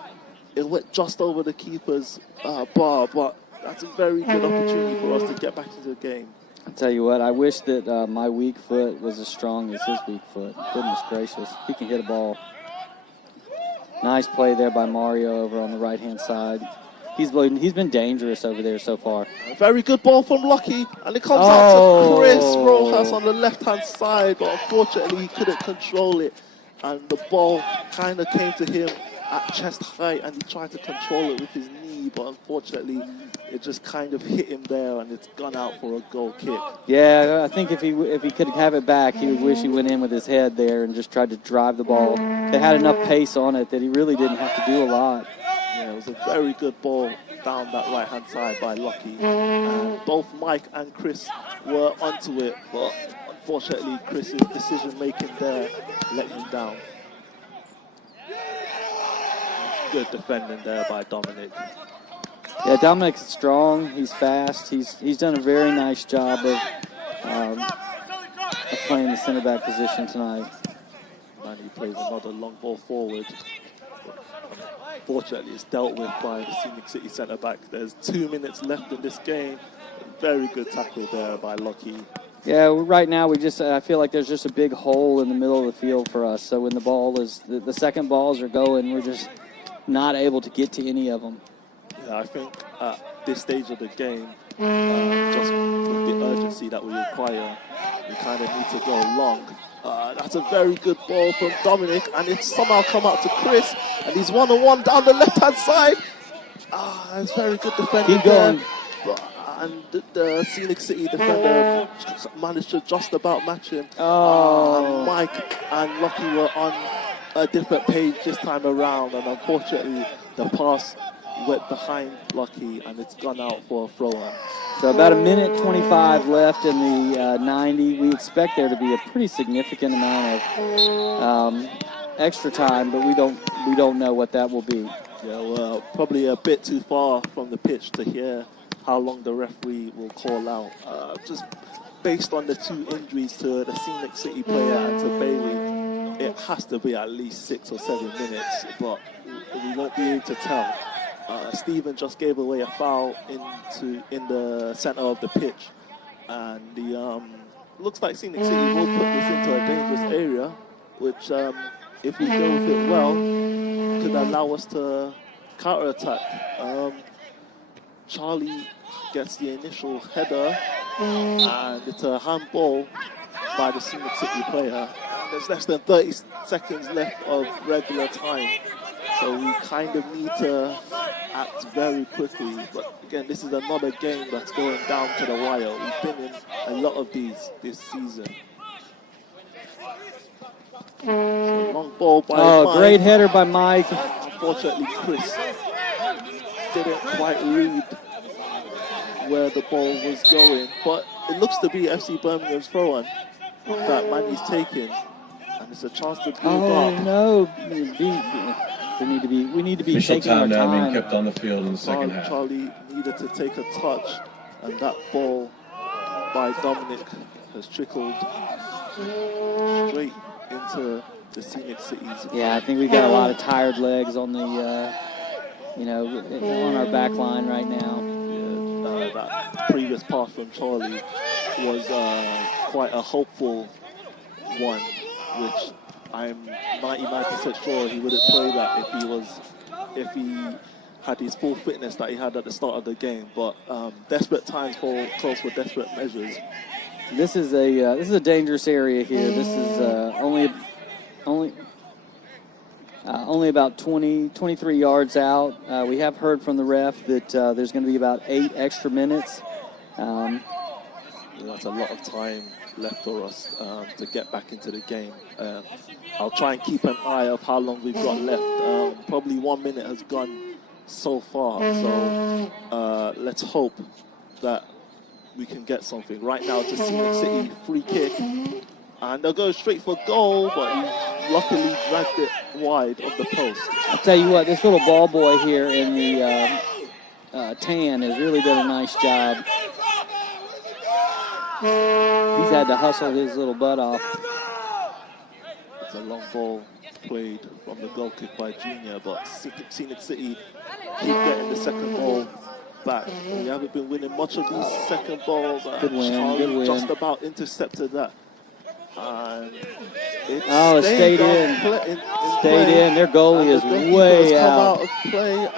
it went just over the keeper's bar, but that's a very good opportunity for us to get back into the game. I'll tell you what, I wish that my weak foot was as strong as his weak foot. Goodness gracious, he can hit a ball. Nice play there by Mario over on the right-hand side. He's been dangerous over there so far. A very good ball from Lucky, and it comes out to Chris Rojas on the left-hand side, but unfortunately he couldn't control it, and the ball kind of came to him at chest height, and he tried to control it with his knee, but unfortunately it just kind of hit him there, and it's gone out for a goal kick. Yeah, I think if he could have it back, he would wish he went in with his head there and just tried to drive the ball. They had enough pace on it that he really didn't have to do a lot. Yeah, it was a very good ball down that right-hand side by Lucky. And both Mike and Chris were onto it, but unfortunately Chris's decision-making there let him down. Good defending there by Dominic. Yeah, Dominic's strong. He's fast. He's done a very nice job of playing the center back position tonight. And he plays another long ball forward. Unfortunately, it's dealt with by the Scenic City centre back. There's 2 minutes left in this game. Very good tackle there by Lucky. Yeah, right now I feel like there's just a big hole in the middle of the field for us. So when the second balls are going, we're just not able to get to any of them. Yeah, I think at this stage of the game, just with the urgency that we require, we kind of need to go long. That's a very good ball from Dominic, and it's somehow come out to Chris, and he's one-on-one down the left-hand side. It's very good defending. Keep going. And the Scenic City defender managed to just about match him. Oh. And Mike and Lucky were on a different page this time around, and unfortunately the pass went behind Lucky, and it's gone out for a throw-in. So about 1:25 left in the 90. We expect there to be a pretty significant amount of extra time, but we don't know what that will be. Yeah, well, probably a bit too far from the pitch to hear how long the referee will call out. Just based on the 2 injuries to the Scenic City player and to Bailey, it has to be at least 6 or 7 minutes, but we won't be able to tell. Stephen just gave away a foul in the center of the pitch, and the looks like Scenic City will put this into a dangerous area, which if we go with it well, could allow us to counter-attack. Charlie gets the initial header, and it's a handball by the Scenic City player. And there's less than 30 seconds left of regular time, so we kind of need to act very quickly. But again, this is another game that's going down to the wire. We've been in a lot of these this season. So long ball by Mike. Great header by Mike. Unfortunately, Chris didn't quite read where the ball was going, but it looks to be FC Birmingham's throw-in that Manny's taking, and and it's a chance to build Oh up. no! We need to be Official taking our time now being time. kept on the field in the second half. Charlie needed to take a touch, and that ball by Dominic has trickled straight into the Scenic City's. Yeah, I think we got a lot of tired legs on the, on our back line right now. Yeah, that previous pass from Charlie was quite a hopeful one, which I'm 99% sure he wouldn't play that if he had his full fitness that he had at the start of the game. But desperate times calls for desperate measures. This is a dangerous area here. This is only about 23 yards out. We have heard from the ref that there's going to be about 8 extra minutes. That's a lot of time left for us to get back into the game. I'll try and keep an eye of how long we've got left. Probably 1 minute has gone so far. So let's hope that we can get something. Right now, it's a Scenic City free kick. And they'll go straight for goal, but he luckily dragged it wide of the post. I'll tell you what, this little ball boy here in the tan has really done a nice job. He's had to hustle his little butt off. It's a long ball played from the goal kick by Junior, but Scenic City keep getting the second ball back. We haven't been winning much of these second balls. Good win, Charlie good win. just about intercepted that. And it stayed in. Stayed in. Their goalie is way out. Come out of play,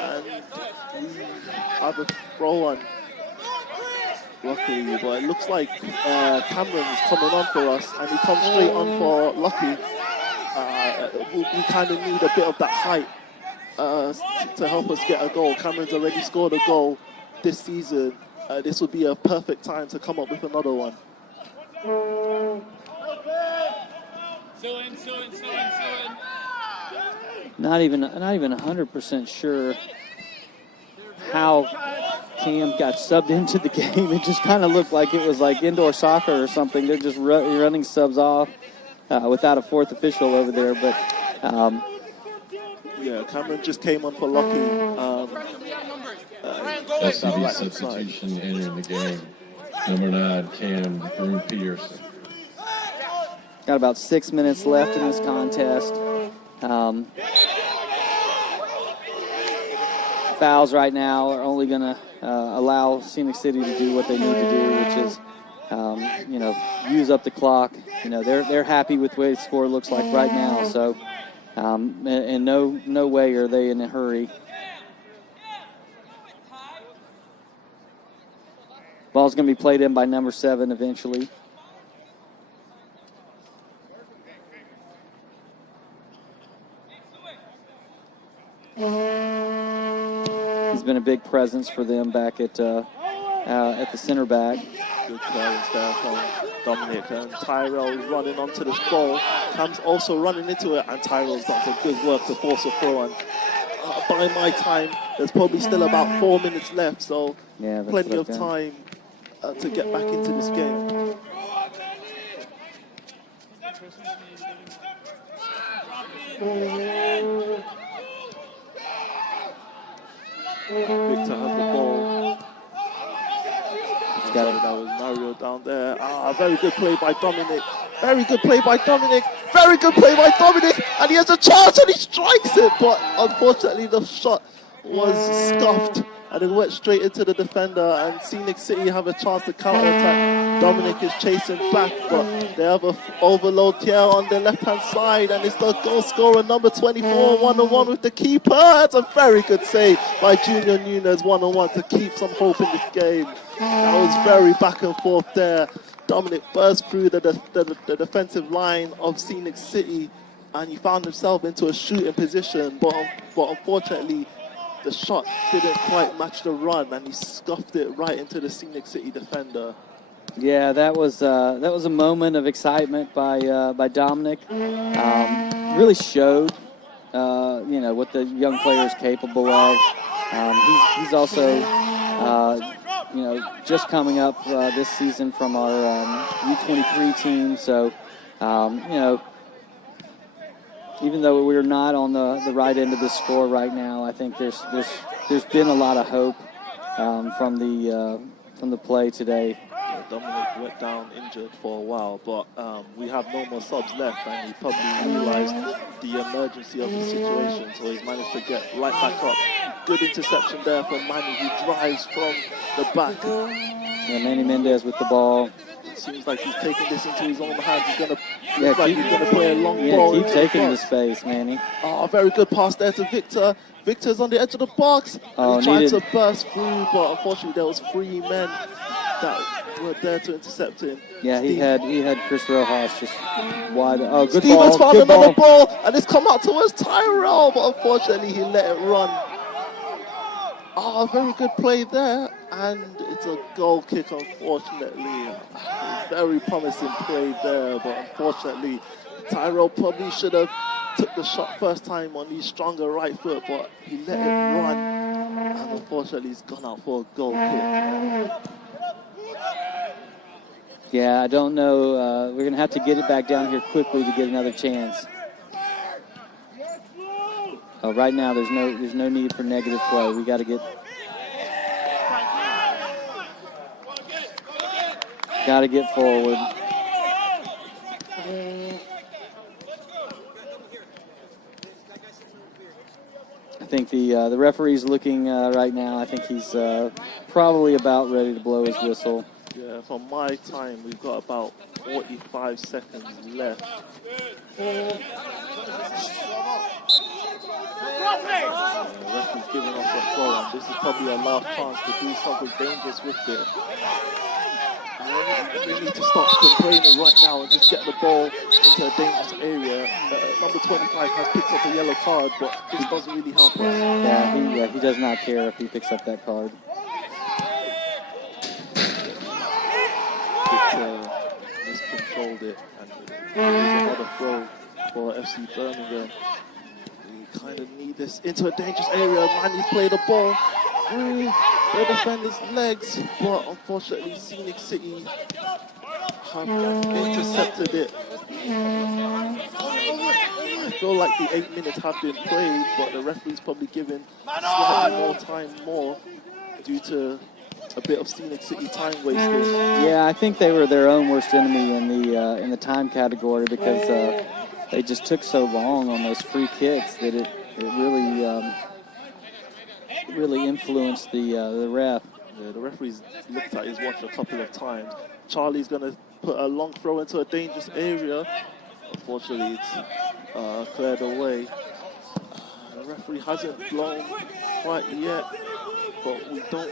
and we have a throw on. Luckily, but it looks like Cameron's coming on for us, and he comes straight on for Lucky. We kind of need a bit of that height to help us get a goal. Cameron's already scored a goal this season. This would be a perfect time to come up with another one. Not even 100% sure how Cam got subbed into the game. It just kind of looked like it was like indoor soccer or something. They're just running subs off without a fourth official over there. But yeah, Cameron just came on for Lucky. SCB substitution entering the game. Number 9, Cam Broom Peterson. Got about 6 minutes left in this contest. Fouls right now are only going to allow Scenic City to do what they need to do, which is, use up the clock. They're happy with the way the score looks like right now. So, in no way are they in a hurry. Ball's going to be played in by number 7 eventually. He's been a big presence for them back at the center back. Good clearance there from Dominic, and Tyrell running onto this ball. Cam's also running into it, and Tyrell's done some good work to force a throw. And by my time, there's probably still about 4 minutes left, so yeah, plenty of time to get back into this game. Victor has the ball. That was Mario down there. Very good play by Dominic. Very good play by Dominic. Very good play by Dominic. And he has a chance and he strikes it. But unfortunately, the shot was scuffed. And it went straight into the defender. And Scenic City have a chance to counter-attack. Dominic is chasing back. But they have an overload here on the left-hand side. And it's the goal scorer, number 24, one-on-one with the keeper. That's a very good save by Junior Nunes, one-on-one, to keep some hope in this game. That was very back and forth there. Dominic burst through the defensive line of Scenic City, and he found himself into a shooting position. But unfortunately, the shot didn't quite match the run, and he scuffed it right into the Scenic City defender. Yeah, that was a moment of excitement by Dominic. Really showed what the young player is capable of. He's also just coming up this season from our U23 team. So, even though we're not on the right end of the score right now, I think there's been a lot of hope from the play today. Yeah, Dominic went down injured for a while, but we have no more subs left, and he probably realized the emergency of the situation, so he's managed to get right back up. Good interception there from Manny, who drives from the back. Yeah, Manny Mendez with the ball. It seems like he's taking this into his own hands. He's gonna Keep play a long ball. keep into taking the box. space, Manny. Oh, very good pass there to Victor. Victor's on the edge of the box. Oh, He tried needed- to burst through, but unfortunately there was 3 men that were there to intercept him. Yeah, he had Chris Rojas just wide. Oh, good Stevens ball. found Good another ball. ball, and it's come out towards Tyrell, but unfortunately he let it run. Oh, very good play there, and it's a goal kick, unfortunately. Very promising play there, but unfortunately Tyrell probably should have took the shot first time on his stronger right foot, but he let it run, and unfortunately he's gone out for a goal kick. Yeah, I don't know. We're going to have to get it back down here quickly to get another chance. Oh, right now, there's no need for negative play. We got to get forward. I think the referee's looking right now. I think he's probably about ready to blow his whistle. Yeah, from my time, we've got about 45 seconds left. Referee's giving us a throw, and this is probably our last chance to do something dangerous with it. We need to stop complaining right now and just get the ball into a dangerous area. Number 25 has picked up a yellow card, but this doesn't really help us. Yeah, he does not care if he picks up that card. Victor miscontrolled it, and there's another throw for FC Birmingham. We kind of need this into a dangerous area. Manny's played the ball through the defender's legs, but unfortunately Scenic City have intercepted it. I feel like the 8 minutes have been played, but the referee's probably given slightly more time due to a bit of Scenic City time wasted. Yeah, I think they were their own worst enemy in the time category because they just took so long on those free kicks that it really influenced the ref. Yeah, the referee's looked at his watch a couple of times. Charlie's going to put a long throw into a dangerous area. Unfortunately, it's cleared away. The referee hasn't blown quite yet, but we're not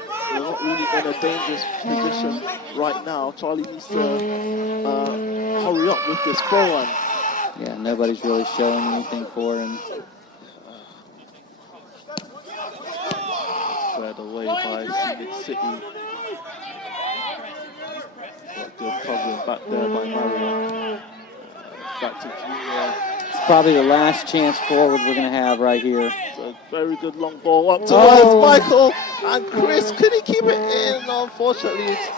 really in a dangerous position right now. Charlie needs to hurry up with this throw on. Yeah, nobody's really showing anything for him. Cleared away by Scenic City. Got good covering back there by Mario. Back to Junior. It's probably the last chance forward we're going to have right here. It's a very good long ball up towards Michael. And Chris, could he keep it in? Unfortunately, it's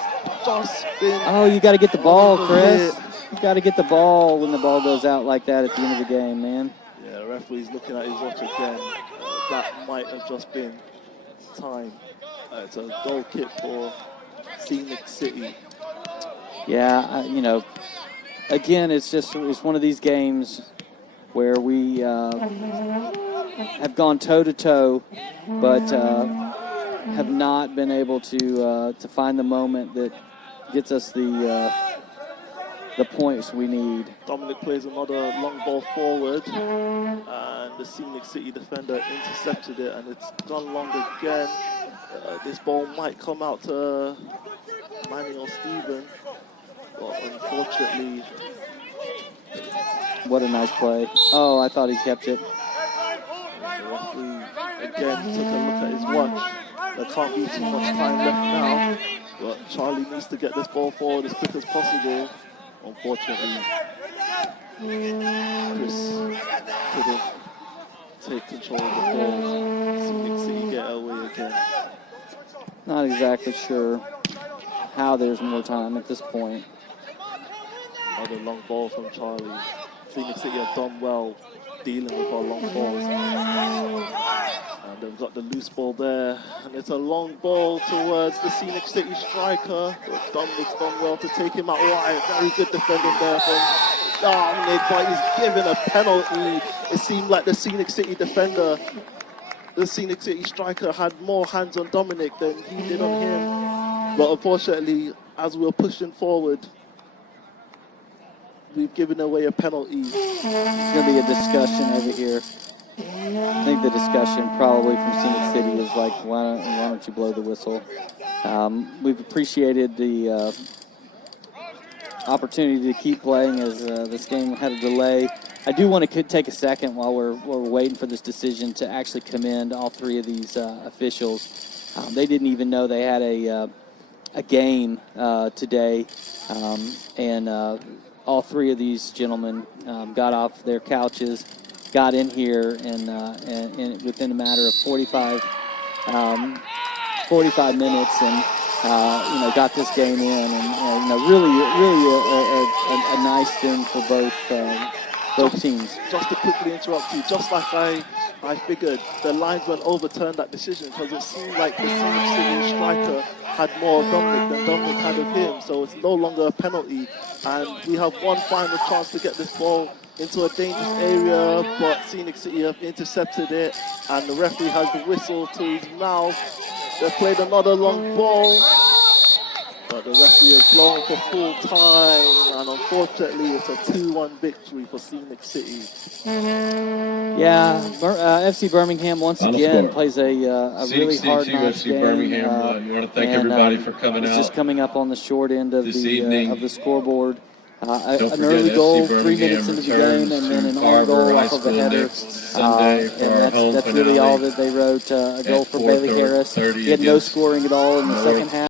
just been... Oh, you got to get the ball, Chris. You got to get the ball when the ball goes out like that at the end of the game, man. Yeah, the referee's looking at his watch again. That might have just been time. It's a goal kick for Scenic City. Yeah, again, it's one of these games where we have gone toe-to-toe, but have not been able to find the moment that gets us the points we need. Dominic plays another long ball forward, and the Scenic City defender intercepted it, and it's gone long again. This ball might come out to Manny or Steven, but unfortunately... What a nice play. Oh, I thought he kept it. The referee again took a look at his watch. There can't be too much time left now, but Charlie needs to get this ball forward as quick as possible. Unfortunately, Chris couldn't take control of the ball. Scenic City get away again. Not exactly sure how there's more time at this point. Another long ball from Charlie. Scenic City have done well dealing with our long balls. And they've got the loose ball there, and it's a long ball towards the Scenic City striker. But Dominic's done well to take him out wide. Very good defending there from Dominic, but he's given a penalty. It seemed like the Scenic City defender, the Scenic City striker, had more hands on Dominic than he did on him. But unfortunately, as we were pushing forward, we've given away a penalty. There's going to be a discussion over here. I think the discussion probably from Scenic City is like, why don't you blow the whistle? We've appreciated the opportunity to keep playing as this game had a delay. I do want to take a second while we're waiting for this decision to actually commend all three of these officials. They didn't even know they had a game today, and all three of these gentlemen got off their couches, got in here, and within a matter of 45 minutes, and got this game in, and really a nice thing for both teams. Just to quickly interrupt you, just like I figured, the linesman overturned that decision because it seemed like the Scenic City striker had more of Dominic than Dominic had of him, so it's no longer a penalty, and we have one final chance to get this ball into a dangerous area, but Scenic City have intercepted it, and the referee has the whistle to his mouth. They've played another long ball, but the referee has blown for full time, and unfortunately it's a 2-1 victory for Scenic City. Yeah, FC Birmingham once Final again score. plays a really hard-nosed game. Birmingham. You want to thank everybody for coming it's out. just coming up on the short end of this the evening. Scoreboard. Don't An forget early FC goal, 3 Birmingham minutes into the returns game, and then an to own Carver goal High off of a School header. next Sunday for our And home that's really finale all that they wrote. A goal at for Bailey Harris. 4:30 He had no against scoring at all in the North second half.